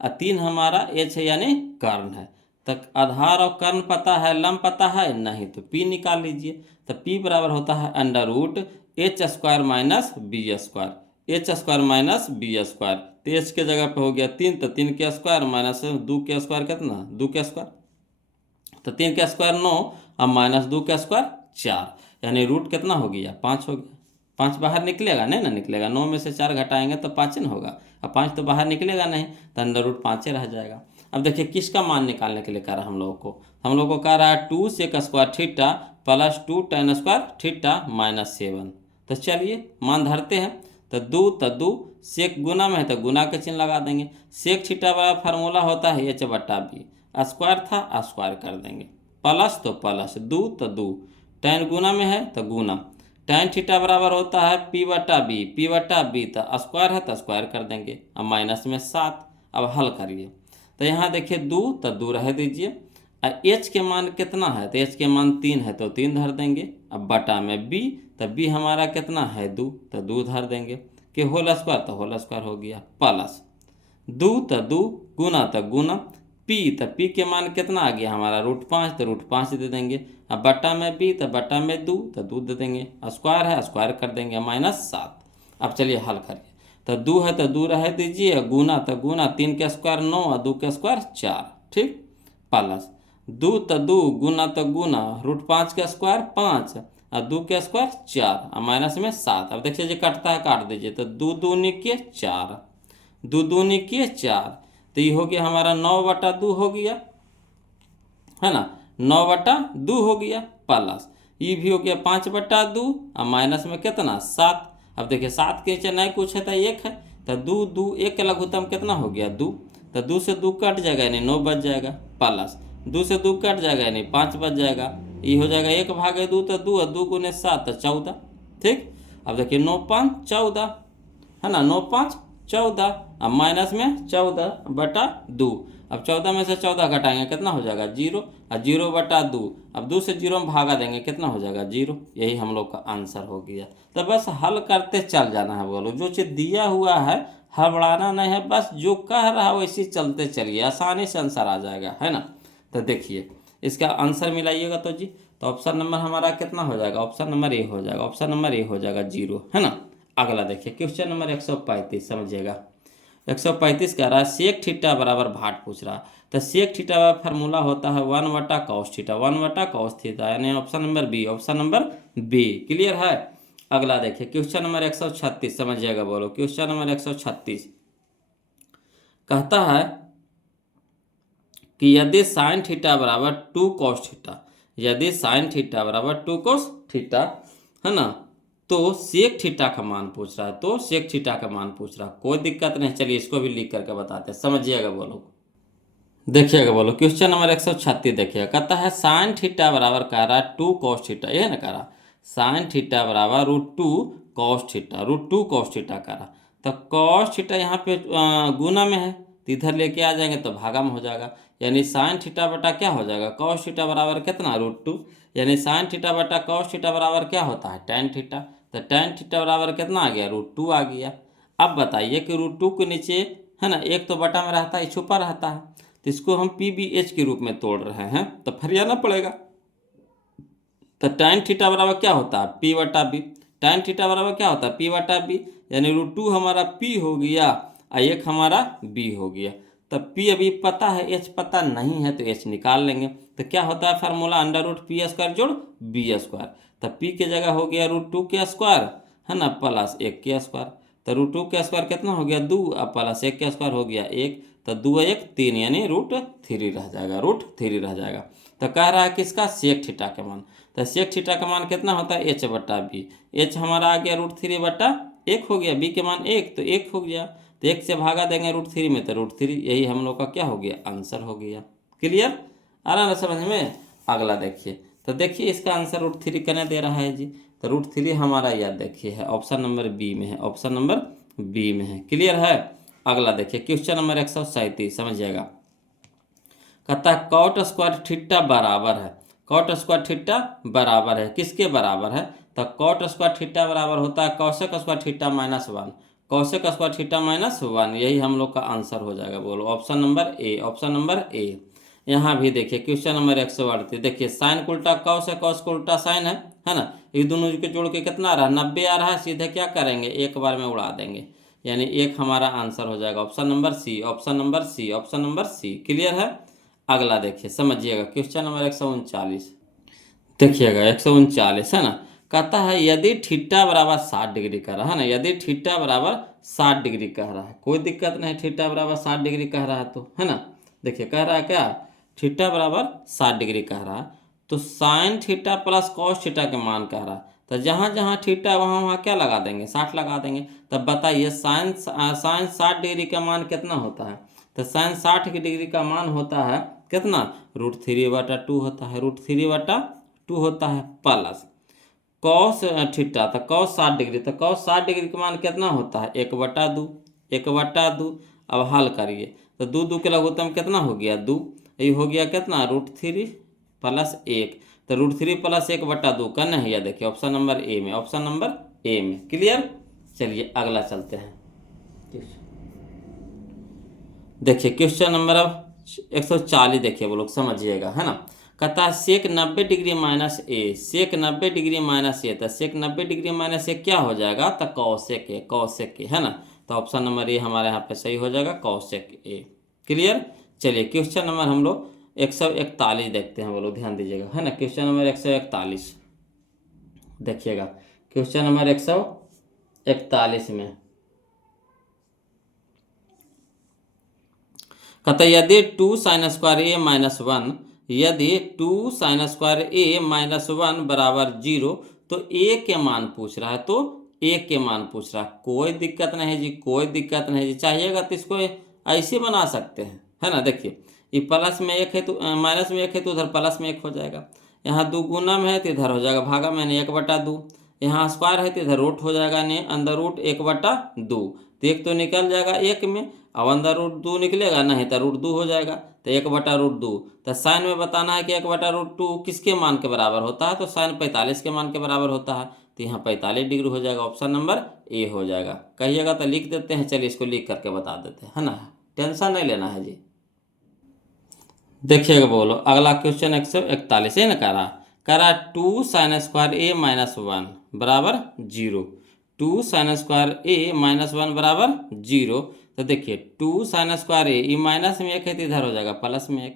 और 3 हमारा h है यानी कर्ण है। तक आधार और कर्ण पता है, लंब पता है नहीं, तो p निकाल लीजिए, तो p बराबर होता है √h² minus B square, h² minus B square, तो h के जगह पे हो गया 3, तो 3 के स्क्वायर माइनस 2 के स्क्वायर कितना 2 के स्क्वायर, तो 3 के स्क्वायर 9 और माइनस 2 के स्क्वायर 4, यानी रूट कितना हो गया 5 हो गया। 5 बाहर निकलेगा नहीं ना, निकलेगा 9 में से 4 घटाएंगे तो 5 न होगा, और 5 तो बाहर निकलेगा नहीं, तो √5 रह जाएगा। अब देखिए किसका मान निकालने के लिए कह रहा है हम लोगों को कह रहा है 2 sec square theta +2 tan square theta -7। तो चलिए मान धरते हैं। तो दू सेक गुना में है तो गुना के चिन्ह लगा देंगे। सेक थीटा बराबर फार्मूला होता है h/b, स्क्वायर था स्क्वायर कर देंगे, प्लस तो प्लस, दू तो दू, tan गुना में है तो गुना, tan थीटा बराबर होता है p/b तो स्क्वायर है तो स्क्वायर कर देंगे, अब माइनस में 7। अब हल करिए तो यहाँ देखिए तो दू रह दीजिए। एच के मान कितना है तो एच के मान 3 है तो 3 धर देंगे। अब बटा में बी तो बी हमारा कितना है तो दू धर देंगे, कि होल स्क्वायर तो होल स्क्वायर हो गया, प्लस दू गुना तो गुना, पी के मान कितना आ गया हमारा √5 तो √5 दे देंगे। अब बटा में बी तो बटा में दू तो दू दे देंगे, स्क्वायर है स्क्वायर कर देंगे, -7। अब चलिए हल करिए। तो दू है तो दू रह दीजिए, गुना तो गुना, 3 के स्क्वायर 9 और 2 के स्क्वायर 4, ठीक, प्लस दू तो दू गुना तो गुना, √5 के स्क्वायर 5 और 2 के स्क्वायर 4 और माइनस में 7। अब देखिए जो कटता है काट दीजिए। तो दू दूनी के 4, दू दूनी के 4, तो ये हो गया हमारा 9/2 हो गया, है ना, 9/2 हो गया, प्लस ये भी हो गया 5/2 और माइनस में कितना 7। अब देखिए 7 के नीचे नहीं कुछ है तो 1 है, तो दू 1 का लघुत्तम कितना हो गया 2, तो 2 से 2 कट जाएगा यानी 9 बच जाएगा, प्लस 2 से 2 कट जाएगा यानी 5 बच जाएगा, ये हो जाएगा 1/2 तो 2 और 2 गुने 7 तो 14, ठीक। अब देखिए 9×5 14, है ना, 9×5 14 अब माइनस में 14/2। अब 14 में से 14 घटाएंगे कितना हो जाएगा 0 और 0/2। अब 2 से 0 में भागा देंगे कितना हो जाएगा 0। यही हम लोग का आंसर हो गया। तो बस हल करते चल जाना है, बोलो जो चीज़ दिया हुआ है हड़बड़ाना नहीं है, बस जो कह रहा है वैसे चलते चलिए, आसानी से आंसर आ जाएगा, है ना। तो देखिए इसका आंसर मिलाइएगा तो जी, तो ऑप्शन नंबर हमारा कितना हो जाएगा, ऑप्शन नंबर ए हो जाएगा, ऑप्शन नंबर ए हो जाएगा 0, है ना। अगला देखिए क्वेश्चन नंबर 135, समझिएगा। 135 कह रहा है सेक थीटा बराबर भाट पूछ रहा है। तो सेक थीटा का फार्मूला होता है 1/cos थीटा, 1/cos थीटा, यानी option number B, option number B, clear है। अगला देखिए क्वेश्चन नंबर 136, समझिएगा, बोलो क्वेश्चन नंबर 136 कहता है कि यदि साइन थीटा बराबर 2 cos थीटा, यदि साइन थीटा बराबर 2 cos थीटा, है ना, तो सेक थीटा का मान पूछ रहा है, तो सेक थीटा का मान पूछ रहा है, कोई दिक्कत नहीं। चलिए इसको भी लिख करके बताते हैं, समझिएगा, बोलो देखिएगा, बोलो क्वेश्चन नंबर 136 देखिएगा, कहता है साइन थीटा बराबर कह रहा है 2 cos थीटा, ये ना कह रहा साइन थीटा बराबर √2 cos थीटा, √2 cos थीटा कह रहा। तो cos थीटा यहाँ पे गुना में है तो इधर लेके आ जाएंगे तो भागा में हो जाएगा, यानी साइन थीटा बटा क्या हो जाएगा cos थीटा बराबर कितना √2, यानी साइन थीटा बटा cos थीटा बराबर क्या होता है tan थीटा। तो tan थीटा बराबर कितना आ गया √2 आ गया। अब बताइए कि √2 के नीचे, है ना, एक तो बटा में रहता है, छुपा रहता है, तो इसको हम PBH के रूप में तोड़ रहे हैं तो फरियाना पड़ेगा। तो tan थीटा बराबर क्या होता है P/B, tan थीटा बराबर क्या होता है P/B, यानी √2 हमारा P हो गया और एक हमारा B हो गया। तो P अभी पता है, H पता नहीं है, तो H निकाल लेंगे। तो क्या होता है फार्मूला √P² जोड़ B²। तो P की जगह हो गया √2 के स्क्वायर, है ना, प्लस 1 के स्क्वायर। तो √2 के स्क्वायर कितना हो गया 2 और प्लस 1 के स्क्वायर हो गया 1, तो 2 1 3 यानी √3 रह जाएगा, √3 रह जाएगा। तो कह रहा है किसका सेक थीटा का मान। तो सेक थीटा का मान कितना होता है H/B, H हमारा आ गया √3/1 हो गया, B के मान 1 तो 1 हो गया, तो 1 से भागा देंगे √3 में तो √3, यही हम लोग का क्या हो गया आंसर हो गया। क्लियर, आ रहा है समझ में। अगला देखिए, तो देखिए इसका आंसर √3 कहने दे रहा है जी, तो √3 हमारा याद देखिए है ऑप्शन नंबर बी में है, ऑप्शन नंबर बी में है, क्लियर है। अगला देखिए क्वेश्चन नंबर 137, समझिएगा, कहता है कॉट स्क्वायर थीटा बराबर है, कॉट स्क्वायर थीटा बराबर है किसके बराबर है। तो कॉट स्क्वायर थीटा बराबर होता है cosec square theta -1, cosec square theta -1, यही हम लोग का आंसर हो जाएगा। बोलो option number A, option number ए। यहाँ भी देखिए क्वेश्चन नंबर 138, देखिए साइन को उल्टा कॉस है, कॉस को उल्टा साइन है ना, ये दोनों के जोड़ के कितना आ रहा है 90 आ रहा है, सीधे क्या करेंगे एक बार में उड़ा देंगे, यानी एक हमारा आंसर हो जाएगा option number C, option number C, option number C, clear है। अगला देखिए समझिएगा क्वेश्चन नंबर 139, देखिएगा 139 है ना, कहता है यदि थीटा बराबर 60 डिग्री कह रहा है ना, यदि थीटा बराबर 60 डिग्री कह रहा है, कोई दिक्कत नहीं, थीटा बराबर 60 डिग्री कह रहा है तो, है ना, देखिए कह रहा है क्या थीटा बराबर 60 डिग्री कह रहा है, तो sine theta plus cos theta के मान कह रहा है, तो जहाँ जहाँ थीटा है वहाँ वहाँ क्या लगा देंगे, 60 लगा देंगे। तब बताइए साइन 60 डिग्री का मान कितना होता है, तो साइन 60 की डिग्री का मान होता है कितना, √3/2 होता है, √3/2 होता है, प्लस कॉस थीटा, तो कॉस 60 डिग्री, तो कॉस 60 डिग्री का मान कितना होता है, 1/2, 1/2। अब हल करिए तो 2 के लघुत्तम कितना हो गया, 2, ये हो गया कितना, √3 + 1, तो √3 + 1/2 करना है, या देखिए ऑप्शन नंबर ए में, ऑप्शन नंबर ए में। क्लियर। चलिए अगला चलते हैं। देखिए क्वेश्चन नंबर अब 140 देखिए, वो लोग समझिएगा, है ना। कहता है सेक 90 डिग्री माइनस ए, सेक 90 डिग्री माइनस ए, तो सेक 90 डिग्री माइनस ए क्या हो जाएगा, तो कॉसेक ए, कॉसेक ए, है ना। तो ऑप्शन नंबर ए हमारे यहाँ पे सही हो जाएगा, कॉसेक ए। क्लियर। चलिए क्वेश्चन नंबर हम लोग 141 देखते हैं, वो लोग ध्यान दीजिएगा, है ना। क्वेश्चन नंबर 141 देखिएगा, क्वेश्चन नंबर 141 में कहता यदि 2sin²a-1, यदि 2sin²a-1 बराबर 0, तो a के मान पूछ रहा है, तो a के मान पूछ रहा है। कोई दिक्कत नहीं जी, कोई दिक्कत नहीं जी, चाहिएगा तो इसको ऐसे बना सकते हैं, है ना। देखिए ये प्लस में 1 है तो माइनस में 1 है, तो उधर प्लस में 1 हो जाएगा। यहाँ 2 गुना में है तो इधर हो जाएगा भागा में, 1/2। यहाँ स्क्वायर है तो इधर रूट हो जाएगा, ने अंदर रूट 1/2, तो 1 तो निकल जाएगा 1 में, अब अंदर √2 निकलेगा, नहीं तो √2 हो जाएगा, तो 1/√2। तो साइन में बताना है कि 1/√2 किसके मान के बराबर होता है, तो साइन 45 के मान के बराबर होता है, तो यहाँ 45 डिग्री हो जाएगा, ऑप्शन नंबर ए हो जाएगा। कहिएगा तो लिख देते हैं, चलिए इसको लिख करके बता देते हैं, है ना, टेंशन नहीं लेना है जी। देखिएगा बोलो अगला क्वेश्चन 141 है ना, कह रहा 2sin²a-1 बराबर 0, 2sin²a-1 बराबर 0। तो देखिए 2sin²a, ये माइनस में 1 है तो इधर हो जाएगा प्लस में 1,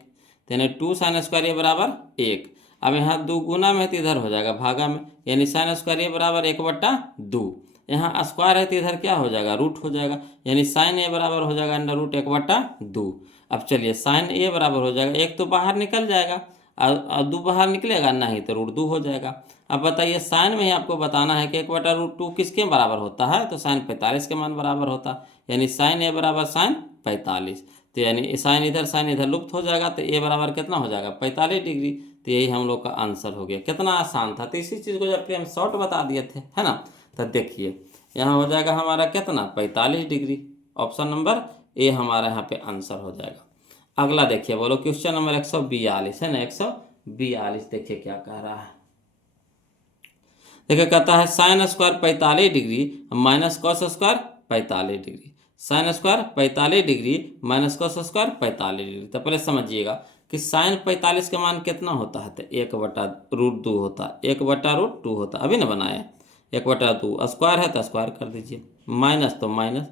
यानी 2sin² बराबर 1। अब यहाँ 2 गुना में है तो इधर हो जाएगा भागा में, यानी sin² बराबर 1/2। यहाँ स्क्वायर है तो इधर क्या हो जाएगा, रूट हो जाएगा, यानी sin a बराबर हो जाएगा √1/2। अब चलिए sin a बराबर हो जाएगा, 1 तो बाहर निकल जाएगा और 2 बाहर निकलेगा, नहीं तो √2 हो जाएगा। अब बताइए साइन में ही आपको बताना है कि 1/√2 किसके बराबर होता है, तो साइन 45 के मान बराबर होता है, यानी sin a बराबर sin 45। तो यानी साइन इधर लुप्त हो जाएगा, तो a बराबर कितना हो जाएगा, 45 डिग्री। तो यही हम लोग का आंसर हो गया। कितना आसान था, तो इसी चीज़ को जबकि हम शॉर्ट बता दिए थे, है ना। तो देखिए यहाँ हो जाएगा हमारा कितना, 45 डिग्री, ऑप्शन नंबर ए हमारा यहाँ पे आंसर हो जाएगा। अगला देखिए बोलो क्वेश्चन नंबर 142 है ना, 142 देखिए क्या कह रहा है। देखिए कहता है sin² 45 degree minus cos² 45 degree, sin² 45 degree minus cos² 45 degree. तो पहले समझिएगा कि sin 45 का मान कितना होता है, तो 1/√2 होता है, 1/√2 होता है, अभी ना बनाया 1/2, स्क्वायर है तो स्क्वायर कर दीजिए, माइनस तो माइनस,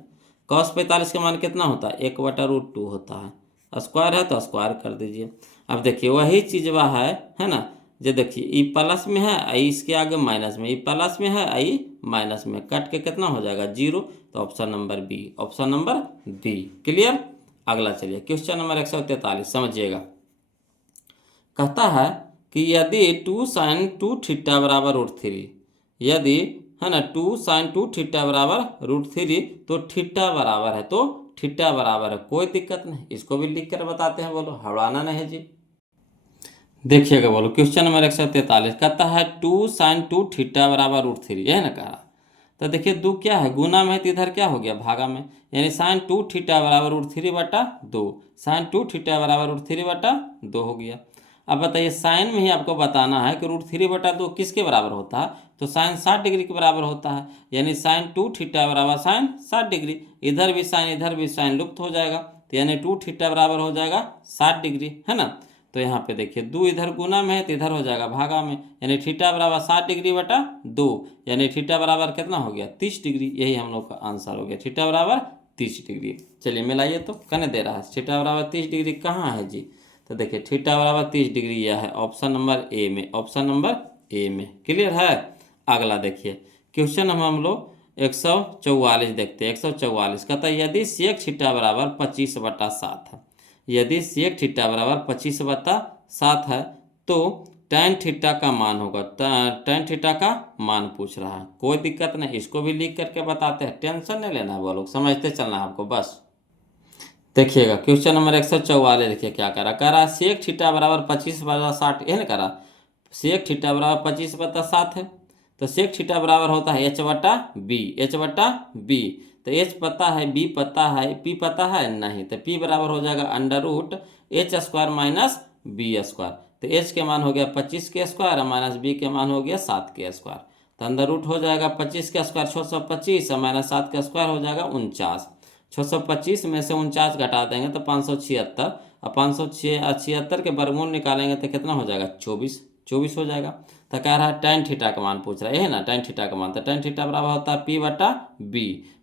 cos 45 का मान कितना होता है, 1/√2 होता है, स्क्वायर है तो स्क्वायर कर दीजिए। अब देखिए वही चीज़ वह है ना, जो देखिए ई प्लस में है, आई इसके आगे माइनस में, ई प्लस में है, आई माइनस में, कट के कितना हो जाएगा 0, तो option number B, option number B. Clear. अगला चलिए क्वेश्चन नंबर 143 समझिएगा। कहता है कि यदि 2sin2θ बराबर √3, यदि है ना 2sin2θ बराबर √3, तो थीटा बराबर है, तो थीटा बराबर है, कोई दिक्कत नहीं, इसको भी लिख कर बताते हैं, बोलो हड़ाना नहीं है जी। देखिएगा बोलो क्वेश्चन नंबर 143 कहता है 2sin2θ बराबर √3, यह ना कहा। तो देखिए 2 क्या है, गुना में है तो इधर क्या हो गया भागा में, यानी sin2θ बराबर √3/2, sin2θ बराबर √3/2 हो गया। अब बताइए साइन में ही आपको बताना है कि √3/2 किसके बराबर होता है, तो साइन 60 डिग्री के बराबर होता है, यानी sin2θ बराबर साइन 60 डिग्री, इधर भी साइन लुप्त हो जाएगा, तो यानी 2θ बराबर हो जाएगा 60 डिग्री, है ना। तो यहाँ पे देखिए 2 इधर गुना में है तो इधर हो जाएगा भागा में, यानी थीटा बराबर 60 डिग्री बटा 2, यानी थीटा बराबर कितना हो गया 30 डिग्री, यही हम लोग का आंसर हो गया, थीटा बराबर 30 डिग्री। चलिए मिलाइए तो कहने दे रहा है थीटा बराबर 30 डिग्री कहाँ है जी, तो देखिए थीटा बराबर 30 डिग्री यह है ऑप्शन नंबर ए में, ऑप्शन नंबर ए में। क्लियर है। अगला देखिए क्वेश्चन हम लोग 144 देखते हैं। 144 कहता है यदि सेक थीटा बराबर 25/7 है, यदि सेक थीटा बराबर 25/7 है, तो tan थीटा का मान होगा, tan थीटा का मान पूछ रहा है, कोई दिक्कत नहीं, इसको भी लिख करके बताते हैं, टेंशन नहीं लेना है वो लोग, समझते चलना है आपको बस। देखिएगा क्वेश्चन नंबर 144, देखिए क्या कह रहा सेक थीटा बराबर 25/60, यह ना करा सेक थीटा बराबर 25/7 है, तो सेक थीटा बराबर होता है h/b, h/b, तो h पता है, b पता है, p पता है नहीं, तो p बराबर हो जाएगा √h² माइनस b², तो h के मान हो गया 25 के स्क्वायर माइनस b के मान हो गया 7 के स्क्वायर, तो अंडर रूट हो जाएगा 25 का स्क्वायर 625 माइनस 7 का स्क्वायर हो जाएगा 49, 625 में से 49 घटा देंगे तो 576, और 576 के वर्गमूल निकालेंगे तो कितना हो जाएगा 24 हो जाएगा। तो कह रहा है tan थीटा का मान पूछ रहा है, यही ना tan थीटा का मान, तो tan थीटा बराबर होता है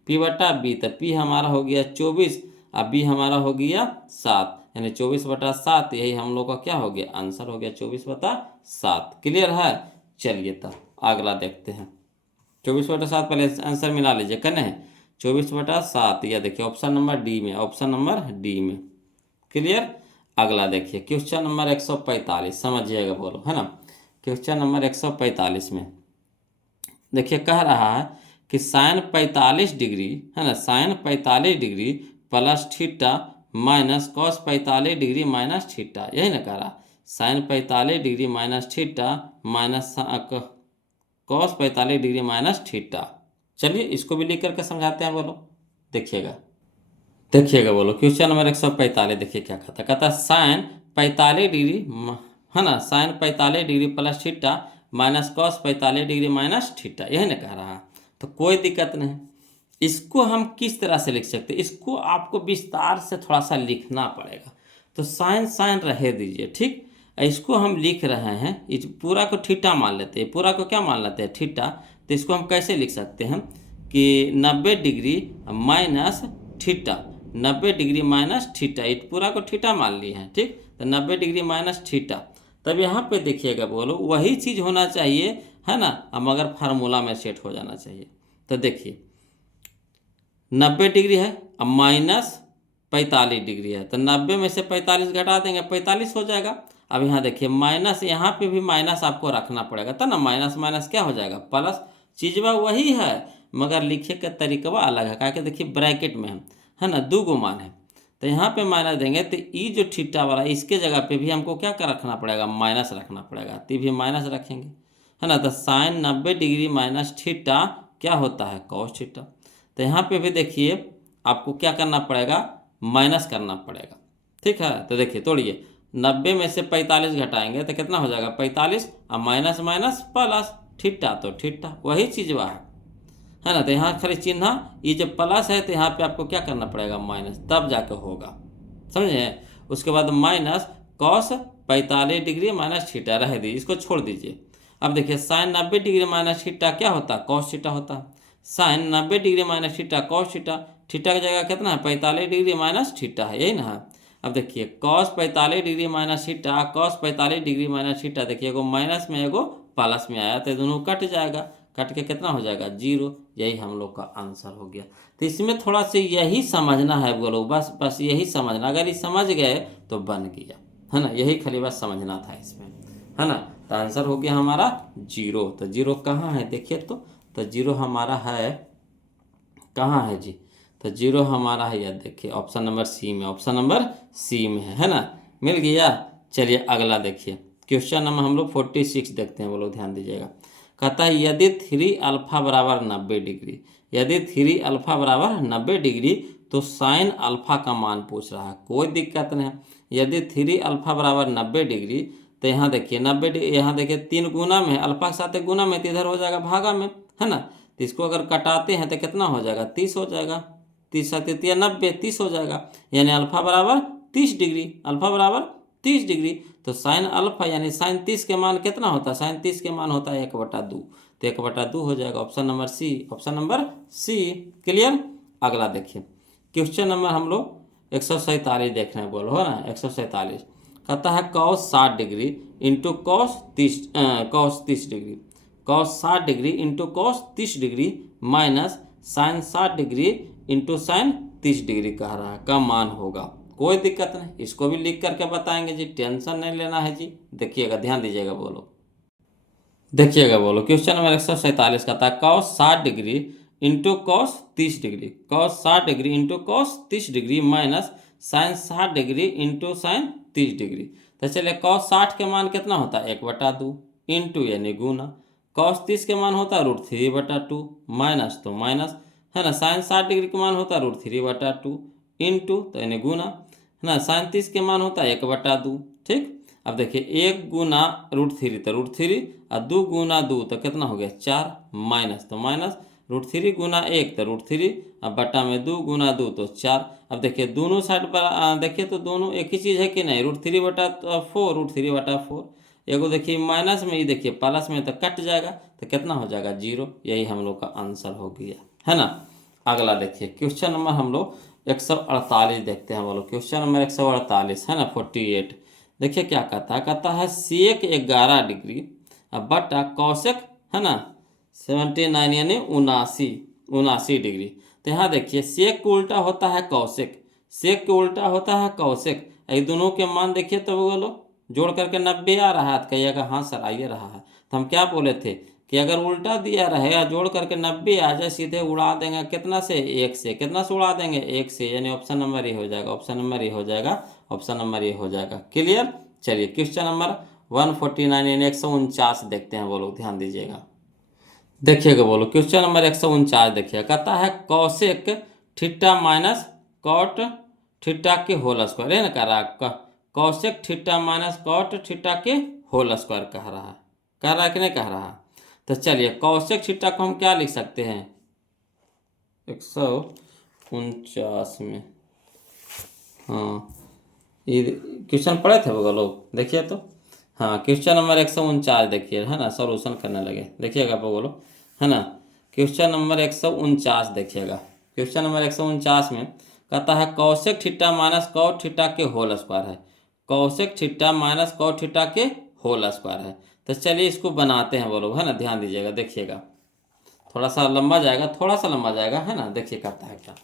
p/b, तो p हमारा हो गया 24 और b हमारा हो गया 7, यानी 24/7, यही हम लोग का क्या हो गया आंसर हो गया 24/7। क्लियर है, चलिए तब अगला देखते हैं। 24/7 पहले आंसर मिला लीजिए, कने 24/7, या देखिए ऑप्शन नंबर डी में, ऑप्शन नंबर डी में। क्लियर, अगला देखिए क्वेश्चन नंबर 145, समझिएगा बोलो, है ना। क्वेश्चन नंबर 145 में देखिए कह रहा है कि साइन 45 डिग्री, है ना, sine 45 degree plus theta minus cos 45 degree minus theta, यही ना कह रहा, sine 45 degree minus theta minus cos 45 degree minus theta. चलिए इसको भी लिख करके समझाते हैं, बोलो देखिएगा बोलो क्वेश्चन नंबर 145, देखिए क्या कहता है साइन 45 डिग्री, है ना, sine 45 degree plus theta minus cos 45 degree minus theta, यही ना कह रहा है, तो कोई दिक्कत नहीं। इसको हम किस तरह से लिख सकते हैं, इसको आपको विस्तार से थोड़ा सा लिखना पड़ेगा, तो साइन साइन रहे दीजिए, ठीक। इसको हम लिख रहे हैं, इस पूरा को थीटा मान लेते हैं, पूरा को क्या मान लेते हैं थीटा, तो इसको हम कैसे लिख सकते हैं कि 90 degree minus theta, 90 degree minus theta, इस पूरा को थीटा मान लिए हैं, ठीक, तो 90 डिग्री माइनस थीटा। तब यहाँ पे देखिएगा बोलो वही चीज़ होना चाहिए, है ना, मगर फार्मूला में सेट हो जाना चाहिए। तो देखिए 90 डिग्री है अब माइनस 45 डिग्री है, तो 90 में से 45 घटा देंगे 45 हो जाएगा। अब यहाँ देखिए माइनस, यहाँ पे भी माइनस आपको रखना पड़ेगा, तो ना माइनस माइनस क्या हो जाएगा प्लस, चीज़वा वही है मगर लिखे का तरीका अलग है, क्या कि देखिए ब्रैकेट में है ना, दो गो मान है, तो यहाँ पे माइनस देंगे तो ये जो थीटा वाला इसके जगह पे भी हमको क्या रखना पड़ेगा माइनस रखना पड़ेगा, तो भी माइनस रखेंगे, है ना, तो साइन 90 डिग्री माइनस थीटा क्या होता है कॉस थीटा। तो यहाँ पे भी देखिए आपको क्या करना पड़ेगा माइनस करना पड़ेगा, ठीक है। तो देखिए तोड़िए 90 में से 45 घटाएंगे तो कितना हो जाएगा 45, और माइनस माइनस प्लस थीटा, तो थीटा वही चीज़ वह है ना, तो यहाँ खाली चिन्ह, ये जब प्लस है तो यहाँ पे आपको क्या करना पड़ेगा माइनस, तब जाके होगा, समझे। उसके बाद minus cos 45 degree minus theta रह दीजिए, इसको छोड़ दीजिए। अब देखिए साइन 90 डिग्री माइनस थीटा क्या होता है कॉस थीटा होता है, sine 90 degree minus theta cos theta, theta की जगह कितना है 45 डिग्री माइनस थीटा है, यही ना है। अब देखिए cos 45 degree minus theta, cos 45 degree minus theta, देखिए एगो माइनस में एगो प्लस में आया तो दोनों कट जाएगा, कट के कितना हो जाएगा 0, यही हम लोग का आंसर हो गया। तो इसमें थोड़ा सा यही समझना है बोलो, बस यही समझना, अगर ये समझ गए तो बन गया, है ना, यही खाली बस समझना था इसमें, है ना। तो आंसर हो गया हमारा 0। तो 0 कहाँ है देखिए, तो 0 हमारा है कहाँ है जी, तो 0 हमारा है यार देखिए ऑप्शन नंबर सी में, ऑप्शन नंबर सी में है ना, मिल गया। चलिए अगला देखिए क्वेश्चन नंबर हम लोग 46 देखते हैं, बोलो ध्यान दीजिएगा। कहता है यदि 3 अल्फा बराबर 90 डिग्री, यदि 3 अल्फा बराबर 90 डिग्री तो साइन अल्फा का मान पूछ रहा है, कोई दिक्कत नहीं है। यदि 3 अल्फा बराबर 90 डिग्री, तो यहाँ देखिए 90, यहाँ देखिए 3 गुना में है, अल्फा के साथ गुना में, तो इधर हो जाएगा भागा में, है ना। तो इसको अगर कटाते हैं तो कितना हो जाएगा 30 हो जाएगा, 30 3 90, 30 हो जाएगा, यानी अल्फा बराबर 30 डिग्री, अल्फा बराबर 30 डिग्री। तो साइन अल्फा यानी साइन 30 के मान कितना होता है, साइन 30 के मान होता है 1/2, तो 1/2 हो जाएगा, option number C, option number C. Clear, अगला देखिए क्वेश्चन नंबर हम लोग 147 देख रहे हैं, बोलो है ना 147। कहता है cos 60 degree into cos 30 degree, cos 60 degree into cos 30 degree minus sine 60 degree into sine 30 degree कह रहा है का मान होगा, कोई दिक्कत नहीं, इसको भी लिख करके बताएंगे जी, टेंशन नहीं लेना है जी। देखिएगा, ध्यान दीजिएगा, बोलो देखिएगा, बोलो क्वेश्चन नंबर 147 का था cos 60 degree into cos 30 degree, cos 60 degree into cos 30 degree minus sine 60 degree into sine 30 degree. तो चलिए कॉस 60 के मान कितना होता है 1/2 इंटू यानी गुना, कॉस 30 के मान होता है √3/2 माइनस तो माइनस है ना, साइन 60 डिग्री के मान होता है √3/2 इंटू तो यानी गुना है ना, साइन 30 के मान होता है 1/2। ठीक, अब देखिए 1 गुना √3 तो √3 और 2 गुना 2 तो कितना हो गया 4 माइनस तो माइनस √3 गुना 1 तो √3 अब बटा में 2 गुना 2 तो 4। अब देखिए दोनों साइड पर देखिए तो दोनों एक ही चीज़ है कि नहीं, √3/4 √3/4, एगो देखिए माइनस में, ये देखिए प्लस में तो कट जाएगा तो कितना हो जाएगा 0। यही हम लोग का आंसर हो गया है ना। अगला देखिए क्वेश्चन नंबर हम लोग 148 देखते हैं, बोलो क्वेश्चन नंबर 148 है ना 48। देखिए क्या कहता है सेक 11 डिग्री अब बटा कौशिक है ना 79 यानी 79 डिग्री। तो यहाँ देखिए सेक को उल्टा होता है कौशिक, सेक को उल्टा होता है कौशिक, ये दोनों के मान देखिए तो बोलो जोड़ करके 90 आ रहा है, तो कहिएगा हाँ सर आइए रहा है। तो हम क्या बोले थे कि अगर उल्टा दिया रहेगा जोड़ करके 90 आ जाए सीधे उड़ा देंगे कितना से 1 से, कितना से उड़ा देंगे 1 से, यानी ऑप्शन नंबर ये हो जाएगा, ऑप्शन नंबर ये हो जाएगा, ऑप्शन नंबर ये हो जाएगा। क्लियर। चलिए क्वेश्चन नंबर 149 यानी 149 देखते हैं, बोलो ध्यान दीजिएगा। देखिएगा बोलो क्वेश्चन नंबर 149 देखिए कहता है cosec theta minus cot theta के होल स्क्वायर है ना, कह रहा cosec theta minus cot theta के होल स्क्वायर कह रहा है कि नहीं कह रहा है। तो चलिए कौशिक थीटा को हम क्या लिख सकते हैं 149 में, हाँ ये क्वेश्चन पढ़े थे वो लोग, देखिए तो हाँ क्वेश्चन नंबर 149 देखिए है ना, सॉल्यूशन करने लगे देखिएगा बोलो है ना। क्वेश्चन नंबर 149 देखिएगा, क्वेश्चन नंबर 149 में कहता है cosec theta minus cot theta के होल स्क्वायर है, cosec theta minus cot theta के होल स्क्वायर है। तो चलिए इसको बनाते हैं बोलो है ना, ध्यान दीजिएगा, देखिएगा थोड़ा सा लंबा जाएगा, थोड़ा सा लंबा जाएगा है ना। देखिए कहता है क्या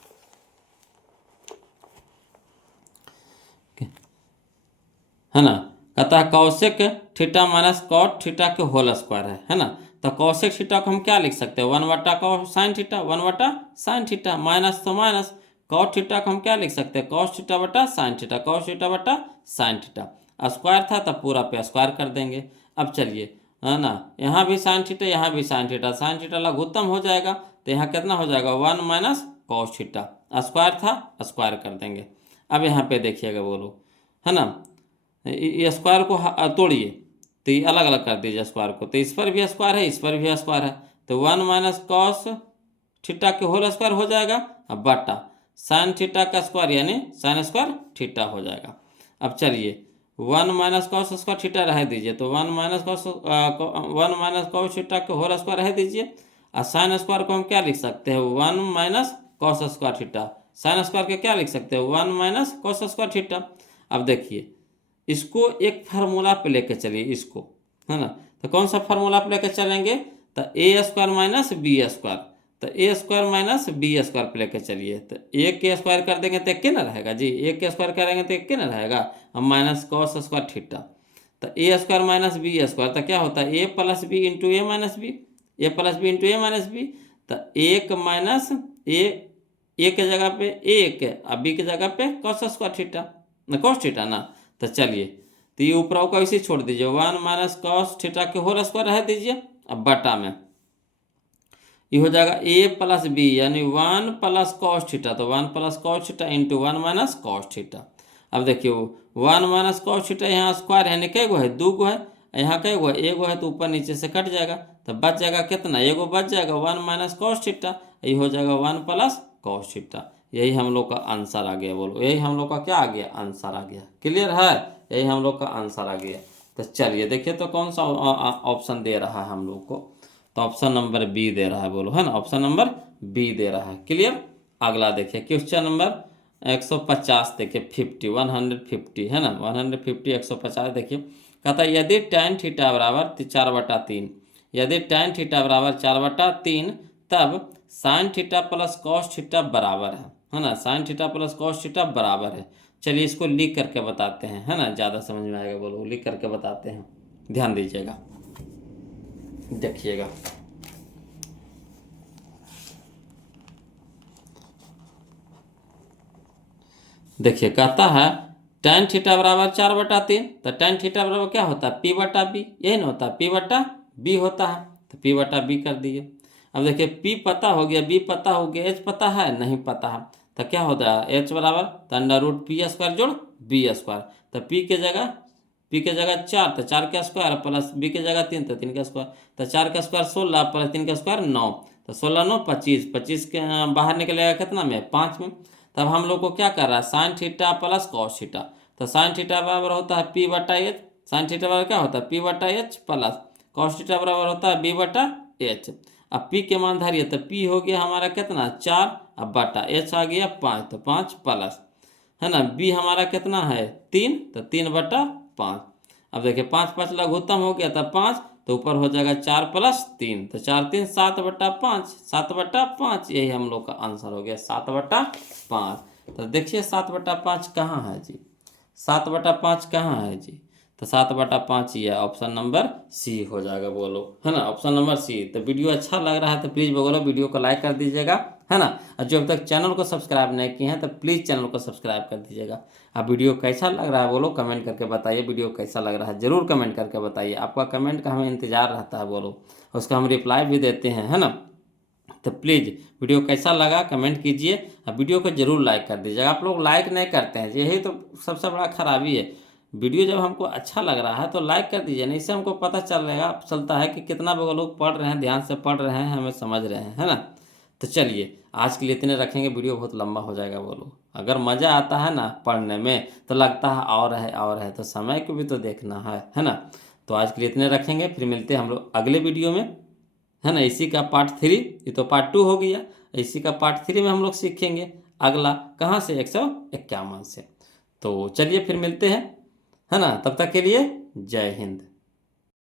है ना, कहता है cosec theta minus cot theta के होल स्क्वायर है ना। तो कौशिक थीटा को हम क्या लिख सकते हैं 1/cos sine theta, 1/sin theta minus तो माइनस कॉट थीटा को हम क्या लिख सकते हैं cos थीटा बटा साइन थीटा, cos थीटा बटा साइन थीटा, स्क्वायर था तब पूरा पे स्क्वायर कर देंगे। अब चलिए है ना, यहाँ भी साइन थीटा यहाँ भी साइन थीटा लघुत्तम हो जाएगा, तो यहाँ कितना हो जाएगा 1 माइनस cos थीटा, स्क्वायर था स्क्वायर कर देंगे। अब यहाँ पे देखिएगा बोलो है ना, ये स्क्वायर को तोड़िए तो ये अलग अलग कर दीजिए स्क्वायर को, तो इस पर भी स्क्वायर है इस पर भी स्क्वायर है, तो 1 माइनस कॉस थीटा के होल स्क्वायर हो जाएगा, अब बटा साइन थीटा का स्क्वायर यानी साइन स्क्वायर थीटा हो जाएगा। अब चलिए 1 माइनस कॉस स्क्वायर थीटा रह दीजिए, तो 1 माइनस कॉस थीटा के होल स्क्वायर रह दीजिए, और साइन स्क्वायर को हम क्या लिख सकते हैं 1 minus cos square theta, sine square के क्या लिख सकते हैं 1 माइनस कॉस स्क्वायर थीटा। अब देखिए इसको एक फार्मूला पे लेके चलिए इसको है ना, तो कौन सा फार्मूला पे लेके चलेंगे तो A square minus B square, तो A square minus B square पे लेके चलिए, तो ए के स्क्वायर कर देंगे तो एक के ना रहेगा जी, ए के स्क्वायर करेंगे तो एक के ना रहेगा, अब माइनस कॉस स्क्वायर थीटा, तो A square minus B square तो क्या होता है ए प्लस बी इंटू ए माइनस बी, ए प्लस बी इंटू ए माइनस बी, तो एक माइनस ए के जगह पे एक और बी के जगह पे कॉस स्क्वायर थीटा ना कॉस थीटा ना। तो चलिए तो ये ऊपर को ऐसे छोड़ दीजिए 1 माइनस कॉस थीटा के होल स्क्वायर रह दीजिए, अब बटा में ये हो जाएगा ए प्लस बी यानी 1 प्लस कॉस थीटा, तो 1 plus cos theta into 1 minus cos theta. अब देखिए 1 माइनस कॉस थीटा यहाँ स्क्वायर है, कै गो है 2 गो है, यहाँ कै गो है 1 गो है, तो ऊपर नीचे से कट जाएगा तो बच जाएगा कितना एगो बच जाएगा 1 माइनस कॉस थीटा, ये हो जाएगा 1 प्लस कॉस थीटा। यही हम लोग का आंसर आ गया, बोलो यही हम लोग का क्या आ गया आंसर आ गया। क्लियर है, यही हम लोग का आंसर आ गया। तो चलिए देखिए तो कौन सा ऑप्शन दे रहा है हम लोग को, तो ऑप्शन नंबर बी दे रहा है, बोलो है ना ऑप्शन नंबर बी दे रहा है। क्लियर। अगला देखिए क्वेश्चन नंबर 150 देखिए 150 है ना 150 150 देखिए कहता है यदि tan थीटा बराबर 4/3, यदि tan थीटा बराबर 4/3 तब sine theta plus cos theta बराबर है ना, sine theta plus cos theta बराबर है। चलिए इसको लिख करके बताते हैं, है ना, ज़्यादा समझ में आएगा। बोलो, लिख करके बताते हैं, ध्यान दीजिएगा, देखिएगा। देखिए कहता है tan थीटा बराबर 4/3, तो tan थीटा बराबर क्या होता है, P/B, यही ना होता है, P/B होता है, तो P/B कर दिए। अब देखिए P पता हो गया, B पता हो गया, H पता है, नहीं पता है, तो क्या होता है, H बराबर तो √P² जोड़ B², तो P के जगह 4, तो 4 का स्क्वायर प्लस B के जगह 3, तो 3 का स्क्वायर, तो 4 का स्क्वायर 16 प्लस 3 का स्क्वायर 9, तो 16 9 25, 25 के बाहर निकलेगा कितना में, 5 में। तब हम लोग को क्या कर रहा है, sine theta plus cos theta, तो साइन थीटा बराबर होता है P/H, साइन थीटा बराबर क्या होता है P/H प्लस कॉस थीटा बराबर होता है B/H। अब P के मान धरिए, तो P हो गया हमारा कितना 4, अब बटा H आ गया 5, तो 5 प्लस, है ना, B हमारा कितना है 3, तो 3/5। अब देखिए 5 5 लघुत्तम हो गया, तब 5, तो ऊपर हो जाएगा 4 + 3, तो 4 3 7/5, 7/5, यही हम लोग का आंसर हो गया 7/5। तो देखिए 7/5 कहाँ है जी, 7/5 कहाँ है जी, तो 7/5 ये ऑप्शन नंबर सी हो जाएगा। बोलो, है ना, ऑप्शन नंबर सी। तो वीडियो अच्छा लग रहा है तो प्लीज़ बोलो वीडियो को लाइक कर दीजिएगा, है ना, और जो अब तक चैनल को सब्सक्राइब नहीं किए हैं तो प्लीज़ चैनल को सब्सक्राइब कर दीजिएगा। अब वीडियो कैसा लग रहा है बोलो, कमेंट करके बताइए, वीडियो कैसा लग रहा है ज़रूर कमेंट करके बताइए, आपका कमेंट का हमें इंतज़ार रहता है। बोलो, उसका हम रिप्लाई भी देते हैं, है ना। तो प्लीज़ वीडियो कैसा लगा कमेंट कीजिए, और वीडियो को जरूर लाइक कर दीजिएगा। आप लोग लाइक नहीं करते हैं, यही तो सबसे बड़ा खराबी है। वीडियो जब हमको अच्छा लग रहा है तो लाइक कर दीजिए, नहीं, इससे हमको पता चलता है कि कितना लोग पढ़ रहे हैं, ध्यान से पढ़ रहे हैं, हमें समझ रहे हैं, है ना। तो चलिए आज के लिए इतने रखेंगे, वीडियो बहुत लंबा हो जाएगा। बोलो, अगर मज़ा आता है ना पढ़ने में तो लगता है और है, तो समय को भी तो देखना है ना। तो आज के लिए इतने रखेंगे, फिर मिलते हैं हम लोग अगले वीडियो में, है ना। इसी का पार्ट 3, ये तो पार्ट 2 हो गया, इसी का पार्ट 3 में हम लोग सीखेंगे अगला, कहाँ से, 151 से। तो चलिए फिर मिलते हैं, है ना, तब तक के लिए जय हिंद।